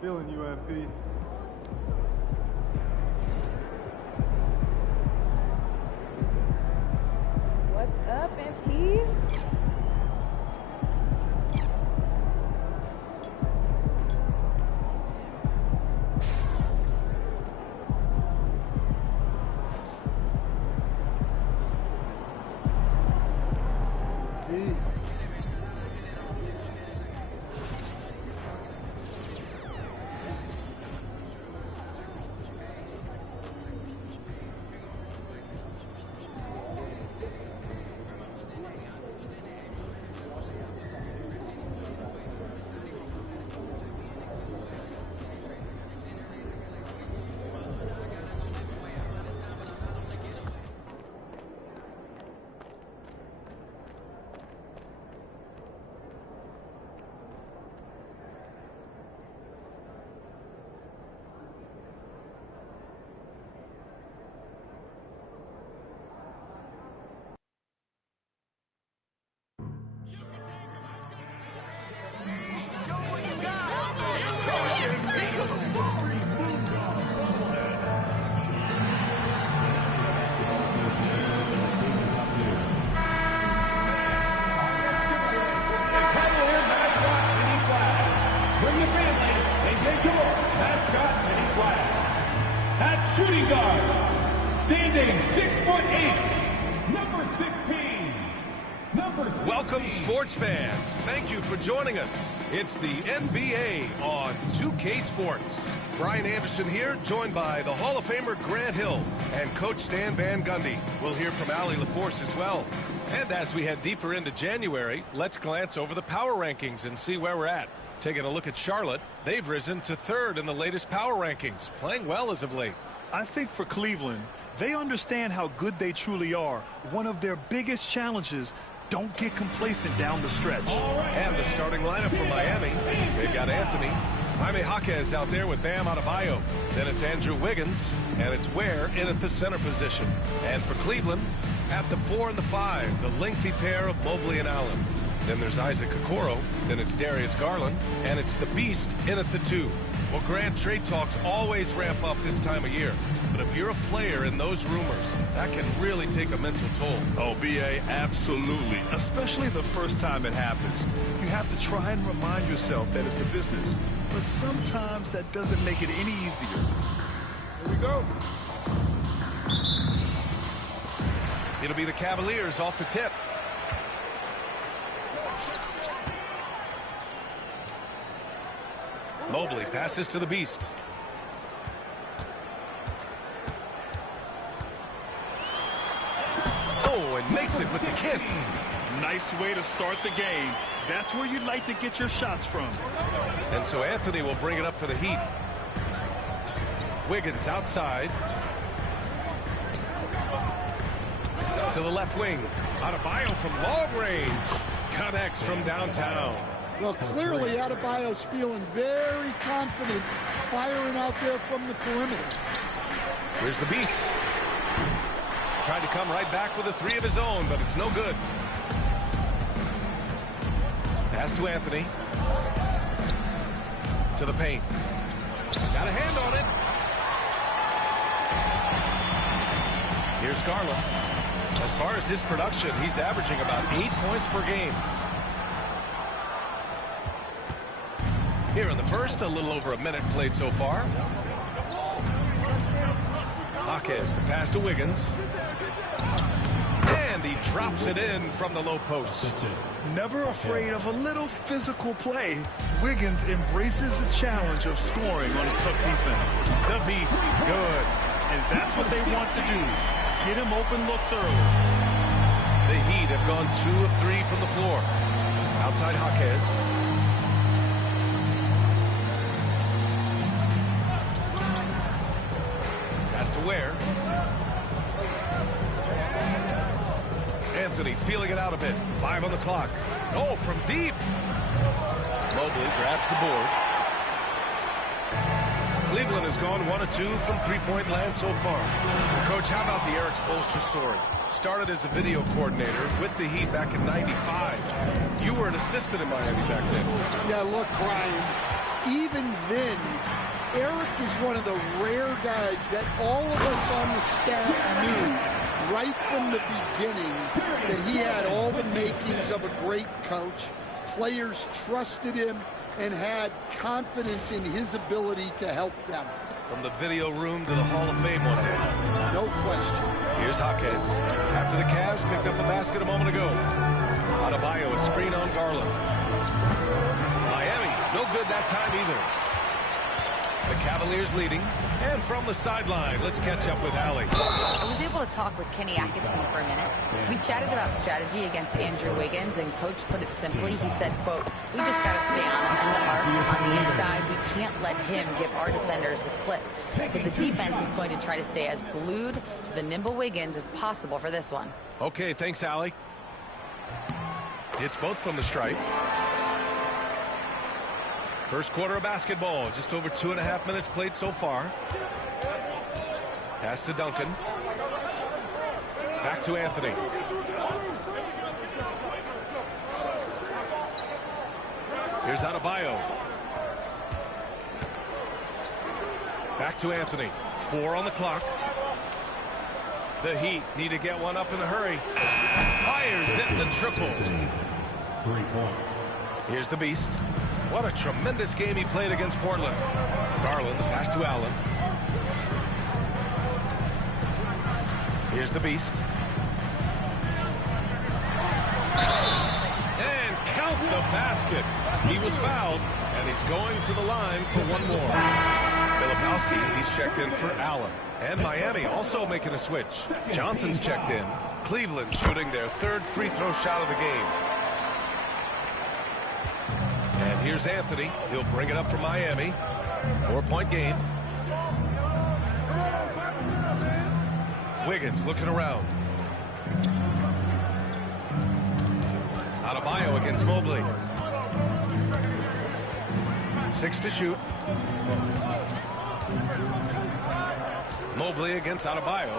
Feeling you, MP. What's up, MP? Shooting guard, standing 6'8", number 16, number 16. Welcome, sports fans. Thank you for joining us. It's the NBA on 2K Sports. Brian Anderson here, joined by the Hall of Famer Grant Hill and Coach Stan Van Gundy. We'll hear from Allie LaForce as well. And as we head deeper into January, let's glance over the power rankings and see where we're at. Taking a look at Charlotte, they've risen to 3rd in the latest power rankings, playing well as of late. I think for Cleveland, they understand how good they truly are. One of their biggest challenges, don't get complacent down the stretch. And the starting lineup for Miami, they've got Anthony. Jaime Jaquez out there with Bam Adebayo. Then it's Andrew Wiggins, and it's Ware in at the center position. And for Cleveland, at the 4 and the 5, the lengthy pair of Mobley and Allen. Then there's Isaac Okoro, then it's Darius Garland, and it's the Beast in at the 2. Well, Grant, trade talks always ramp up this time of year. But if you're a player in those rumors, that can really take a mental toll. Oh, B.A., absolutely. Especially the first time it happens. You have to try and remind yourself that it's a business. But sometimes that doesn't make it any easier. Here we go. It'll be the Cavaliers off the tip. Mobley passes to the Beast. Oh, and makes it with the kiss. Nice way to start the game. That's where you'd like to get your shots from. And so Anthony will bring it up for the Heat. Wiggins outside. To the left wing. Adebayo from long range. Connects from downtown. Well, clearly Adebayo's feeling very confident firing out there from the perimeter. Here's the Beast. Tried to come right back with a 3 of his own, but it's no good. Pass to Anthony. To the paint. Got a hand on it. Here's Garland. As far as his production, he's averaging about 8 points per game. Here in the first, a little over a minute played so far. Jaquez, the pass to Wiggins. And he drops it in from the low post. Never afraid of a little physical play, Wiggins embraces the challenge of scoring on a tough defense. The Beast, good. And that's what they want to do. Get him open looks early. The Heat have gone 2 of 3 from the floor. Outside Jaquez. Pass to Ware. Anthony feeling it out a bit. 5 on the clock. Oh, from deep. Mobley grabs the board. Cleveland has gone 1 of 2 from three-point land so far. Coach, how about the Eric Spoelstra story? Started as a video coordinator with the Heat back in '95. You were an assistant in Miami back then. Yeah, look, Brian, even then, Eric is one of the rare guys that all of us on the staff knew right from the beginning that he had all the makings of a great coach. Players trusted him and had confidence in his ability to help them. From the video room to the Hall of Fame one day. No question. Here's Jaquez. After the Cavs picked up a basket a moment ago. Adebayo, a screen on Garland. Miami, no good that time either. The Cavaliers leading. And from the sideline, let's catch up with Allie. I was able to talk with Kenny Atkinson for a minute. We chatted about strategy against Andrew Wiggins, and Coach put it simply. He said, quote, we just got to stay on him in the mark. On the inside, we can't let him give our defenders the slip. So the defense is going to try to stay as glued to the nimble Wiggins as possible for this one. Okay, thanks, Allie. It's both from the stripe. First quarter of basketball, just over 2.5 minutes played so far. Pass to Duncan. Back to Anthony. Here's Adebayo. Back to Anthony. 4 on the clock. The Heat need to get one up in a hurry. Fires in the triple. 3 points. Here's the Beast. What a tremendous game he played against Portland. Garland, the pass to Allen. Here's the Beast. And count the basket. He was fouled, and he's going to the line for one more. Filipowski, he's checked in for Allen. And Miami also making a switch. Johnson's checked in. Cleveland shooting their 3rd free throw shot of the game. And here's Anthony. He'll bring it up for Miami. 4-point game. Wiggins looking around. Adebayo against Mobley. 6 to shoot. Mobley against Adebayo.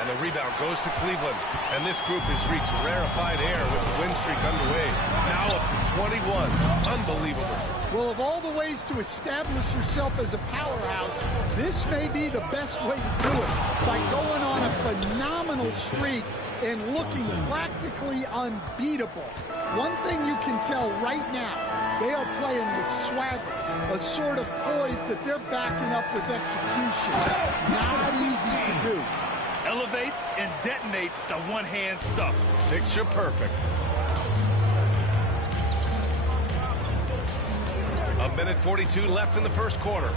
And the rebound goes to Cleveland. And this group has reached rarefied air with the win streak underway. Now up to 21. Unbelievable. Well, of all the ways to establish yourself as a powerhouse, this may be the best way to do it, by going on a phenomenal streak and looking practically unbeatable. One thing you can tell right now, they are playing with swagger, a sort of poise that they're backing up with execution. Not easy to do. Elevates and detonates the one-hand stuff. Picture perfect. 1:42 left in the first quarter.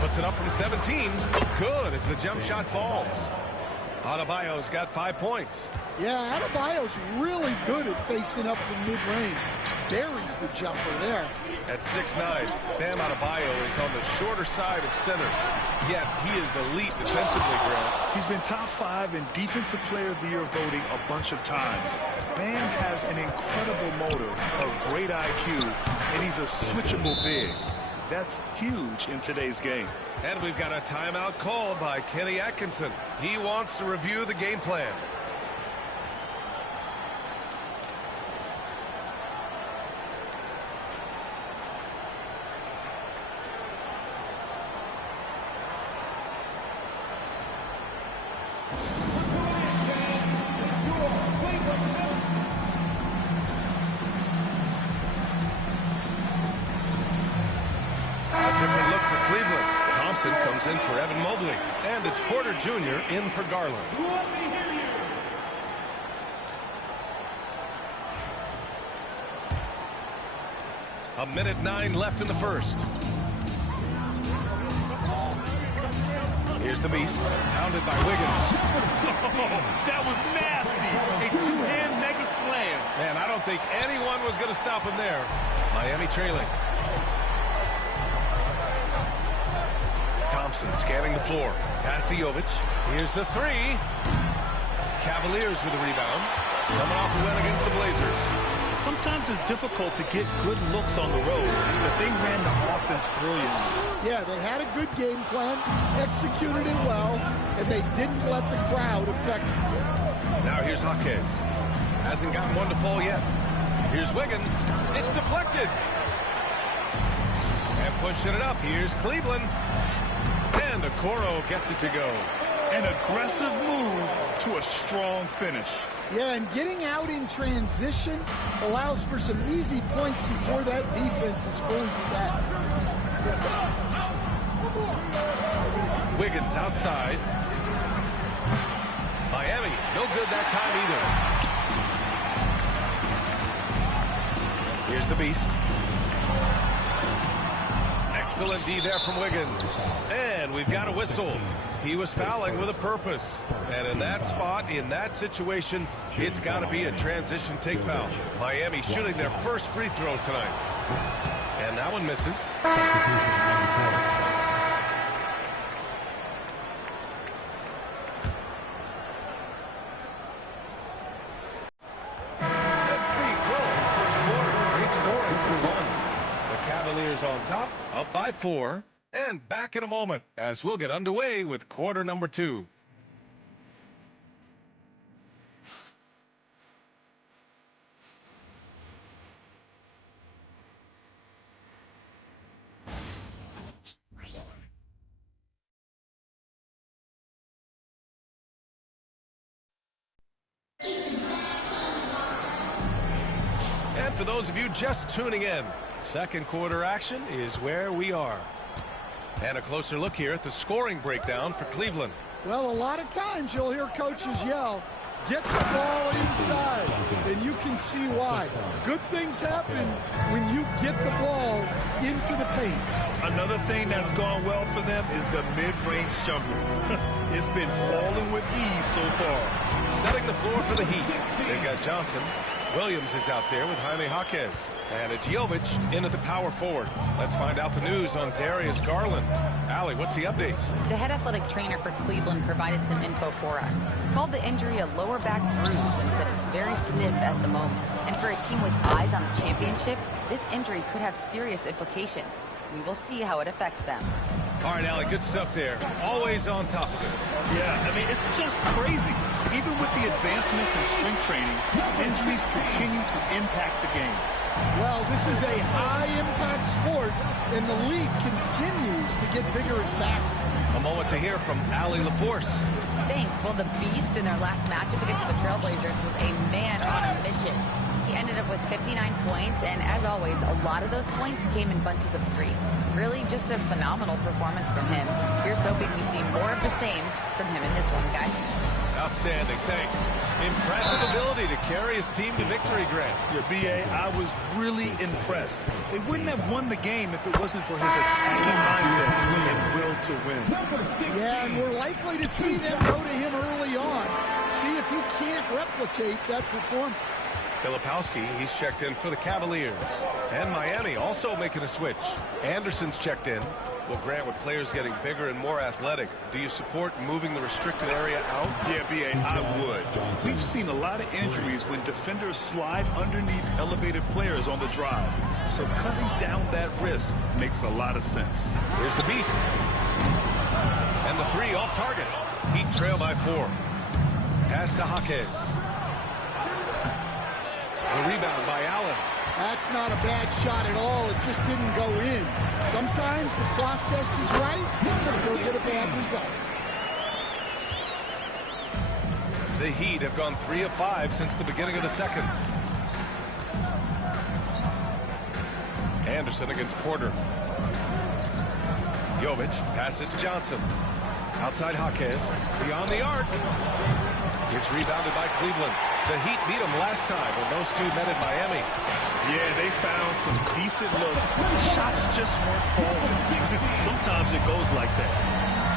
Puts it up from 17. Good as the jump shot falls. Adebayo's got 5 points. Yeah, Adebayo's really good at facing up from mid-range. Buries the jumper there. At 6'9", Bam Adebayo is on the shorter side of centers. Yet he is elite defensively, Grant. He's been top 5 in Defensive Player of the Year voting a bunch of times. Bam has an incredible motor, a great IQ, and he's a switchable big. That's huge in today's game. And we've got a timeout called by Kenny Atkinson. He wants to review the game plan. Comes in for Evan Mobley, and it's Porter Jr. in for Garland. A minute 9 left in the first. Here's the Beast, pounded by Wiggins. That was nasty. A two-hand mega slam. Man, I don't think anyone was going to stop him there. Miami trailing. Thompson scanning the floor. Pass to Jovic. Here's the 3. Cavaliers with a rebound. Coming off a win against the Blazers. Sometimes it's difficult to get good looks on the road, but they ran the offense brilliantly. Yeah, they had a good game plan, executed it well, and they didn't let the crowd affect them. Now here's Jaquez. Hasn't gotten one to fall yet. Here's Wiggins. It's deflected. And pushing it up. Here's Cleveland. And Okoro gets it to go. An aggressive move to a strong finish. Yeah, and getting out in transition allows for some easy points before that defense is fully set. Wiggins outside. Miami, no good that time either. Here's the Beast. Excellent D there from Wiggins. And we've got a whistle. He was fouling with a purpose. And in that spot, in that situation, it's got to be a transition take foul. Miami shooting their first free throw tonight. And that one misses. On top, up by 4, and back in a moment as we'll get underway with quarter number 2. And for those of you just tuning in, second quarter action is where we are. And a closer look here at the scoring breakdown for Cleveland. Well, a lot of times you'll hear coaches yell, get the ball inside, and you can see why. Good things happen when you get the ball into the paint. Another thing that's gone well for them is the mid-range jumper. It's been falling with ease so far. Setting the floor for the Heat. They've got Johnson. Williams is out there with Jaime Jaquez. And it's Jovic in at the power forward. Let's find out the news on Darius Garland. Allie, what's the update? The head athletic trainer for Cleveland provided some info for us. He called the injury a lower back bruise and said it's very stiff at the moment. And for a team with eyes on the championship, this injury could have serious implications. We will see how it affects them. All right, Allie, good stuff there. Always on top of it. Yeah, I mean, it's just crazy. Even with the advancements in strength training, injuries continue to impact the game. Well, this is a high-impact sport, and the league continues to get bigger and faster. A moment to hear from Allie LaForce. Thanks. Well, the Beast in their last matchup against the Trailblazers was a man on a mission. He ended up with 59 points, and as always, a lot of those points came in bunches of 3. Really just a phenomenal performance from him. Here's hoping we see more of the same from him in this one, guys. Outstanding, thanks. Impressive ability to carry his team to victory, Grant. Yeah, B.A., I was really impressed. They wouldn't have won the game if it wasn't for his attacking mindset and will to win. Yeah, and we're likely to see them go to him early on. See if he can't replicate that performance. Filipowski, he's checked in for the Cavaliers. And Miami also making a switch. Anderson's checked in. Well, Grant, with players getting bigger and more athletic, do you support moving the restricted area out? Yeah, B.A., I would. We've seen a lot of injuries when defenders slide underneath elevated players on the drive. So cutting down that risk makes a lot of sense. Here's the Beast. And the 3 off target. Heat trail by 4. Pass to Jaquez. The rebound by Allen. That's not a bad shot at all. It just didn't go in. Sometimes the process is right, and you still get a bad result. The Heat have gone 3 of 5 since the beginning of the second. Anderson against Porter. Jovic passes to Johnson. Outside Jaquez. Beyond the arc. It's rebounded by Cleveland. The Heat beat them last time when those two met in Miami. Yeah, they found some decent looks, but the shots just weren't falling. Sometimes it goes like that.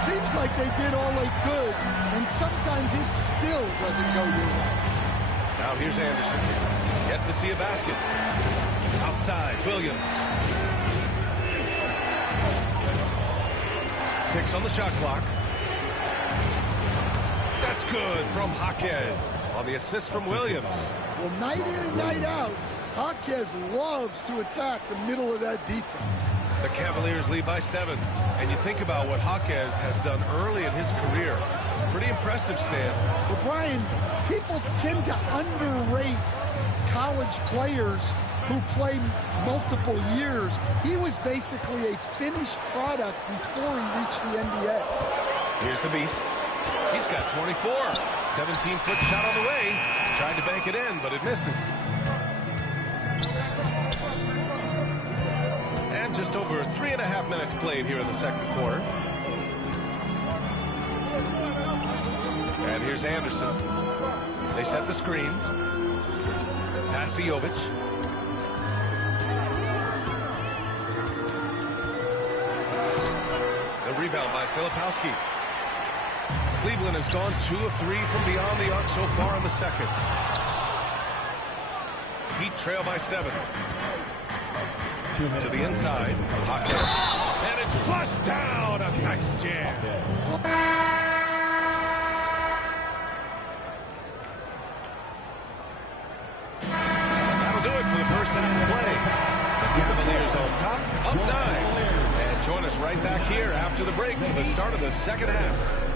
Seems like they did all they could, and sometimes it still doesn't go your way. Now here's Anderson. Yet to see a basket. Outside, Williams. 6 on the shot clock. That's good from Jaquez on the assist from Williams. Well, night in and night out, Jaquez loves to attack the middle of that defense. The Cavaliers lead by 7. And you think about what Jaquez has done early in his career. It's pretty impressive, Stan. Well, Brian, people tend to underrate college players who play multiple years. He was basically a finished product before he reached the NBA. Here's the Beast. He's got 24. 17-foot shot on the way. Tried to bank it in, but it misses. And just over 3.5 minutes played here in the second quarter. And here's Anderson. They set the screen. Pass to Jovic. The rebound by Filipowski. Cleveland has gone 2 of 3 from beyond the arc so far in the second. Heat trail by 7. To the inside. Hot catch. And it's flushed down. A nice jam. That'll do it for the first half of play. The Cavaliers on top, up 9. And join us right back here after the break for the start of the second half.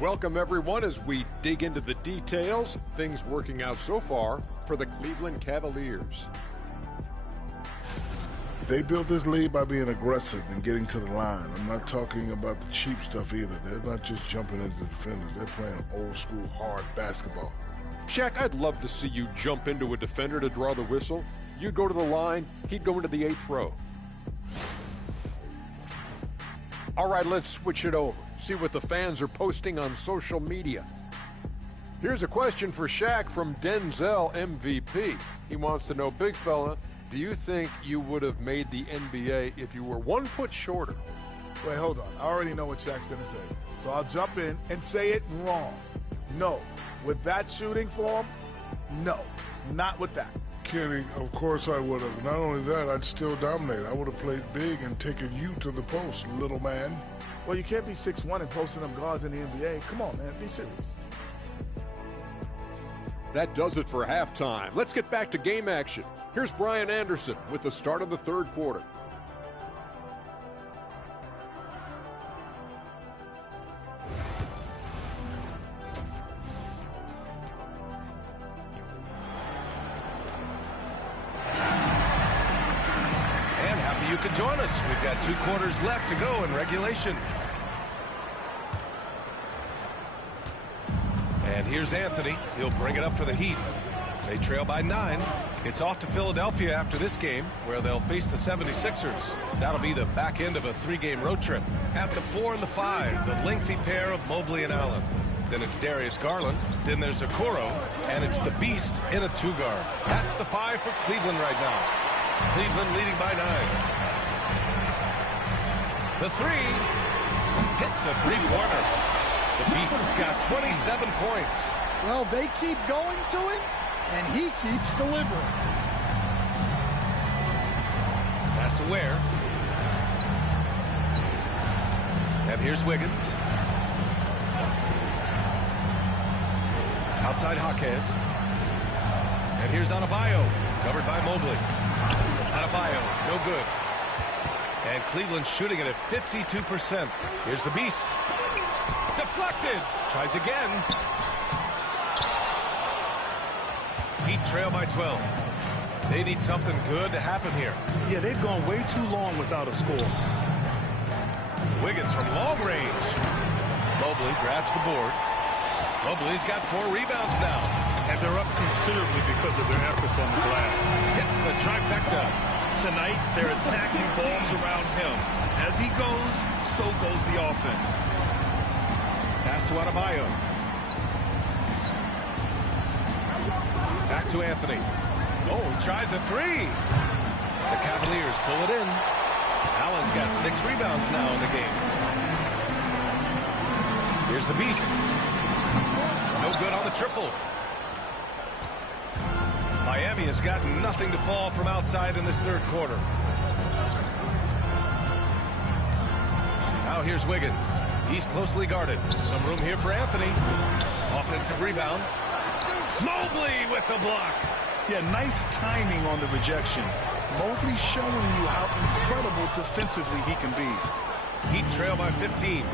Welcome, everyone, as we dig into the details. Things working out so far for the Cleveland Cavaliers. They built this lead by being aggressive and getting to the line. I'm not talking about the cheap stuff either. They're not just jumping into the defenders. They're playing old school hard basketball. Shaq, I'd love to see you jump into a defender to draw the whistle. You'd go to the line, he'd go into the 8th row. All right, let's switch it over. See what the fans are posting on social media. Here's a question for Shaq from Denzel MVP. He wants to know, big fella, do you think you would have made the NBA if you were 1 foot shorter? Wait, hold on. I already know what Shaq's going to say. So I'll jump in and say it wrong. No. With that shooting form, no. Not with that. Kenny, of course I would have. Not only that, I'd still dominate. I would have played big and taken you to the post, little man. Well, you can't be 6'1" and posting them guards in the NBA. Come on, man. Be serious. That does it for halftime. Let's get back to game action. Here's Brian Anderson with the start of the third quarter. And happy you could join us. We've got 2 quarters left to go in regulation. And here's Anthony. He'll bring it up for the Heat. They trail by 9. It's off to Philadelphia after this game, where they'll face the 76ers. That'll be the back end of a 3-game road trip. At the 4 and the 5, the lengthy pair of Mobley and Allen. Then it's Darius Garland. Then there's Okoro. And it's the Beast in a 2-guard. That's the 5 for Cleveland right now. Cleveland leading by 9. The 3 hits a 3-pointer. The Beast has got 27 points. Well, they keep going to him, and he keeps delivering. Pass to Ware. And here's Wiggins. Outside Jaquez. And here's Adebayo, covered by Mobley. Adebayo, no good. And Cleveland shooting it at 52%. Here's the Beast. Deflected. Tries again. Heat trail by 12. They need something good to happen here. Yeah, they've gone way too long without a score. Wiggins from long range. Mobley grabs the board. Mobley's got 4 rebounds now. And they're up considerably because of their efforts on the glass. Hits the trifecta. Tonight, they're attacking balls around him. As he goes, so goes the offense. Pass to Adebayo. Back to Anthony. Oh, he tries a 3. The Cavaliers pull it in. Allen's got 6 rebounds now in the game. Here's the Beast. No good on the triple. Miami has got nothing to fall from outside in this third quarter. Now here's Wiggins. He's closely guarded. Some room here for Anthony. Offensive rebound. Mobley with the block. Yeah, nice timing on the rejection. Mobley showing you how incredible defensively he can be. Heat trail by 15.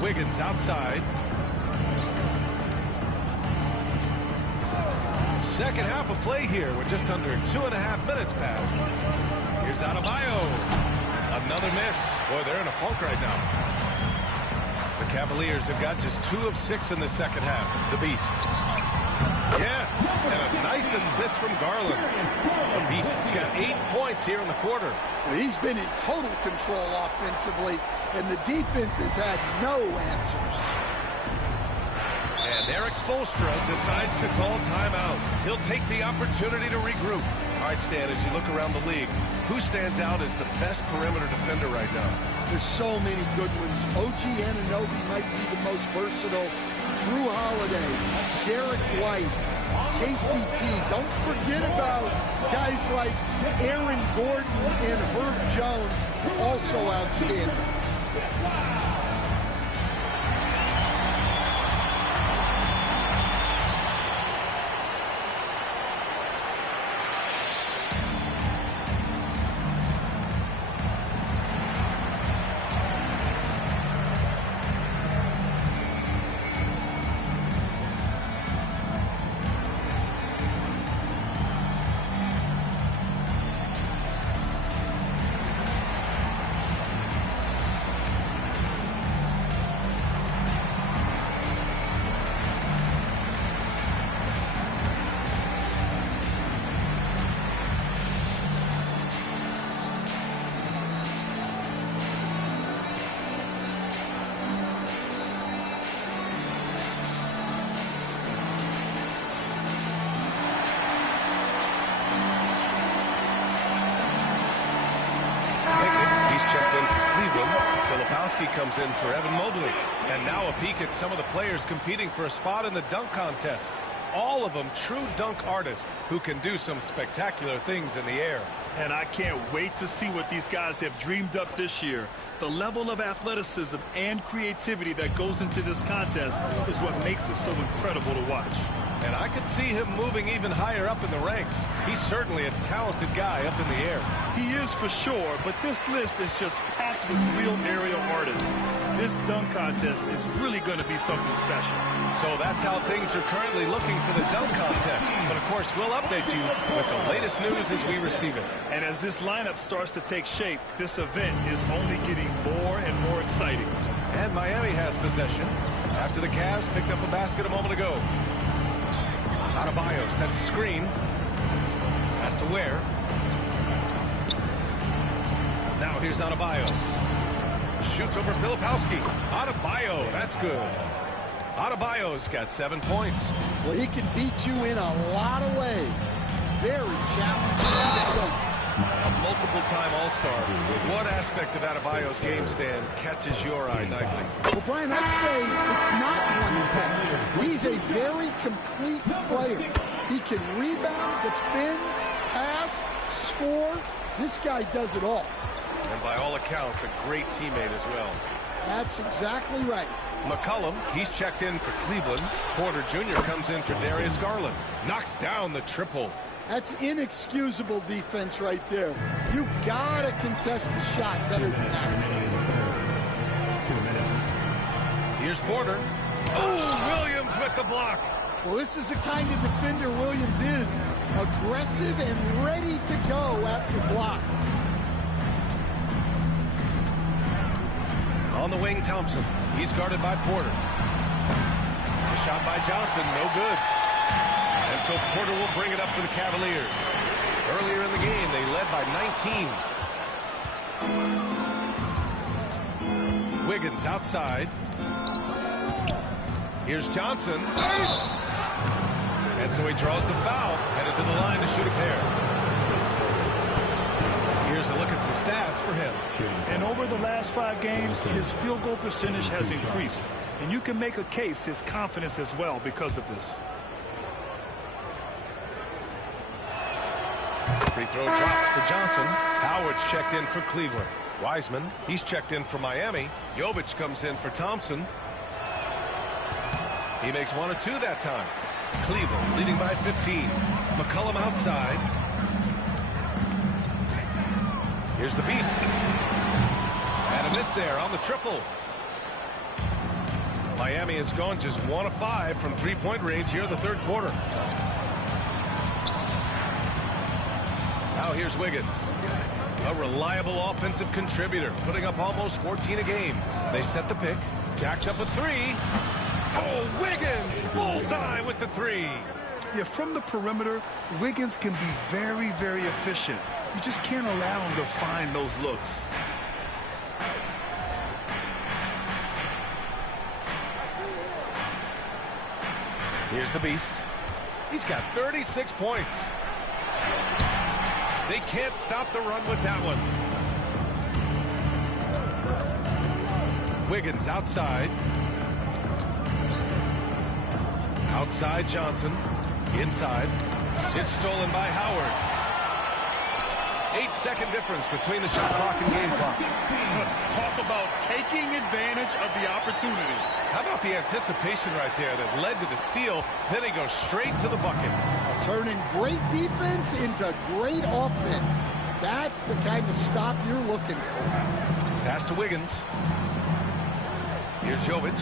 Wiggins outside. Second half of play here. We're just under 2.5 minutes past. Here's Adebayo. Another miss. Boy, they're in a funk right now. The Cavaliers have got just 2 of 6 in the second half. The Beast. Yes, and a nice assist from Garland. The Beast has got 8 points here in the quarter. Well, he's been in total control offensively, and the defense has had no answers. And Eric Spoelstra decides to call timeout. He'll take the opportunity to regroup. All right, Stan, as you look around the league, who stands out as the best perimeter defender right now? There's so many good ones. OG Anunoby might be the most versatile. Drew Holiday, Derek White, KCP. Don't forget about guys like Aaron Gordon and Herb Jones, also outstanding. Comes in for Evan Mobley. And now a peek at some of the players competing for a spot in the dunk contest. All of them true dunk artists who can do some spectacular things in the air. And I can't wait to see what these guys have dreamed up this year. The level of athleticism and creativity that goes into this contest is what makes it so incredible to watch. And I could see him moving even higher up in the ranks. He's certainly a talented guy up in the air. He is for sure, but this list is just packed with real aerial artists. This dunk contest is really going to be something special. So that's how things are currently looking for the dunk contest. But of course, we'll update you with the latest news as we receive it. And as this lineup starts to take shape, this event is only getting more and more exciting. And Miami has possession after the Cavs picked up a basket a moment ago. Adebayo sets a screen. Has to wear. Now here's Adebayo. Shoots over Filipowski. Adebayo, that's good. Adebayo's got 7 points. Well, he can beat you in a lot of ways. Very challenging. A multiple-time All-Star. What aspect of Adebayo's game, Stan, catches your eye nightly? Well, Brian, I'd say it's not one thing. He's a very complete player. He can rebound, defend, pass, score. This guy does it all. And by all accounts, a great teammate as well. That's exactly right. McCollum, he's checked in for Cleveland. Porter Jr. comes in for Darius Garland. Knocks down the triple. That's inexcusable defense right there. You gotta contest the shot better than that. 2 minutes. Here's Porter. Oh, Williams with the block. Well, this is the kind of defender Williams is. Aggressive and ready to go after blocks. On the wing, Thompson. He's guarded by Porter. A shot by Johnson, no good. And so Porter will bring it up for the Cavaliers. Earlier in the game, they led by 19. Wiggins outside. Here's Johnson. And so he draws the foul, headed to the line to shoot a pair. Here's a look at some stats for him. And over the last 5 games, his field goal percentage has increased. And you can make a case his confidence as well because of this. Free throw drops for Johnson. Howard's checked in for Cleveland. Wiseman, he's checked in for Miami. Jovic comes in for Thompson. He makes 1 or 2 that time. Cleveland leading by 15. McCollum outside. Here's the Beast. And a miss there on the triple. Miami has gone just 1 of 5 from three-point range here in the third quarter. Now here's Wiggins. A reliable offensive contributor, putting up almost 14 a game. They set the pick. Jacks up a 3. Oh, Wiggins! Bullseye with the 3. Yeah, from the perimeter, Wiggins can be very, very efficient. You just can't allow him to find those looks. Here's the Beast. He's got 36 points. They can't stop the run with that one. Wiggins outside. Outside Johnson. Inside. It's stolen by Howard. 8-second difference between the shot clock and game clock. Talk about taking advantage of the opportunity. How about the anticipation right there that led to the steal? Then he goes straight to the bucket. Turning great defense into great offense. That's the kind of stop you're looking for. Pass to Wiggins. Here's Jovic.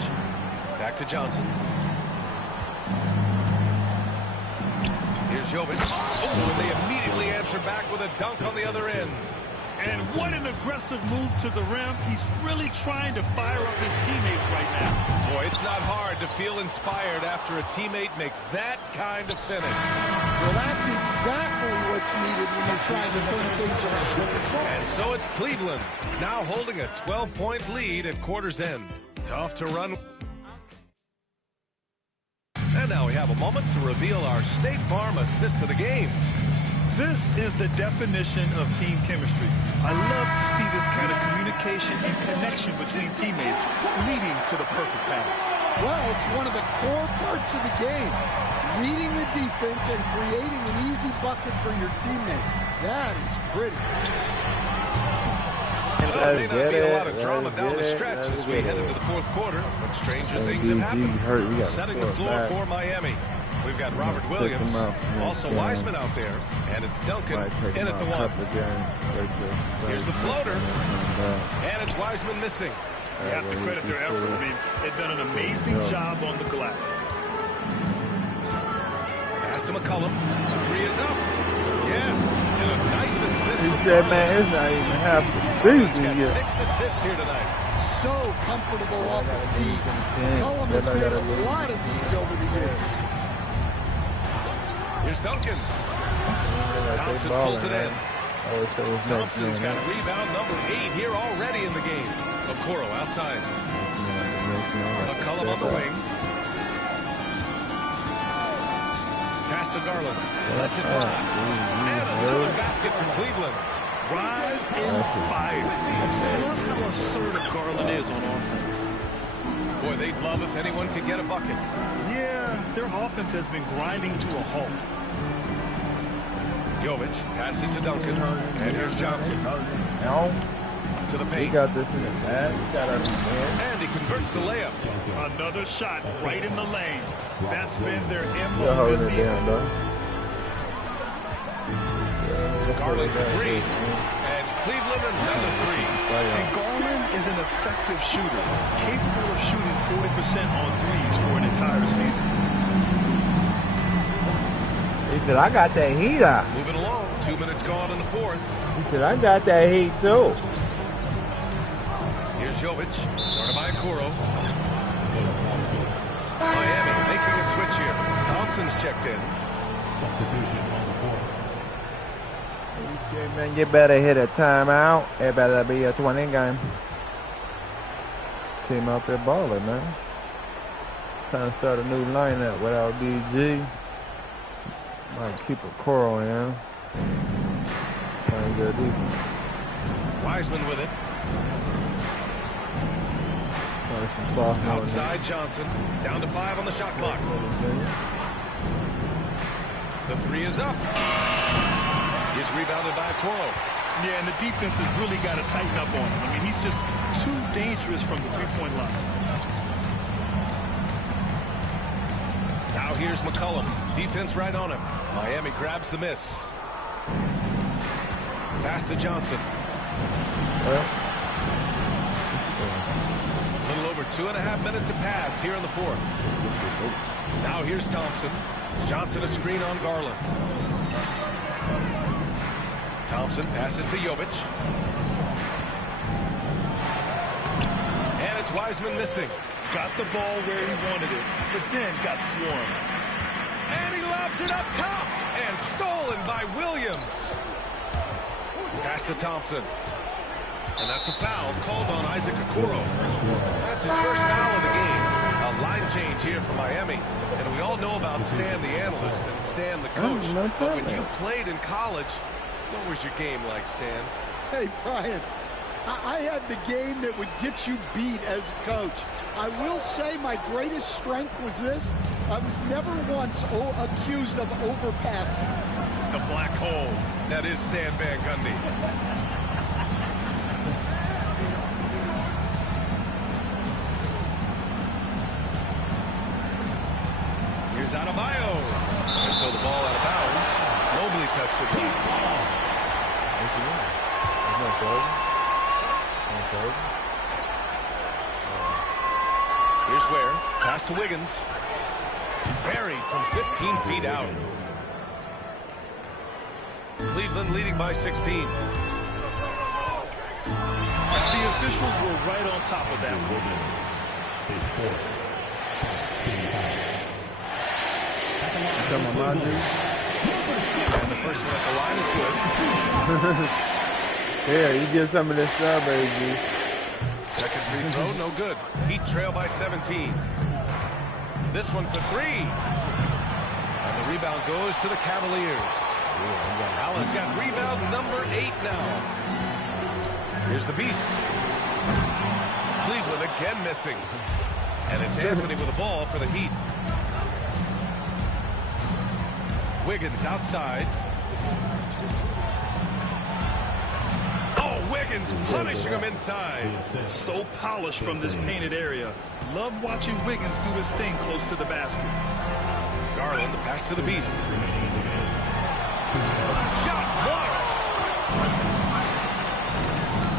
Back to Johnson. Here's Jovic. Oh, and they immediately answer back with a dunk on the other end. And what an aggressive move to the rim. He's really trying to fire up his teammates right now. Boy, it's not hard to feel inspired after a teammate makes that kind of finish. Well, that's exactly what's needed when you're trying to turn things around. And so it's Cleveland, now holding a 12-point lead at quarter's end. Tough to run. And now we have a moment to reveal our State Farm assist of the game. This is the definition of team chemistry. I love to see this kind of communication and connection between teammates leading to the perfect pass. Well, it's one of the core parts of the game. Reading the defense and creating an easy bucket for your teammates. That is pretty. Well, there may not be a lot of drama down the stretch as we head into the fourth quarter, but stranger things have happened. Setting the floor for Miami. We've got Robert Williams, also Wiseman out there, and it's Duncan in at the 1. Here's the floater, and it's Wiseman missing. You have to credit their effort. I mean, they've done an amazing job on the glass. Pass to McCollum. The 3 is up. Yes, and a nice assist. He said, man, it's not even half the season yet. 6 assists here tonight. So comfortable off the feet. McCollum has made a lot of these over the years. Here's Duncan. Thompson pulls it in. Thompson's got rebound number 8 here already in the game. Okoro outside. McCollum on the wing. Pass to Garland. Lets it fly. And another basket for Cleveland. Rise and fire. I love how assertive Garland is on offense. Boy, they'd love if anyone could get a bucket. Yeah, their offense has been grinding to a halt. Jovic passes to Duncan, and here's Johnson. To the paint. He got this in the bag. He got it in the and he converts the layup. Another shot right in the lane. That's been their MO this season. Garland for 3, and Cleveland another 3. And Garland is an effective shooter, capable of shooting 40% on threes for an entire season. He said, I got that heat out. Moving along, 2 minutes gone in the fourth. He said, I got that heat too. Here's Jovic, guarded by Okoro. Miami making a switch here. Thompson's checked in. Substitution on the court. Okay, man, you better hit a timeout. It better be a 20 game. Team out there balling, man. Trying to start a new lineup without DG. Might keep a Coral in. Trying to get deep. Wiseman with it. Outside Johnson. Down to 5 on the shot clock. The 3 is up. He's rebounded by Okoro. Yeah, and the defense has really got to tighten up on him. I mean, he's just too dangerous from the three-point line. Now here's McCollum. Defense right on him. Miami grabs the miss. Pass to Johnson. A little over 2.5 minutes have passed here in the fourth. Now here's Thompson. Johnson a screen on Garland. Thompson passes to Jovic. And it's Wiseman missing. Got the ball where he wanted it, but then got swarmed. And he lobs it up top. And stolen by Williams. Pass to Thompson. And that's a foul called on Isaac Okoro. That's his first foul of the game. A line change here for Miami. And we all know about Stan the analyst and Stan the coach. But when you played in college, what was your game like, Stan? Hey, Brian, I had the game that would get you beat as a coach. I will say my greatest strength was this. I was never once accused of overpassing. The black hole. That is Stan Van Gundy. Here's Adebayo. And so the ball out of bounds. Mobley touched it last. Here's Ware. Pass to Wiggins. Buried from 15 feet out. Cleveland leading by 16. The officials were right on top of that. And the first one at the line is good. Yeah, you get some of this strawberry juice. Second free throw, no good. Heat trail by 17. This one for three. And the rebound goes to the Cavaliers. Allen's got rebound number 8 now. Here's the Beast. Cleveland again missing. And it's Anthony with the ball for the Heat. Wiggins outside. Oh, Wiggins punishing him inside. So polished from this painted area. Love watching Wiggins do his thing close to the basket. Garland, the pass to the Beast. Shots blocked.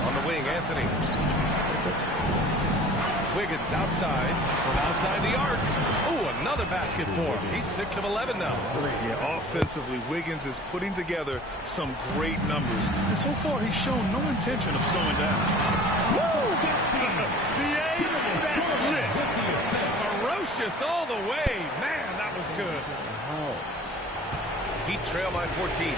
On the wing, Anthony. Wiggins outside. From outside the arc. Oh, another basket for him. He's 6 of 11 now. Yeah, offensively, Wiggins is putting together some great numbers. And so far, he's shown no intention of slowing down. Woo! The aim, that's lit. Ferocious all the way. Man, that was good. Heat trail by 14.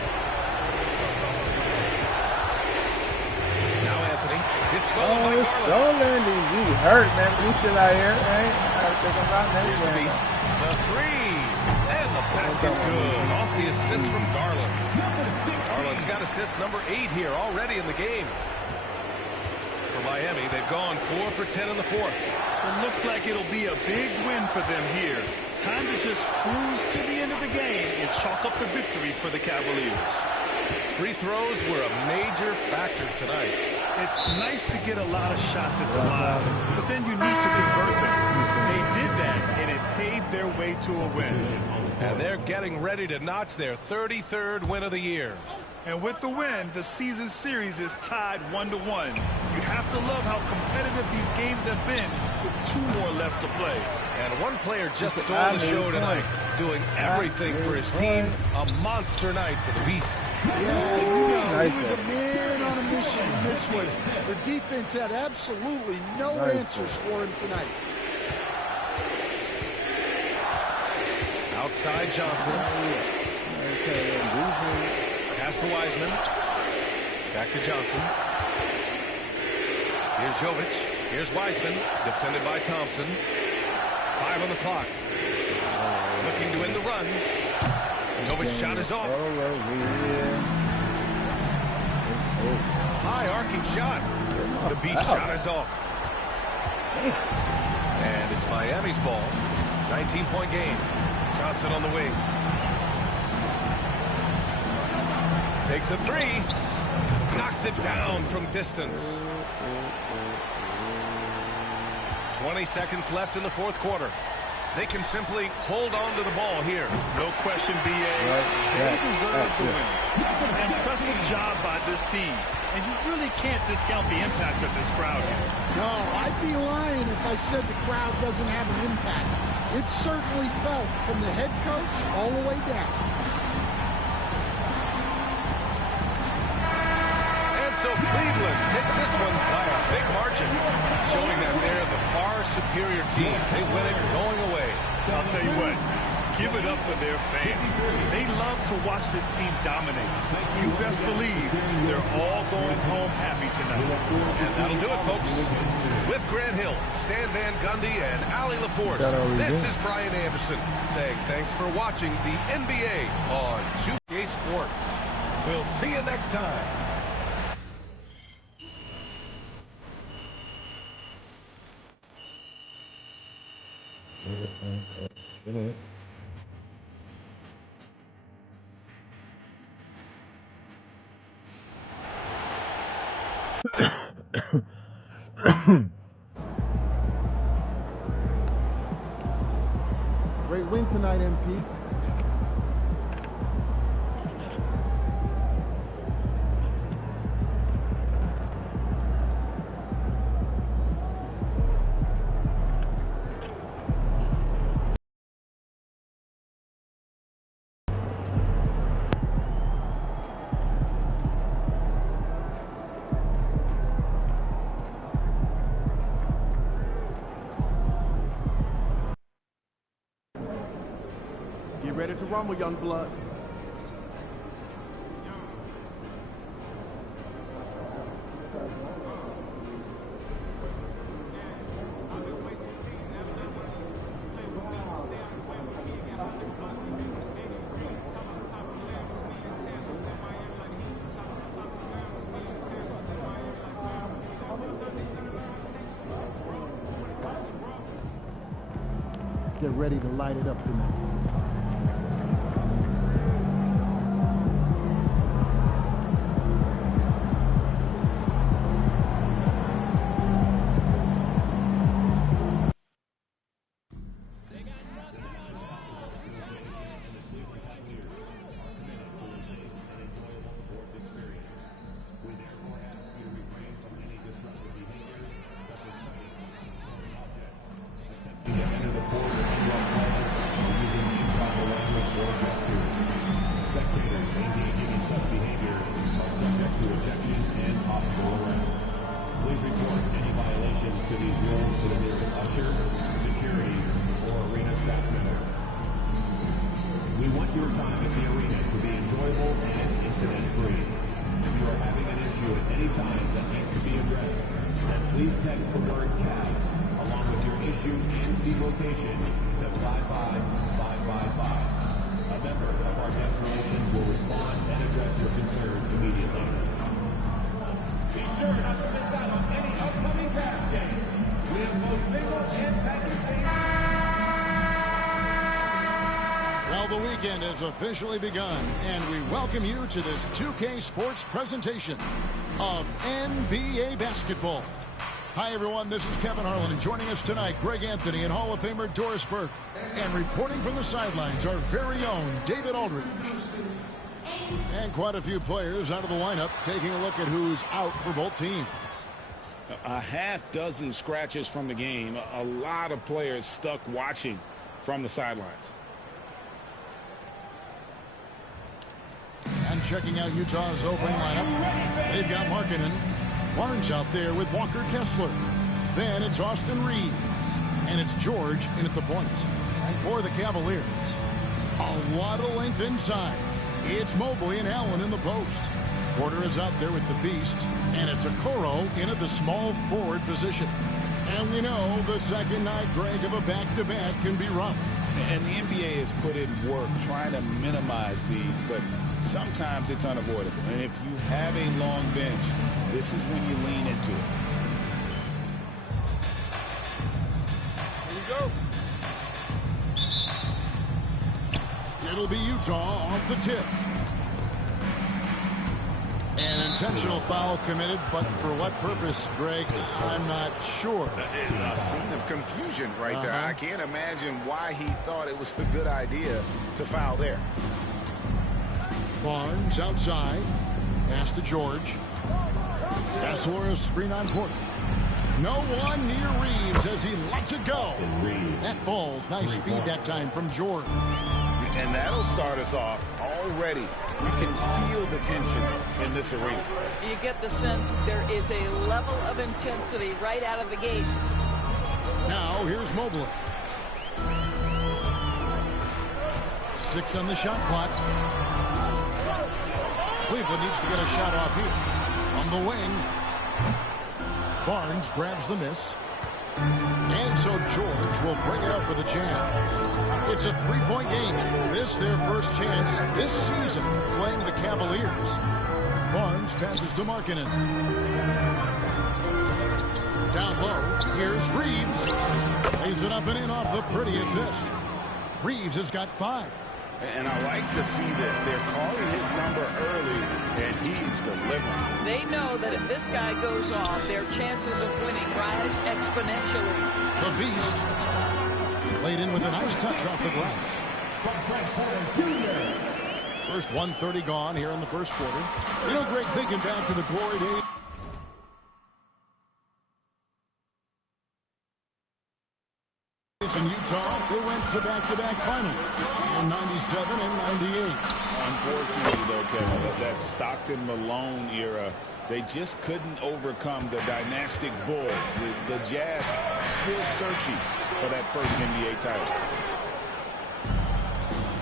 Now Anthony. It's stolen by Garland. Stolen. He hurt, man. He's still out here, right? Here's the Beast. The three. And the basket's good. Off the assist from Garland. Garland's got assist number 8 here already in the game. For Miami, they've gone 4 for 10 in the fourth. It looks like it'll be a big win for them here. Time to just cruise to the end of the game and chalk up the victory for the Cavaliers. Free throws were a major factor tonight. It's nice to get a lot of shots at the line, but then you need to convert them. They did that, and it paved their way to a win. And they're getting ready to notch their 33rd win of the year. And with the win, the season series is tied 1-1. You have to love how competitive these games have been with 2 more left to play. And one player just stole the show tonight, doing everything for his team. A monster night for the Beast. Yeah, he was a man on a mission in this one. The defense had absolutely no answers for him tonight. Outside Johnson. Pass to Wiseman. Back to Johnson. Here's Jovic. Here's Wiseman. Defended by Thompson. 5 on the clock. Looking to end the run. Jovic shot is off. High arcing shot. The Beast shot is off. And it's Miami's ball. 19-point game. Johnson on the wing. Takes a 3. Knocks it down from distance. 20 seconds left in the fourth quarter. They can simply hold on to the ball here. No question, B.A. They deserve the win. Impressive job by this team. And you really can't discount the impact of this crowd here. No, I'd be lying if I said the crowd doesn't have an impact. It's certainly felt from the head coach all the way down. And so Cleveland takes this one by a big margin, showing that they're the far superior team. They win it going away. I'll tell you what, give it up for their fans. They love to watch this team dominate. You best believe they're all going home happy tonight. And that'll do it, folks. With Grant Hill, Stan Van Gundy, and Allie LaForce, this is Brian Anderson saying thanks for watching the NBA on 2K Sports. We'll see you next time. Great win tonight, MP. Get ready to rumble, young blood. Get ready to light it up tonight. The weekend has officially begun, and we welcome you to this 2K Sports presentation of NBA basketball. Hi, everyone. This is Kevin Harlan, and joining us tonight, Greg Anthony and Hall of Famer Doris Burke. And reporting from the sidelines, our very own David Aldridge. And quite a few players out of the lineup, taking a look at who's out for both teams. A half dozen scratches from the game. A lot of players stuck watching from the sidelines. And checking out Utah's opening lineup, they've got Markkanen. Barnes out there with Walker Kessler. Then it's Austin Reeves. And it's George in at the point. And for the Cavaliers, a lot of length inside. It's Mobley and Allen in the post. Porter is out there with the Beast. And it's Okoro in at the small forward position. And we know the second night, Greg, of a back-to-back can be rough. And the NBA has put in work trying to minimize these, but sometimes it's unavoidable. And if you have a long bench, this is when you lean into it. Here we go. It'll be Utah off the tip. An intentional foul committed, but for what purpose, Greg? I'm not sure. A scene of confusion right there. I can't imagine why he thought it was a good idea to foul there. Barnes outside. Pass to George. Kessler, screen on Porter. No one near Reeves as he lets it go. That falls. Nice feed that time from George. And that'll start us off already. You can feel the tension in this arena. You get the sense there is a level of intensity right out of the gates. Now here's Mobley. 6 on the shot clock. Cleveland needs to get a shot off here. On the wing. Barnes grabs the miss. And so George will bring it up with a jam. It's a 3-point game. This their first chance this season playing the Cavaliers. Barnes passes to Markkanen. Down low, here's Reeves. Lays it up and in off the pretty assist. Reeves has got 5. And I like to see this. They're calling his number early, and he's delivering. They know that if this guy goes on, their chances of winning rise exponentially. The Beast played in with a nice touch off the glass. First 1:30 gone here in the first quarter. You know, Greg, thinking back to the glory days in Utah, they went to back-to-back finals in 97 and 98. Unfortunately, though, Kevin, that Stockton-Malone era, they just couldn't overcome the dynastic Bulls. The Jazz still searching for that first NBA title.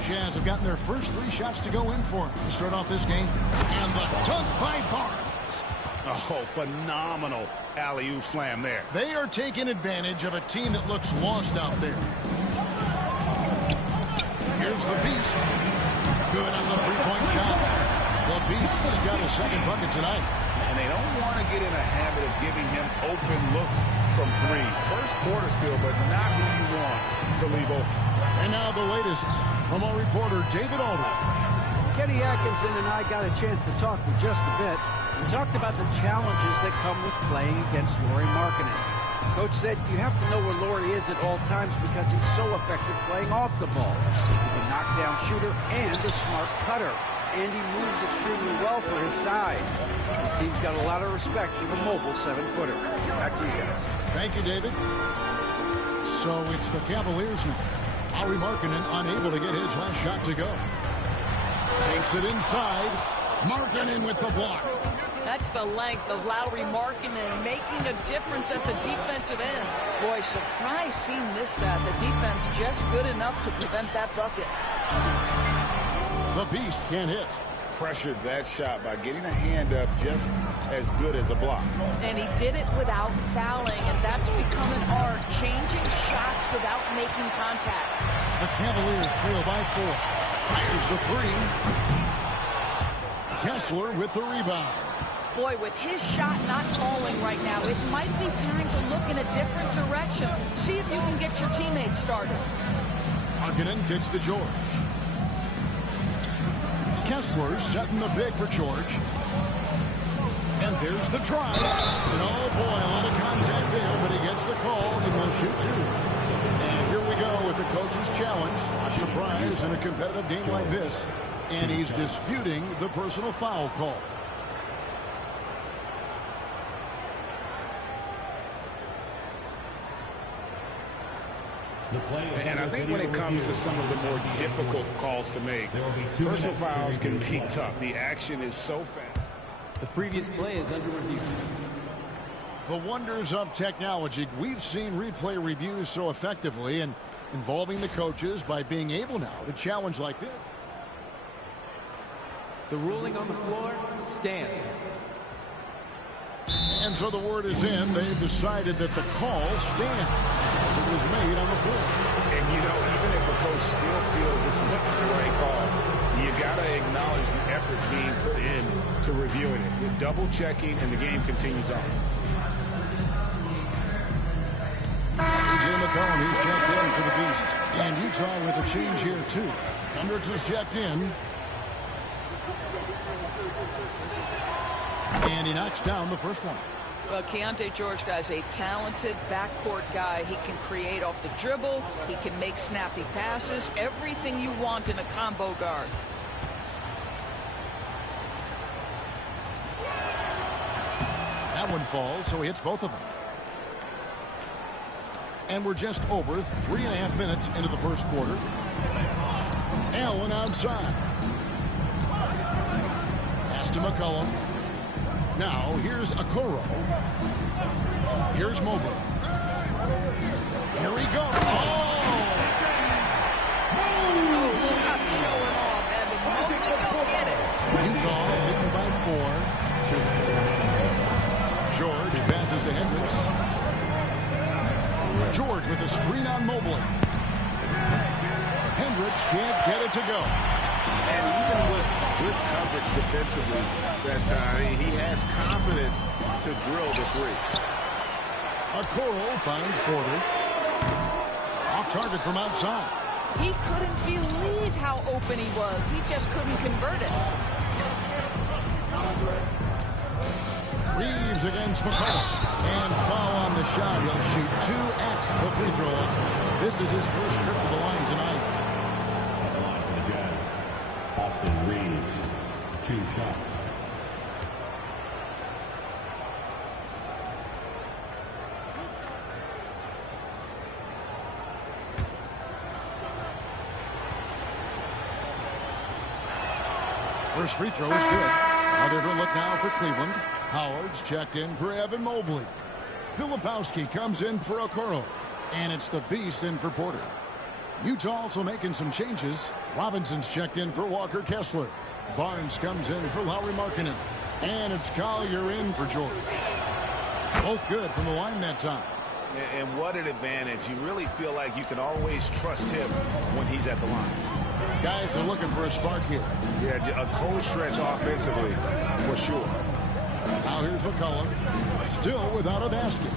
Jazz have gotten their first 3 shots to go in for to start off this game. And the dunk by Barnes. Oh, phenomenal alley-oop slam there. They are taking advantage of a team that looks lost out there. Here's the Beast. Good on the 3-point shot. The Beast's got a second bucket tonight. And they don't want to get in a habit of giving him open looks from 3. First quarter still, but not who you want to leave open. And now the latest from our reporter, David Aldridge. Kenny Atkinson and I got a chance to talk for just a bit. We talked about the challenges that come with playing against Lauri Markkanen. Coach said you have to know where Lauri is at all times because he's so effective playing off the ball. He's a knockdown shooter and a smart cutter. And he moves extremely well for his size. This team's got a lot of respect for the mobile 7-footer. Back to you guys. Thank you, David. So it's the Cavaliers now. Lauri Markkanen unable to get his last shot to go. Takes it inside. Markkanen with the block. That's the length of Lauri Markkanen making a difference at the defensive end. Boy, surprised he missed that. The defense just good enough to prevent that bucket. The Beast can't hit. Pressured that shot by getting a hand up just as good as a block. And he did it without fouling, and that's become an art, changing shots without making contact. The Cavaliers trail by 4. Fires the 3. Kessler with the rebound. Boy, with his shot not falling right now, it might be time to look in a different direction. See if you can get your teammates started. Markkanen kicks to George. Kessler setting the big for George. And there's the try. And oh boy, a lot of contact there, but he gets the call and will shoot 2. And here we go with the coach's challenge. A surprise in a competitive game like this. And he's disputing the personal foul call. And I think when it comes to some of the more difficult calls to make, personal fouls can be tough. The action is so fast. The previous play is under review. The wonders of technology. We've seen replay reviews so effectively and involving the coaches by being able now to challenge like this. The ruling on the floor stands. And so the word is in. They've decided that the call stands. It was made on the floor. And, you know, even if a coach still feels this wasn't the right call, you got to acknowledge the effort being put in to reviewing it. With double-checking, and the game continues on. A.J. McCollum, he's checked in for the Beast. And Utah with a change here, too. Hendricks is checked in. And he knocks down the first one. Well, Keontae George, guys, a talented backcourt guy. He can create off the dribble. He can make snappy passes. Everything you want in a combo guard. That one falls, so he hits both of them. And we're just over 3.5 minutes into the first quarter. Allen outside. Pass to McCollum. Now, here's Okoro. Here's Mobley. Here we go. Oh, stop showing off, Evan. Mobley, go get it. Utah leading by 4. George passes to Hendricks. George with a screen on Mobley. Hendricks can't get it to go. And even with good coverage defensively that time, he has confidence to drill the three. Okoro finds Porter. Off target from outside. He couldn't believe how open he was. He just couldn't convert it. Reeves against McCollum. And foul on the shot. He'll shoot 2 at the free throw line. This is his first trip to the line tonight. At the line for the Jazz, Austin Reeves, 2 shots. First free throw is good. A different look now for Cleveland. Howard's checked in for Evan Mobley. Filipowski comes in for Okoro. And it's the Beast in for Porter. Utah also making some changes. Robinson's checked in for Walker Kessler. Barnes comes in for Lauri Markkanen. And it's Collier in for Jordan. Both good from the line that time. And what an advantage. You really feel like you can always trust him when he's at the line. Guys are looking for a spark here. Yeah, a cold stretch offensively, for sure. Now here's McCollum. Still without a basket.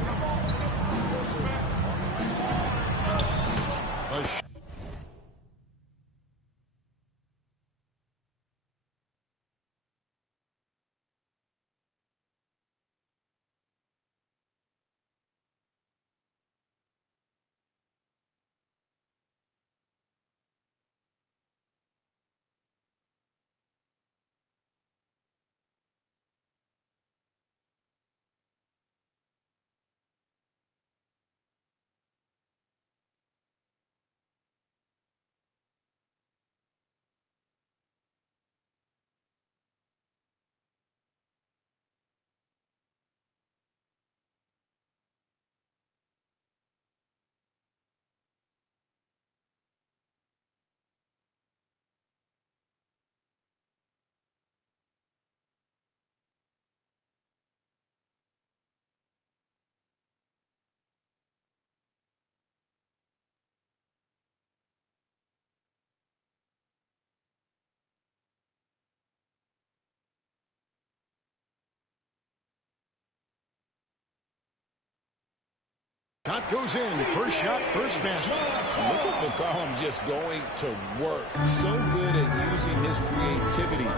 Shot goes in. First shot, first basket. Look at McCollum just going to work. So good at using his creativity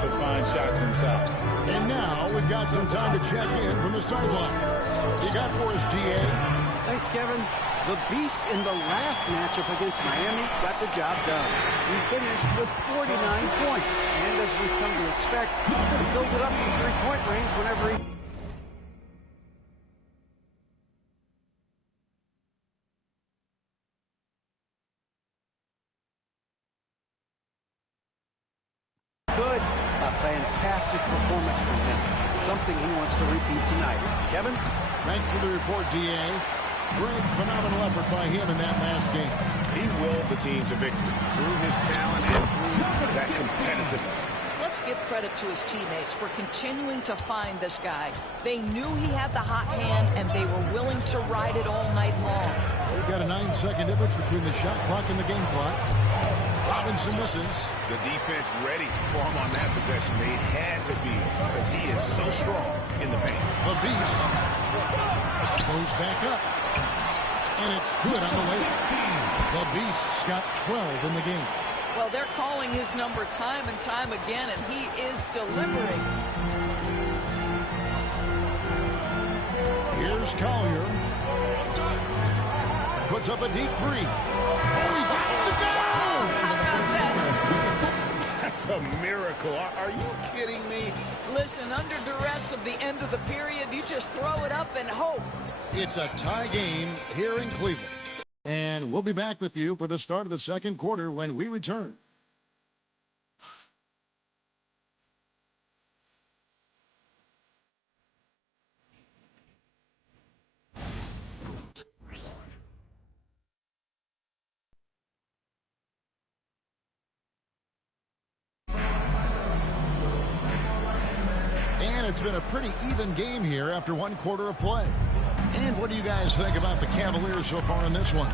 to find shots inside. And now we've got some time to check in from the sidelines. You got for us, GA. Thanks, Kevin. The Beast in the last matchup against Miami got the job done. We finished with 49 points. And as we've come to expect, he filled it up from three-point range whenever he... Good. A fantastic performance from him. Something he wants to repeat tonight. Kevin? Thanks for the report, DA. Great, phenomenal effort by him in that last game. He willed the team to victory through his talent and through that competitiveness. Let's give credit to his teammates for continuing to find this guy. They knew he had the hot hand, and they were willing to ride it all night long. We've got a 9-second difference between the shot clock and the game clock. Robinson misses. The defense ready for him on that possession. They had to be because he is so strong in the paint. The Beast goes back up. And it's good on the layup. The Beast's got 12 in the game. Well, they're calling his number time and time again, and he is delivering. Collier. Puts up a deep three. That's a miracle. Are you kidding me? Listen, under duress of the end of the period, you just throw it up and hope. It's a tie game here in Cleveland. And we'll be back with you for the start of the second quarter when we return. And it's been a pretty even game here after one quarter of play. And what do you guys think about the Cavaliers so far in this one?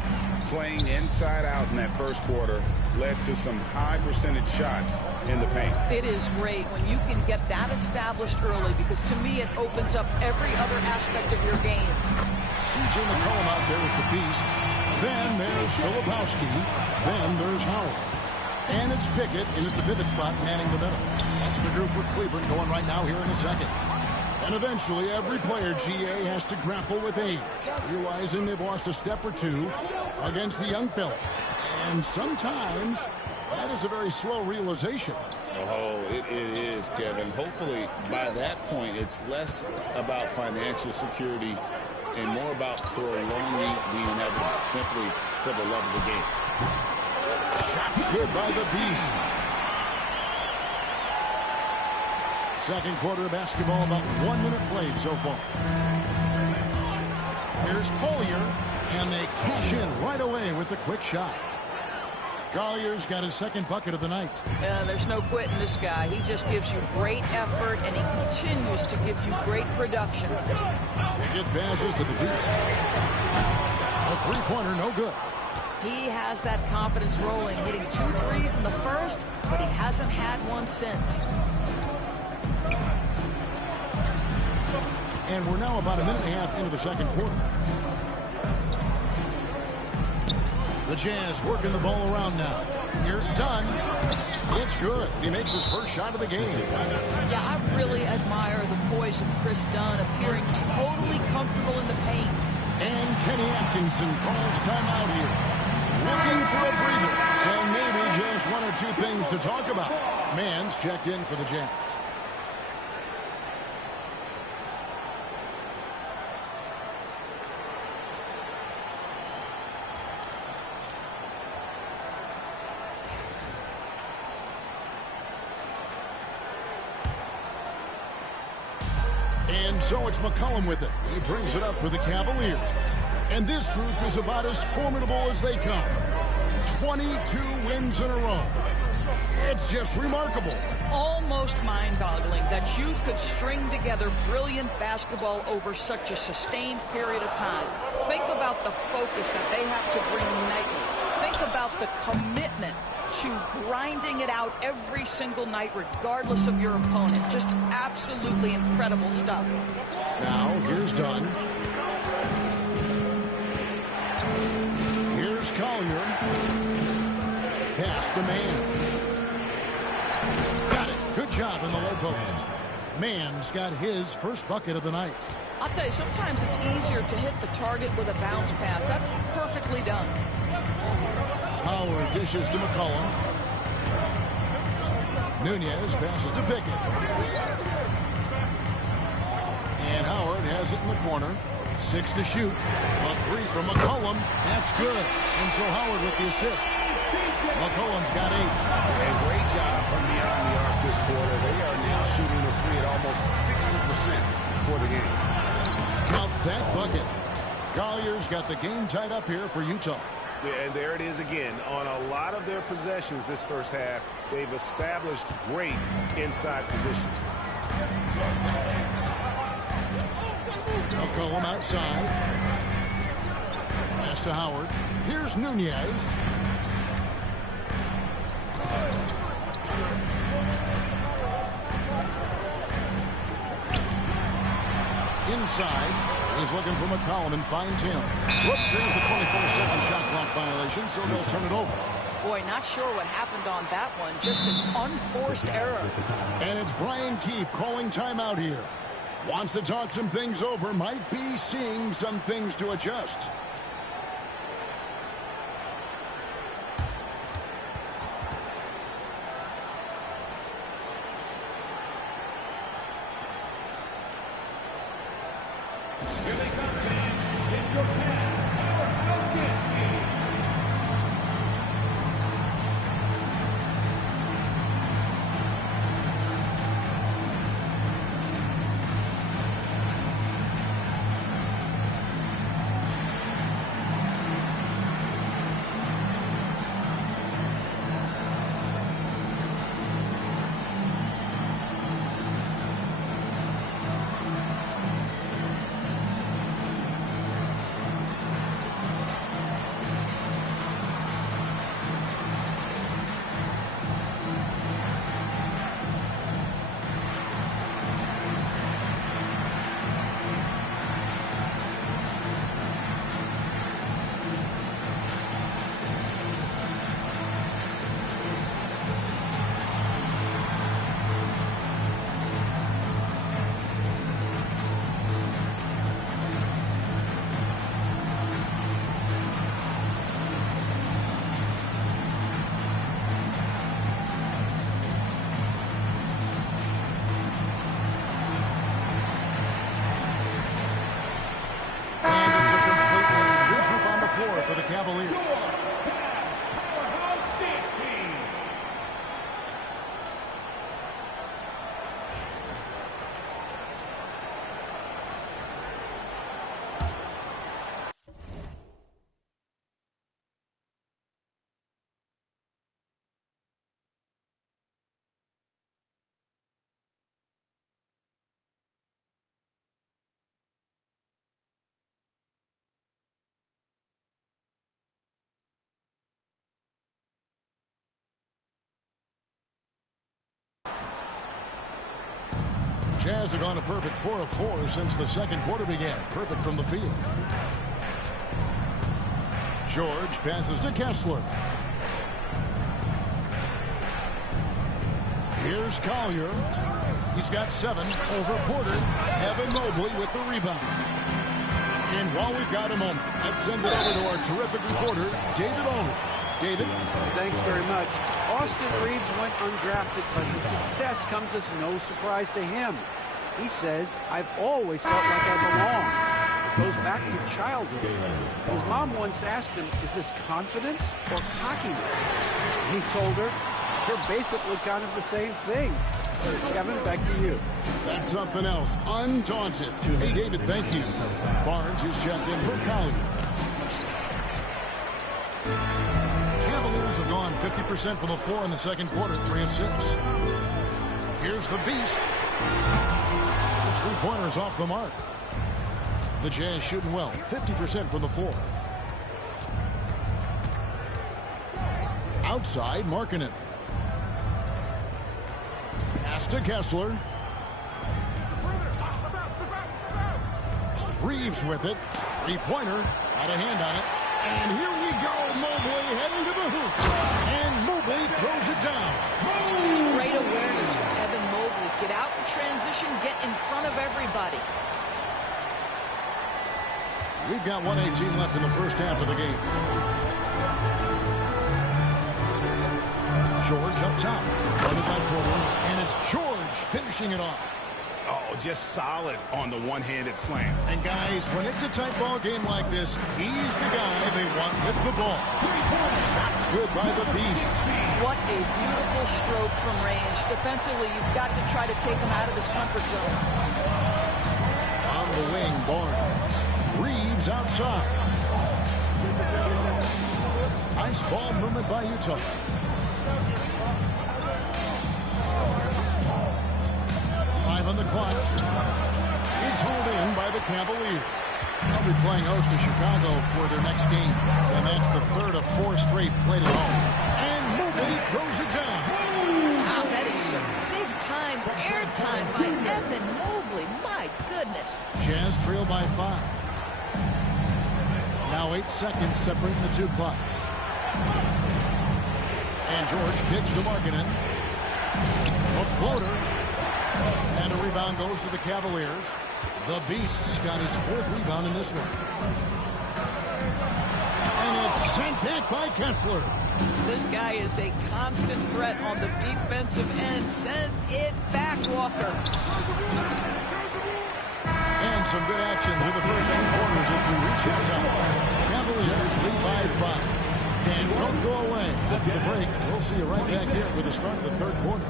Playing inside out in that first quarter led to some high percentage shots in the paint. It is great when you can get that established early, because to me it opens up every other aspect of your game. C.J. McCollum out there with the beast. Then there's Filipowski. Then there's Howard. And it's Pickett in at the pivot spot, manning the middle. That's the group for Cleveland going right now here in the second. And eventually, every player, GA, has to grapple with age, realizing they've lost a step or two against the young fellas. And sometimes, that is a very slow realization. Oh, it is, Kevin. Hopefully, by that point, it's less about financial security and more about prolonging the inevitable, simply for the love of the game. Shots good by the Beast. Second quarter of basketball, about 1 minute played so far. Here's Collier, and they cash in right away with the quick shot. Collier's got his second bucket of the night. There's no quitting this guy. He just gives you great effort, and he continues to give you great production. It passes to the Beast. A three-pointer, no good. He has that confidence rolling, hitting 2 threes in the first, but he hasn't had one since. And we're now about a minute and a half into the second quarter. The Jazz working the ball around now. Here's Dunn. It's good. He makes his first shot of the game. Yeah, I really admire the poise of Chris Dunn, appearing totally comfortable in the paint. And Kenny Atkinson calls timeout here. Looking for a breather. And maybe just one or two things to talk about. Mann's checked in for the Jazz. And so it's McCollum with it. He brings it up for the Cavaliers. And this group is about as formidable as they come. 22 wins in a row. It's just remarkable. Almost mind-boggling that you could string together brilliant basketball over such a sustained period of time. Think about the focus that they have to bring nightly. Think about the commitment to grinding it out every single night, regardless of your opponent. Just absolutely incredible stuff. Now, here's Dunn. Here's Collier. Pass to Mann. Got it. Good job in the low post. Mann's got his first bucket of the night. I'll tell you, sometimes it's easier to hit the target with a bounce pass. That's perfectly done. Howard dishes to McCollum. Nunez passes to Pickett. And Howard has it in the corner. 6 to shoot. A 3 from McCollum. That's good. And so Howard with the assist. McCollum's got 8. A great job from beyond the arc this quarter. They are now shooting the 3 at almost 60% for the game. Count that bucket. Collier's got the game tied up here for Utah. Yeah, and there it is again. On a lot of their possessions this first half, they've established great inside position. McCollum outside. Pass to Howard. Here's Nunez. Inside. He's looking for McCollum and finds him. Whoops, there's the 24-second shot clock violation, so they'll turn it over. Boy, not sure what happened on that one. Just an unforced error. And it's Brian Keefe calling timeout here. Wants to talk some things over. Might be seeing some things to adjust. Here they come, fans. It's your Pats Powerhouse Dance Team. For the Cavaliers. Powerhouse Dance Team. Jazz have gone a perfect 4 of 4 since the second quarter began. Perfect from the field. George passes to Kessler. Here's Collier. He's got 7 over Porter. Evan Mobley with the rebound. And while we've got a moment, let's send it over to our terrific reporter, David Aldridge. David. Thanks very much. Austin Reeves went undrafted, but the success comes as no surprise to him. He says, I've always felt like I belong. It goes back to childhood. His mom once asked him, is this confidence or cockiness? He told her, they're basically kind of the same thing. Kevin, back to you. That's something else. Undaunted. Hey, David, thank you. Barnes is checked in for Collier. Cavaliers have gone 50% from the floor in the second quarter, 3 of 6. Here's the Beast. His three-pointers off the mark. The Jazz shooting well, 50% from the floor. Outside, Markkanen. Pass to Kessler. Reeves with it. Three-pointer. Got a hand on it. And here we go. Mobley heading to the hoop. And Mobley throws it down. It's great awareness from Evan Mobley. Get out in transition. Get in front of everybody. We've got 1:18 left in the first half of the game. George up top. Guarded by Porter. And it's George finishing it off. Oh, just solid on the one-handed slam. And guys, when it's a tight ball game like this, he's the guy they want with the ball. Shots good by the Beast. What a beautiful stroke from range. Defensively, you've got to try to take him out of his comfort zone. On the wing, Barnes. Reeves outside. Nice ball movement by Utah. On the clock. It's hauled in by the Cavaliers. They'll be playing host to Chicago for their next game. And that's the third of 4 straight played at home. And Mobley throws it down. Wow, that is some big-time airtime by Evan Mobley. My goodness. Jazz trail by 5. Now 8 seconds separating the two clocks. And George kicks to Markkanen. A floater. And a rebound goes to the Cavaliers. The Beast's got his 4th rebound in this one. And it's sent back by Kessler. This guy is a constant threat on the defensive end. Send it back, Walker. And some good action through the first 2 quarters as we reach halftime. Cavaliers lead by 5. And don't go away. After the break, we'll see you right back here for the start of the 3rd quarter.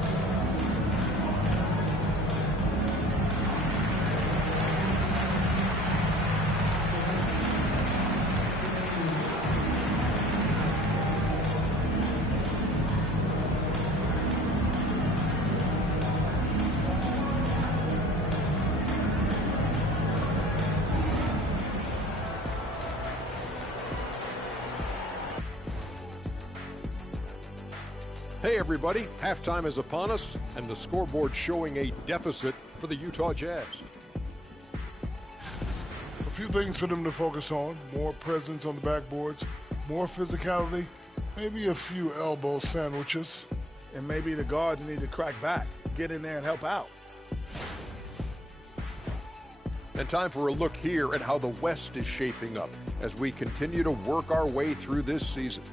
Hey everybody, halftime is upon us, and the scoreboard showing a deficit for the Utah Jazz. A few things for them to focus on. More presence on the backboards, more physicality, maybe a few elbow sandwiches. And maybe the guards need to crack back, get in there and help out. And time for a look here at how the West is shaping up as we continue to work our way through this season.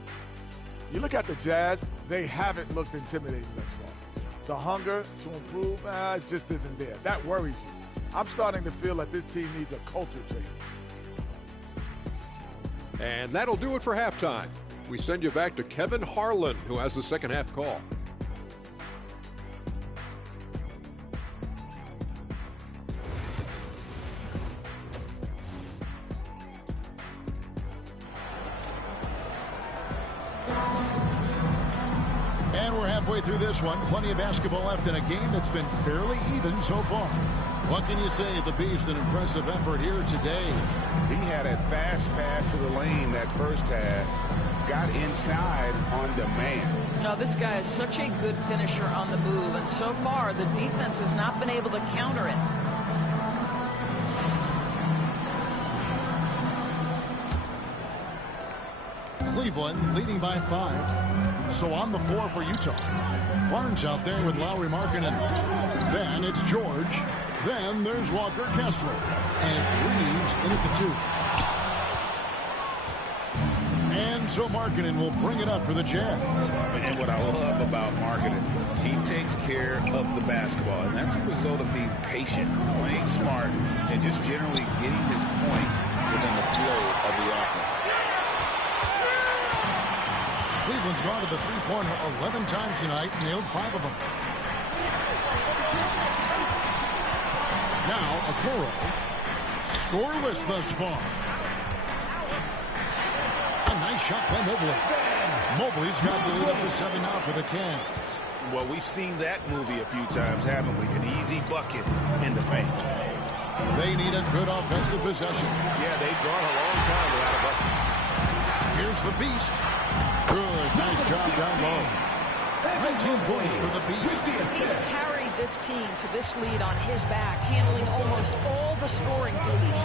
You look at the Jazz, they haven't looked intimidating thus far. The hunger to improve just isn't there. That worries you. I'm starting to feel like this team needs a culture change. And that'll do it for halftime. We send you back to Kevin Harlan, who has the second half call. And we're halfway through this one. Plenty of basketball left in a game that's been fairly even so far. What can you say? The Beast, an impressive effort here today. He had a fast pass to the lane that first half. Got inside on demand. No, this guy is such a good finisher on the move, and so far the defense has not been able to counter it. Cleveland leading by 5. So on the floor for Utah. Barnes out there with Lowry Markkanen. Then it's George. Then there's Walker Kessler. And it's Reeves in at the 2. And so Markkanen will bring it up for the Jazz. And what I love about Markkanen, he takes care of the basketball. And that's a result of being patient, playing smart, and just generally getting his points within the flow of the offense. Cleveland's gone to the three-pointer 11 times tonight, nailed 5 of them. Now, Okoro, scoreless thus far. A nice shot by Mobley. Mobley's got the lead up to 7 now for the Cavs. Well, we've seen that movie a few times, haven't we? An easy bucket in the paint. They need a good offensive possession. Yeah, they've gone a long time without a bucket. Here's the Beast. Good, nice job down low. 19 points for the Beast. He's carried this team to this lead on his back, handling almost all the scoring duties.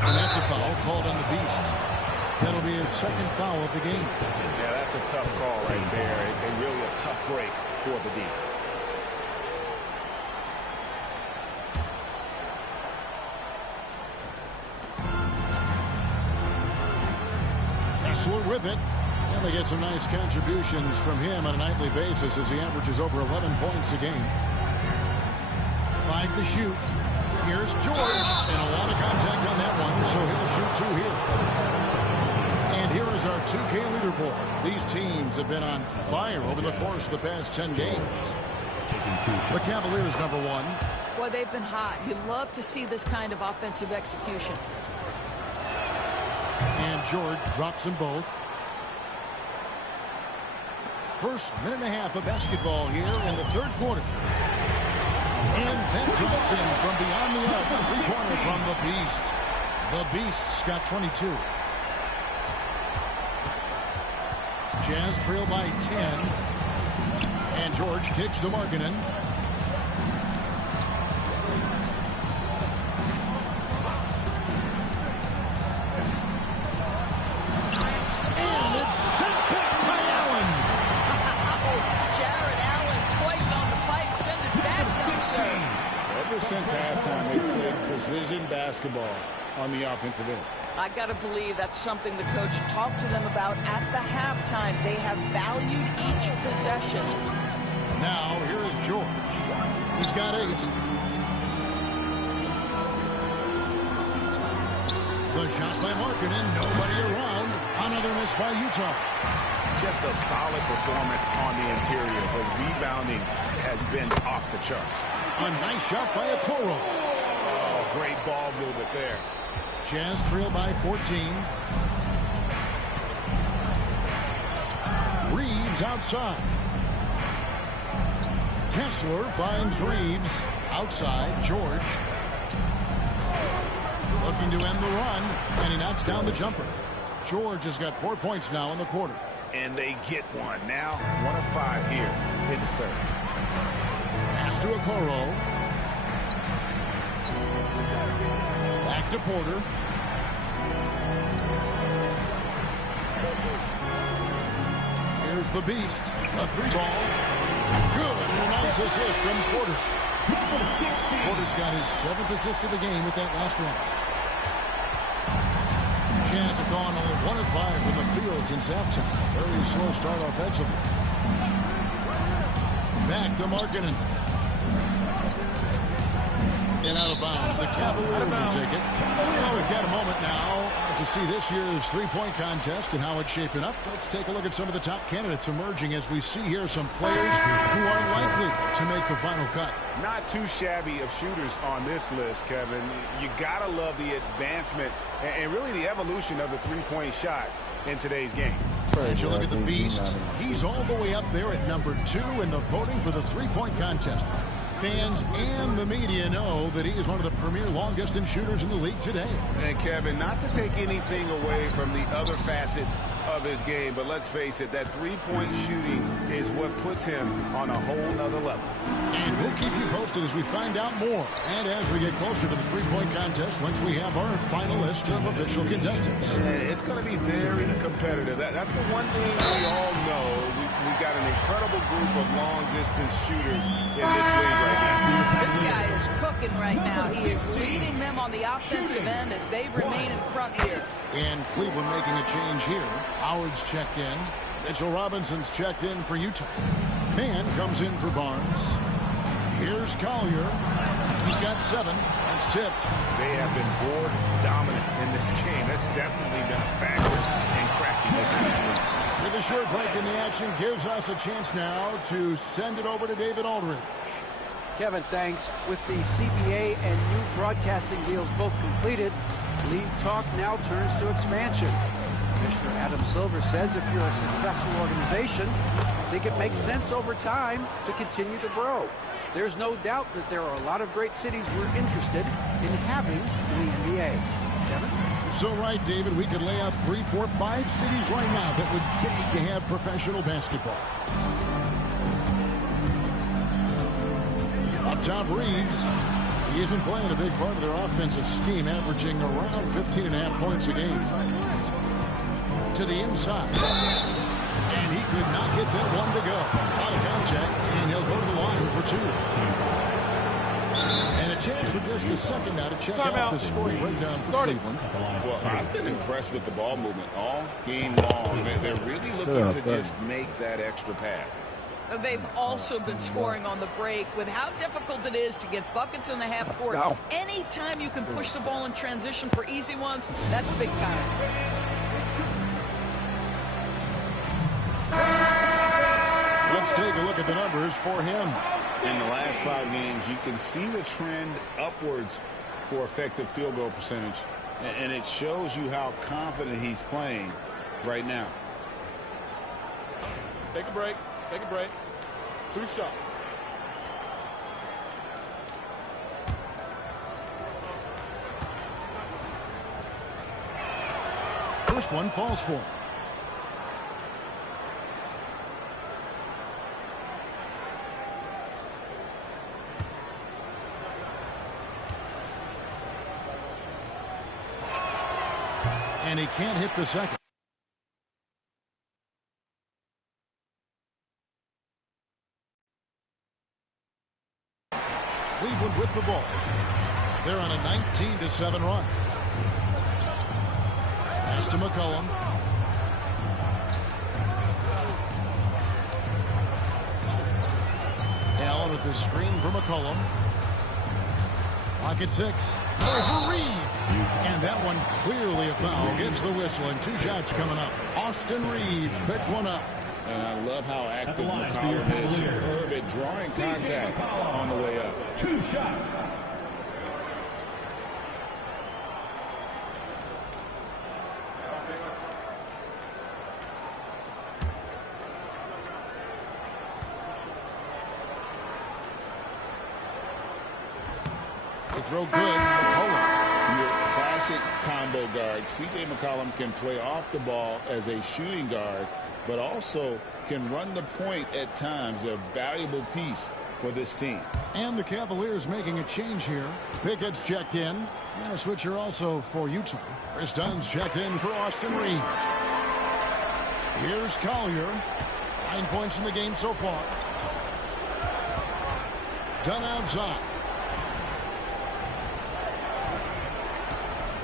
And that's a foul called on the Beast. That'll be his second foul of the game. Yeah, that's a tough call right there. And really a tough break for the D. Kessler with it. And they get some nice contributions from him on a nightly basis as he averages over 11 points a game. 5 to shoot. Here's George. And a lot of contact on that one, so he'll shoot 2 here. And here is our 2K leaderboard. These teams have been on fire over the course of the past 10 games. The Cavaliers number 1. Boy, they've been hot. You love to see this kind of offensive execution. And George drops them both. First minute and a half of basketball here in the third quarter. And that drops in from beyond the arc. Three-pointer from the Beast. The Beast's got 22. Jazz trail by 10. And George kicks to Markkanen. ever since halftime, they've played precision basketball on the offensive end. I got to believe that's something the coach talked to them about at the halftime. They have valued each possession. Now, here is George. He's got 8. The shot by Markkanen, nobody around. Another miss by Utah. Just a solid performance on the interior. The rebounding has been off the charts. A nice shot by Okoro. Oh, great ball movement there. Jazz trail by 14. Reeves outside. Kessler finds Reeves outside. George looking to end the run, and he knocks down the jumper. George has got 4 points now in the quarter. And they get one. Now 1 of 5 here in the third. Pass to Okoro. Back to Porter. Here's the Beast. A 3-ball. Good, and a nice assist from Porter. Porter's got his 7th assist of the game with that last one. Jazz have gone only 1 of 5 from the field since halftime. Very slow start offensively. Back to Markkanen. And out of bounds. The Cavaliers will take it. Well, we've got a moment now to see this year's three-point contest and how it's shaping up. Let's take a look at some of the top candidates emerging as we see here some players who are likely to make the final cut. Not too shabby of shooters on this list, Kevin. You gotta love the advancement and really the evolution of the three-point shot in today's game. And you look at the Beast. He's all the way up there at number 2 in the voting for the three-point contest. Fans and the media know that he is one of the premier long-distance shooters in the league today. And Kevin, not to take anything away from the other facets of his game, but let's face it, that three-point shooting is what puts him on a whole nother level. And we'll keep you posted as we find out more. And as we get closer to the three-point contest, once we have our final list of official contestants. It's going to be very competitive. That's the one thing we all know. We've got an incredible group of long-distance shooters in this league right now. This guy is cooking right now. He is leading them on the offensive end as they remain in front here. And Cleveland making a change here. Howard's checked in. Mitchell Robinson's checked in for Utah. Man comes in for Barnes. Here's Collier. He's got 7. That's tipped. They have been board dominant in this game. That's definitely been a factor in cracking this league. With a short break in the action gives us a chance now to send it over to David Aldridge. Kevin, thanks. With the CBA and new broadcasting deals both completed, league talk now turns to expansion. Commissioner Adam Silver says if you're a successful organization, I think it makes sense over time to continue to grow. There's no doubt that there are a lot of great cities we're interested in having in the NBA. Kevin? So right, David, we could lay out 3, 4, 5 cities right now that would beg to have professional basketball. Up top, Reeves. He's been playing a big part of their offensive scheme, averaging around 15.5 points a game. To the inside. And he could not get that one to go. Out of contact, and he'll go to the line for 2. And a chance for just a second now to check out the scoring breakdown for Cleveland. Well, I've been impressed with the ball movement all game long. They're really looking to just make that extra pass. They've also been scoring on the break with how difficult it is to get buckets in the half court. Anytime you can push the ball in transition for easy ones, that's big time. Let's take a look at the numbers for him. In the last 5 games, you can see the trend upwards for effective field goal percentage, and it shows you how confident he's playing right now. Take a break. Take a break. 2 shots. First one falls for him. And he can't hit the second. Cleveland with with the ball. They're on a 19-7 run. Pass to McCollum. Allen with the screen for McCollum. Pocket 6. For Reeves. And that one clearly a foul. Gets the whistle and 2 shots coming up. Austin Reeves picks one up. And I love how active McCollum is. Superb at drawing contact on the way up. 2 shots. The throw good. McCollum. Your classic combo guard. C.J. McCollum can play off the ball as a shooting guard, but also can run the point at times. A valuable piece for this team. And the Cavaliers making a change here. Pickett's checked in. And a switcher also for Utah. Chris Dunn's checked in for Austin Reeves. Here's Collier. 9 points in the game so far. Dunn outside.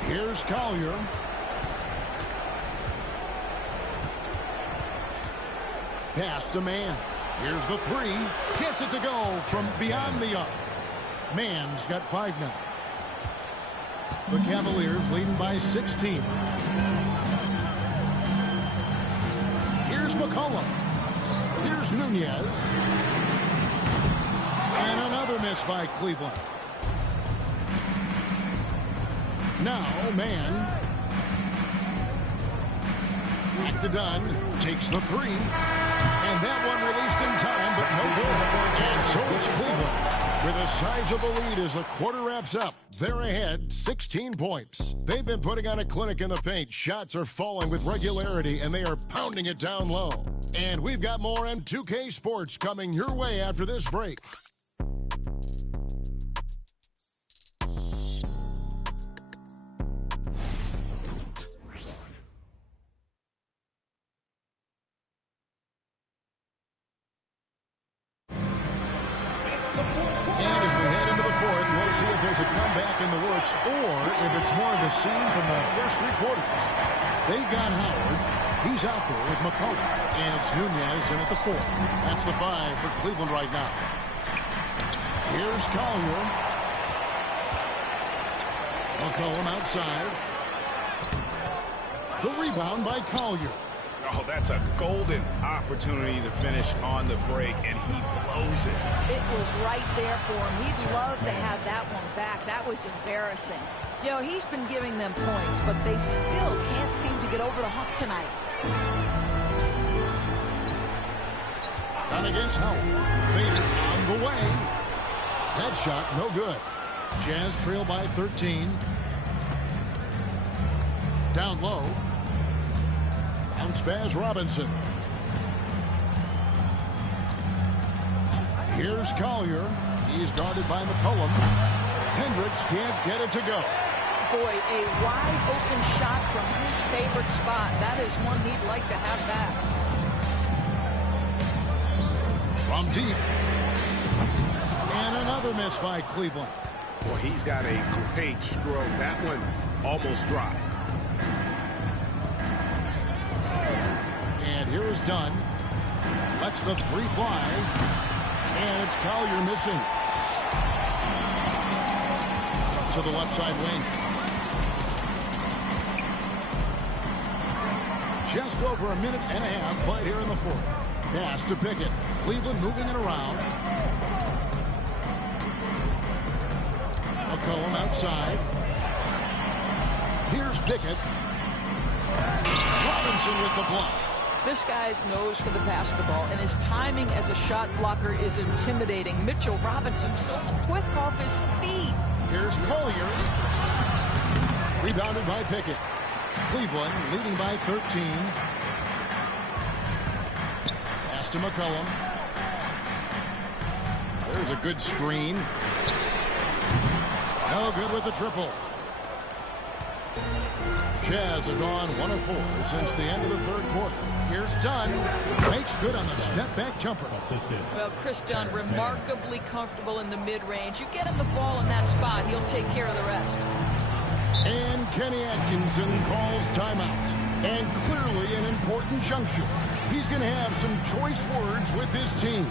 Here's Collier. Pass to Mann. Here's the 3. Gets it to go from beyond the arc. Mann's got 5 now. The Cavaliers leading by 16. Here's McCollum. Here's Nunez. And another miss by Cleveland. Now, Mann. Back to Dunn. Takes the 3. And that one released in time, but no good. And so it's Cleveland with a sizable lead as the quarter wraps up. They're ahead 16 points. They've been putting on a clinic in the paint. Shots are falling with regularity, and they are pounding it down low. And we've got more M2K Sports coming your way after this break. Or if it's more of the scene from the first 3 quarters. They've got Howard. He's out there with McCollum. And it's Nunez in at the 4. That's the 5 for Cleveland right now. Here's Collier. McCollum outside. The rebound by Collier. Oh, that's a golden opportunity to finish on the break, and he blows it. It was right there for him. He'd love to have that one back. That was embarrassing. You know, he's been giving them points, but they still can't seem to get over the hump tonight. Down against Howard. Fader on the way. That shot, no good. Jazz trail by 13. Down low. Bounce Robinson. Here's Collier. He's guarded by McCollum. Hendricks can't get it to go. Boy, a wide open shot from his favorite spot. That is one he'd like to have back. From deep. And another miss by Cleveland. Well, he's got a great stroke. That one almost dropped. And here is Dunn. Lets the 3 fly. And it's Collier missing. To the left side wing. Just over a minute and a half played here in the 4th. Pass to Pickett. Cleveland moving it around. McCollum outside. Here's Pickett. Robinson with the block. This guy's nose for the basketball, and his timing as a shot blocker is intimidating. Mitchell Robinson so quick off his feet. Here's Collier. Rebounded by Pickett. Cleveland leading by 13. Pass to McCollum. There's a good screen. No good with the triple. Jazz have gone 1 of 4 since the end of the third quarter. Here's Dunn. Makes good on the step-back jumper. Well, Chris Dunn, remarkably comfortable in the mid-range. You get him the ball in that spot, he'll take care of the rest. And Kenny Atkinson calls timeout. And clearly an important juncture. He's going to have some choice words with his team.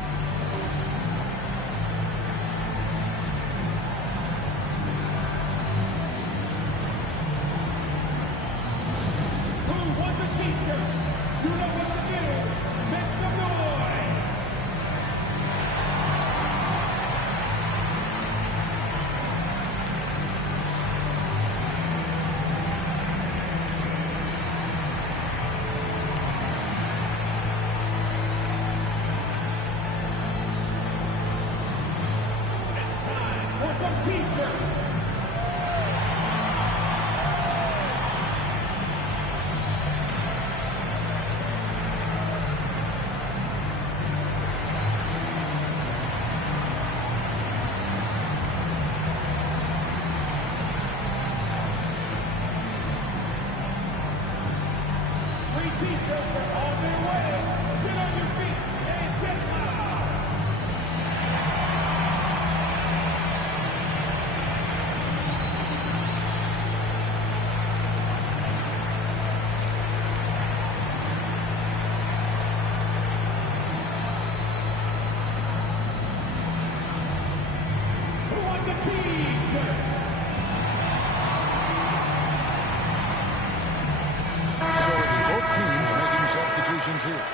Here.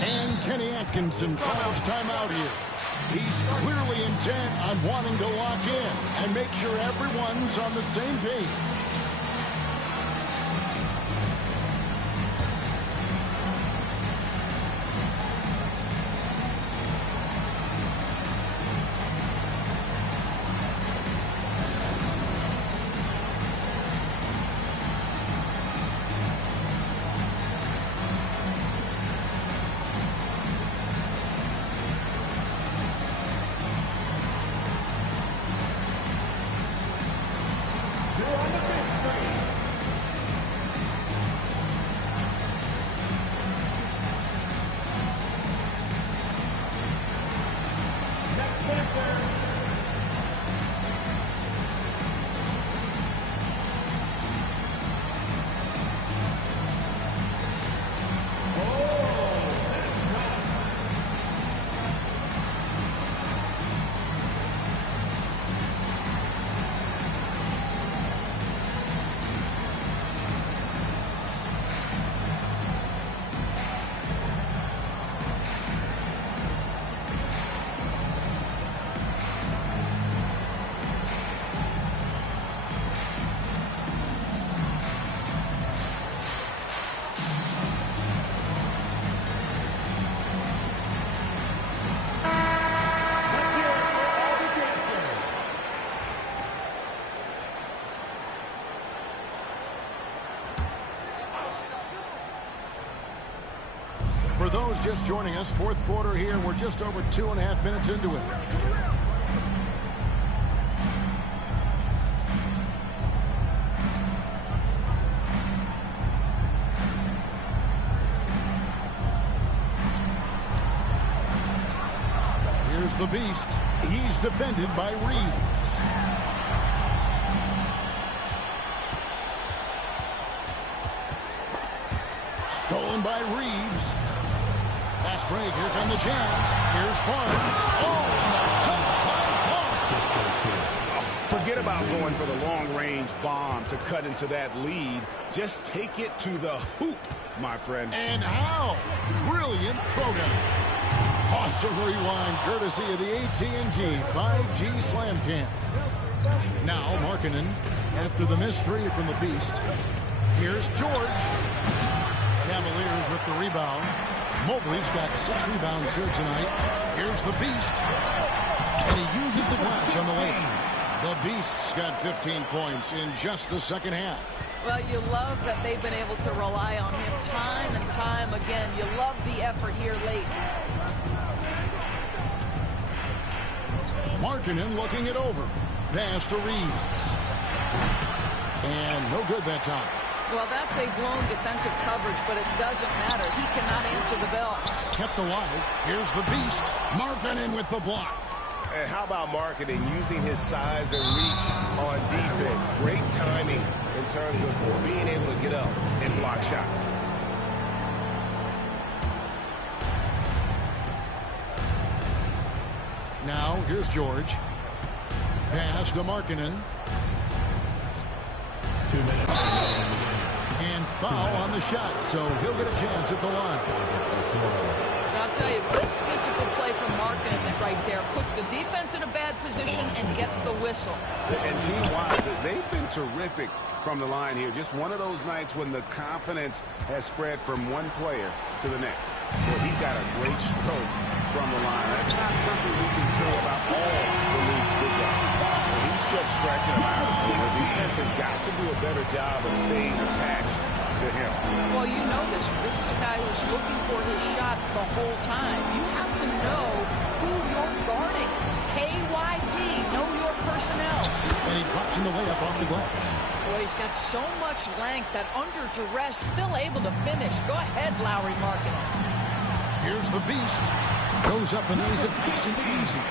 And Kenny Atkinson calls timeout here. He's clearly intent on wanting to lock in and make sure everyone's on the same page. For those just joining us, fourth quarter here. We're just over 2.5 minutes into it. Here's the Beast. He's defended by Reed. Stolen by Reeves. Pass break. Here come the Jazz. Here's Barnes. Oh, and the dunk by Barnes. Forget about going for the long-range bomb to cut into that lead. Just take it to the hoop, my friend. And how? Brilliant throwdown. Awesome rewind, courtesy of the AT&T 5G Slam Cam. Now Markkanen after the missed three from the Beast. Here's George. Cavaliers with the rebound. Mobley's got 6 rebounds here tonight. Here's the Beast. And he uses the glass on the lane. The Beasts got 15 points in just the second half. Well, you love that they've been able to rely on him time and time again. You love the effort here late. Markkanen looking it over. Pass to Reeves. And no good that time. Well, that's a blown defensive coverage, but it doesn't matter. He cannot answer the bell. Kept alive. Here's the Beast. Markkanen with the block. And how about Markkanen using his size and reach on defense? Great timing in terms of being able to get up and block shots. Now, here's George. Pass to Markkanen. 2 minutes. And foul on the shot, so he'll get a chance at the line. I'll tell you, good physical play from Markkanen right there. Puts the defense in a bad position and gets the whistle. And team-wide, they've been terrific from the line here. Just one of those nights when the confidence has spread from one player to the next. Well, he's got a great stroke from the line. That's not something we can say about all the league's big guys. He's just stretching them out. The defense has got to do a better job of staying attached to him. Well, you know this. This is a guy who's looking for his shot the whole time. You have to know who you're guarding. KYP, know your personnel. And he drops in the way up off the glass. Boy, he's got so much length that under duress, still able to finish. Go ahead, Lowry Markkanen. Here's the Beast. Goes up and lays it nice and easy.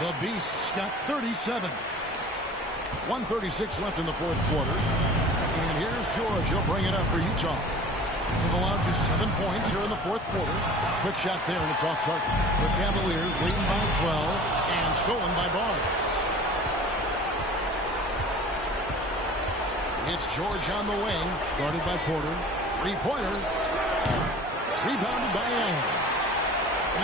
The Beasts got 37. 1:36 left in the fourth quarter. And here's George. He'll bring it up for Utah. They've allowed just 7 points here in the fourth quarter. Quick shot there, and it's off target. The Cavaliers leading by 12 and stolen by Barnes. It's George on the wing, guarded by Porter. Three-pointer. Rebounded by Allen.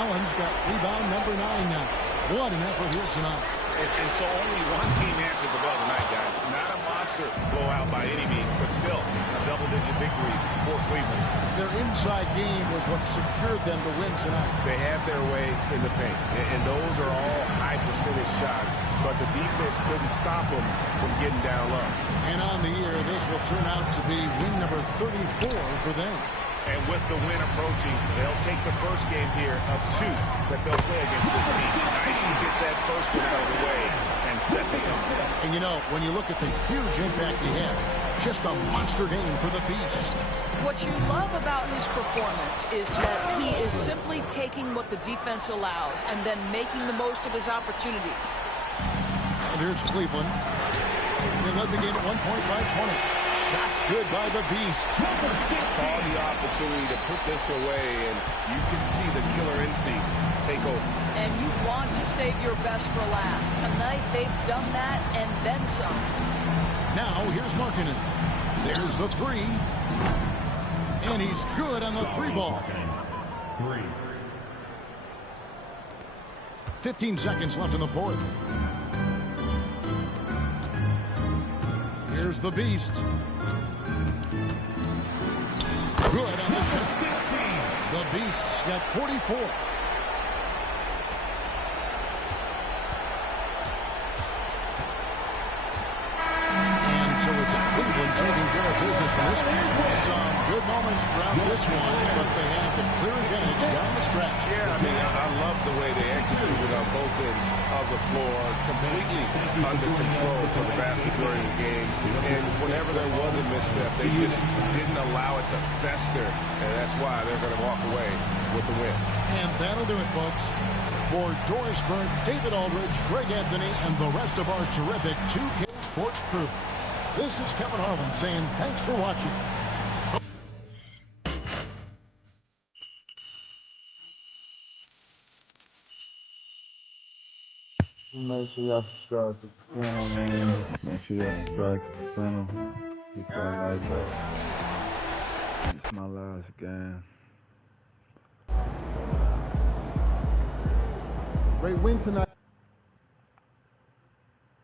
Allen's got rebound number 9 now. What an effort here tonight. And so only one team answered the bell tonight, guys. Not a monster blowout by any means, but still a double-digit victory for Cleveland. Their inside game was what secured them to win tonight. They had their way in the paint, and those are all high-percentage shots, but the defense couldn't stop them from getting down low. And on the year, this will turn out to be win number 34 for them. And with the win approaching, they'll take the first game here of 2 that they'll play against this team. Nice to get that first one out of the way and set the tone. And you know, when you look at the huge impact he had, just a monster game for the Beast. What you love about his performance is that he is simply taking what the defense allows and then making the most of his opportunities. And here's Cleveland. They led the game at 1 point by 20. Shots good by the Beast. Saw the opportunity to put this away, and you can see the killer instinct take over. And you want to save your best for last. Tonight, they've done that and then some. Now, here's Markkanen. There's the 3. And he's good on the 3 ball. 15 seconds left in the fourth. Here's the Beast. Good on the shot. The Beasts got 44. And so it's Cleveland taking care of business in this one. Some good moments throughout this one, but they have the clear advantage down the stretch. Yeah, I mean, I love the way they executed on both ends of the floor, completely under control for the vast majority of the game. And whenever there was a misstep, they just didn't allow it to fester, and that's why they're going to walk away with the win. And that'll do it, folks. For Doris Burke, David Aldridge, Greg Anthony, and the rest of our terrific 2K Sports crew, this is Kevin Harlan saying thanks for watching. Make sure y'all subscribe to the channel, man. Make sure y'all subscribe to the channel. Keep that like that. It's my last game. Great win tonight.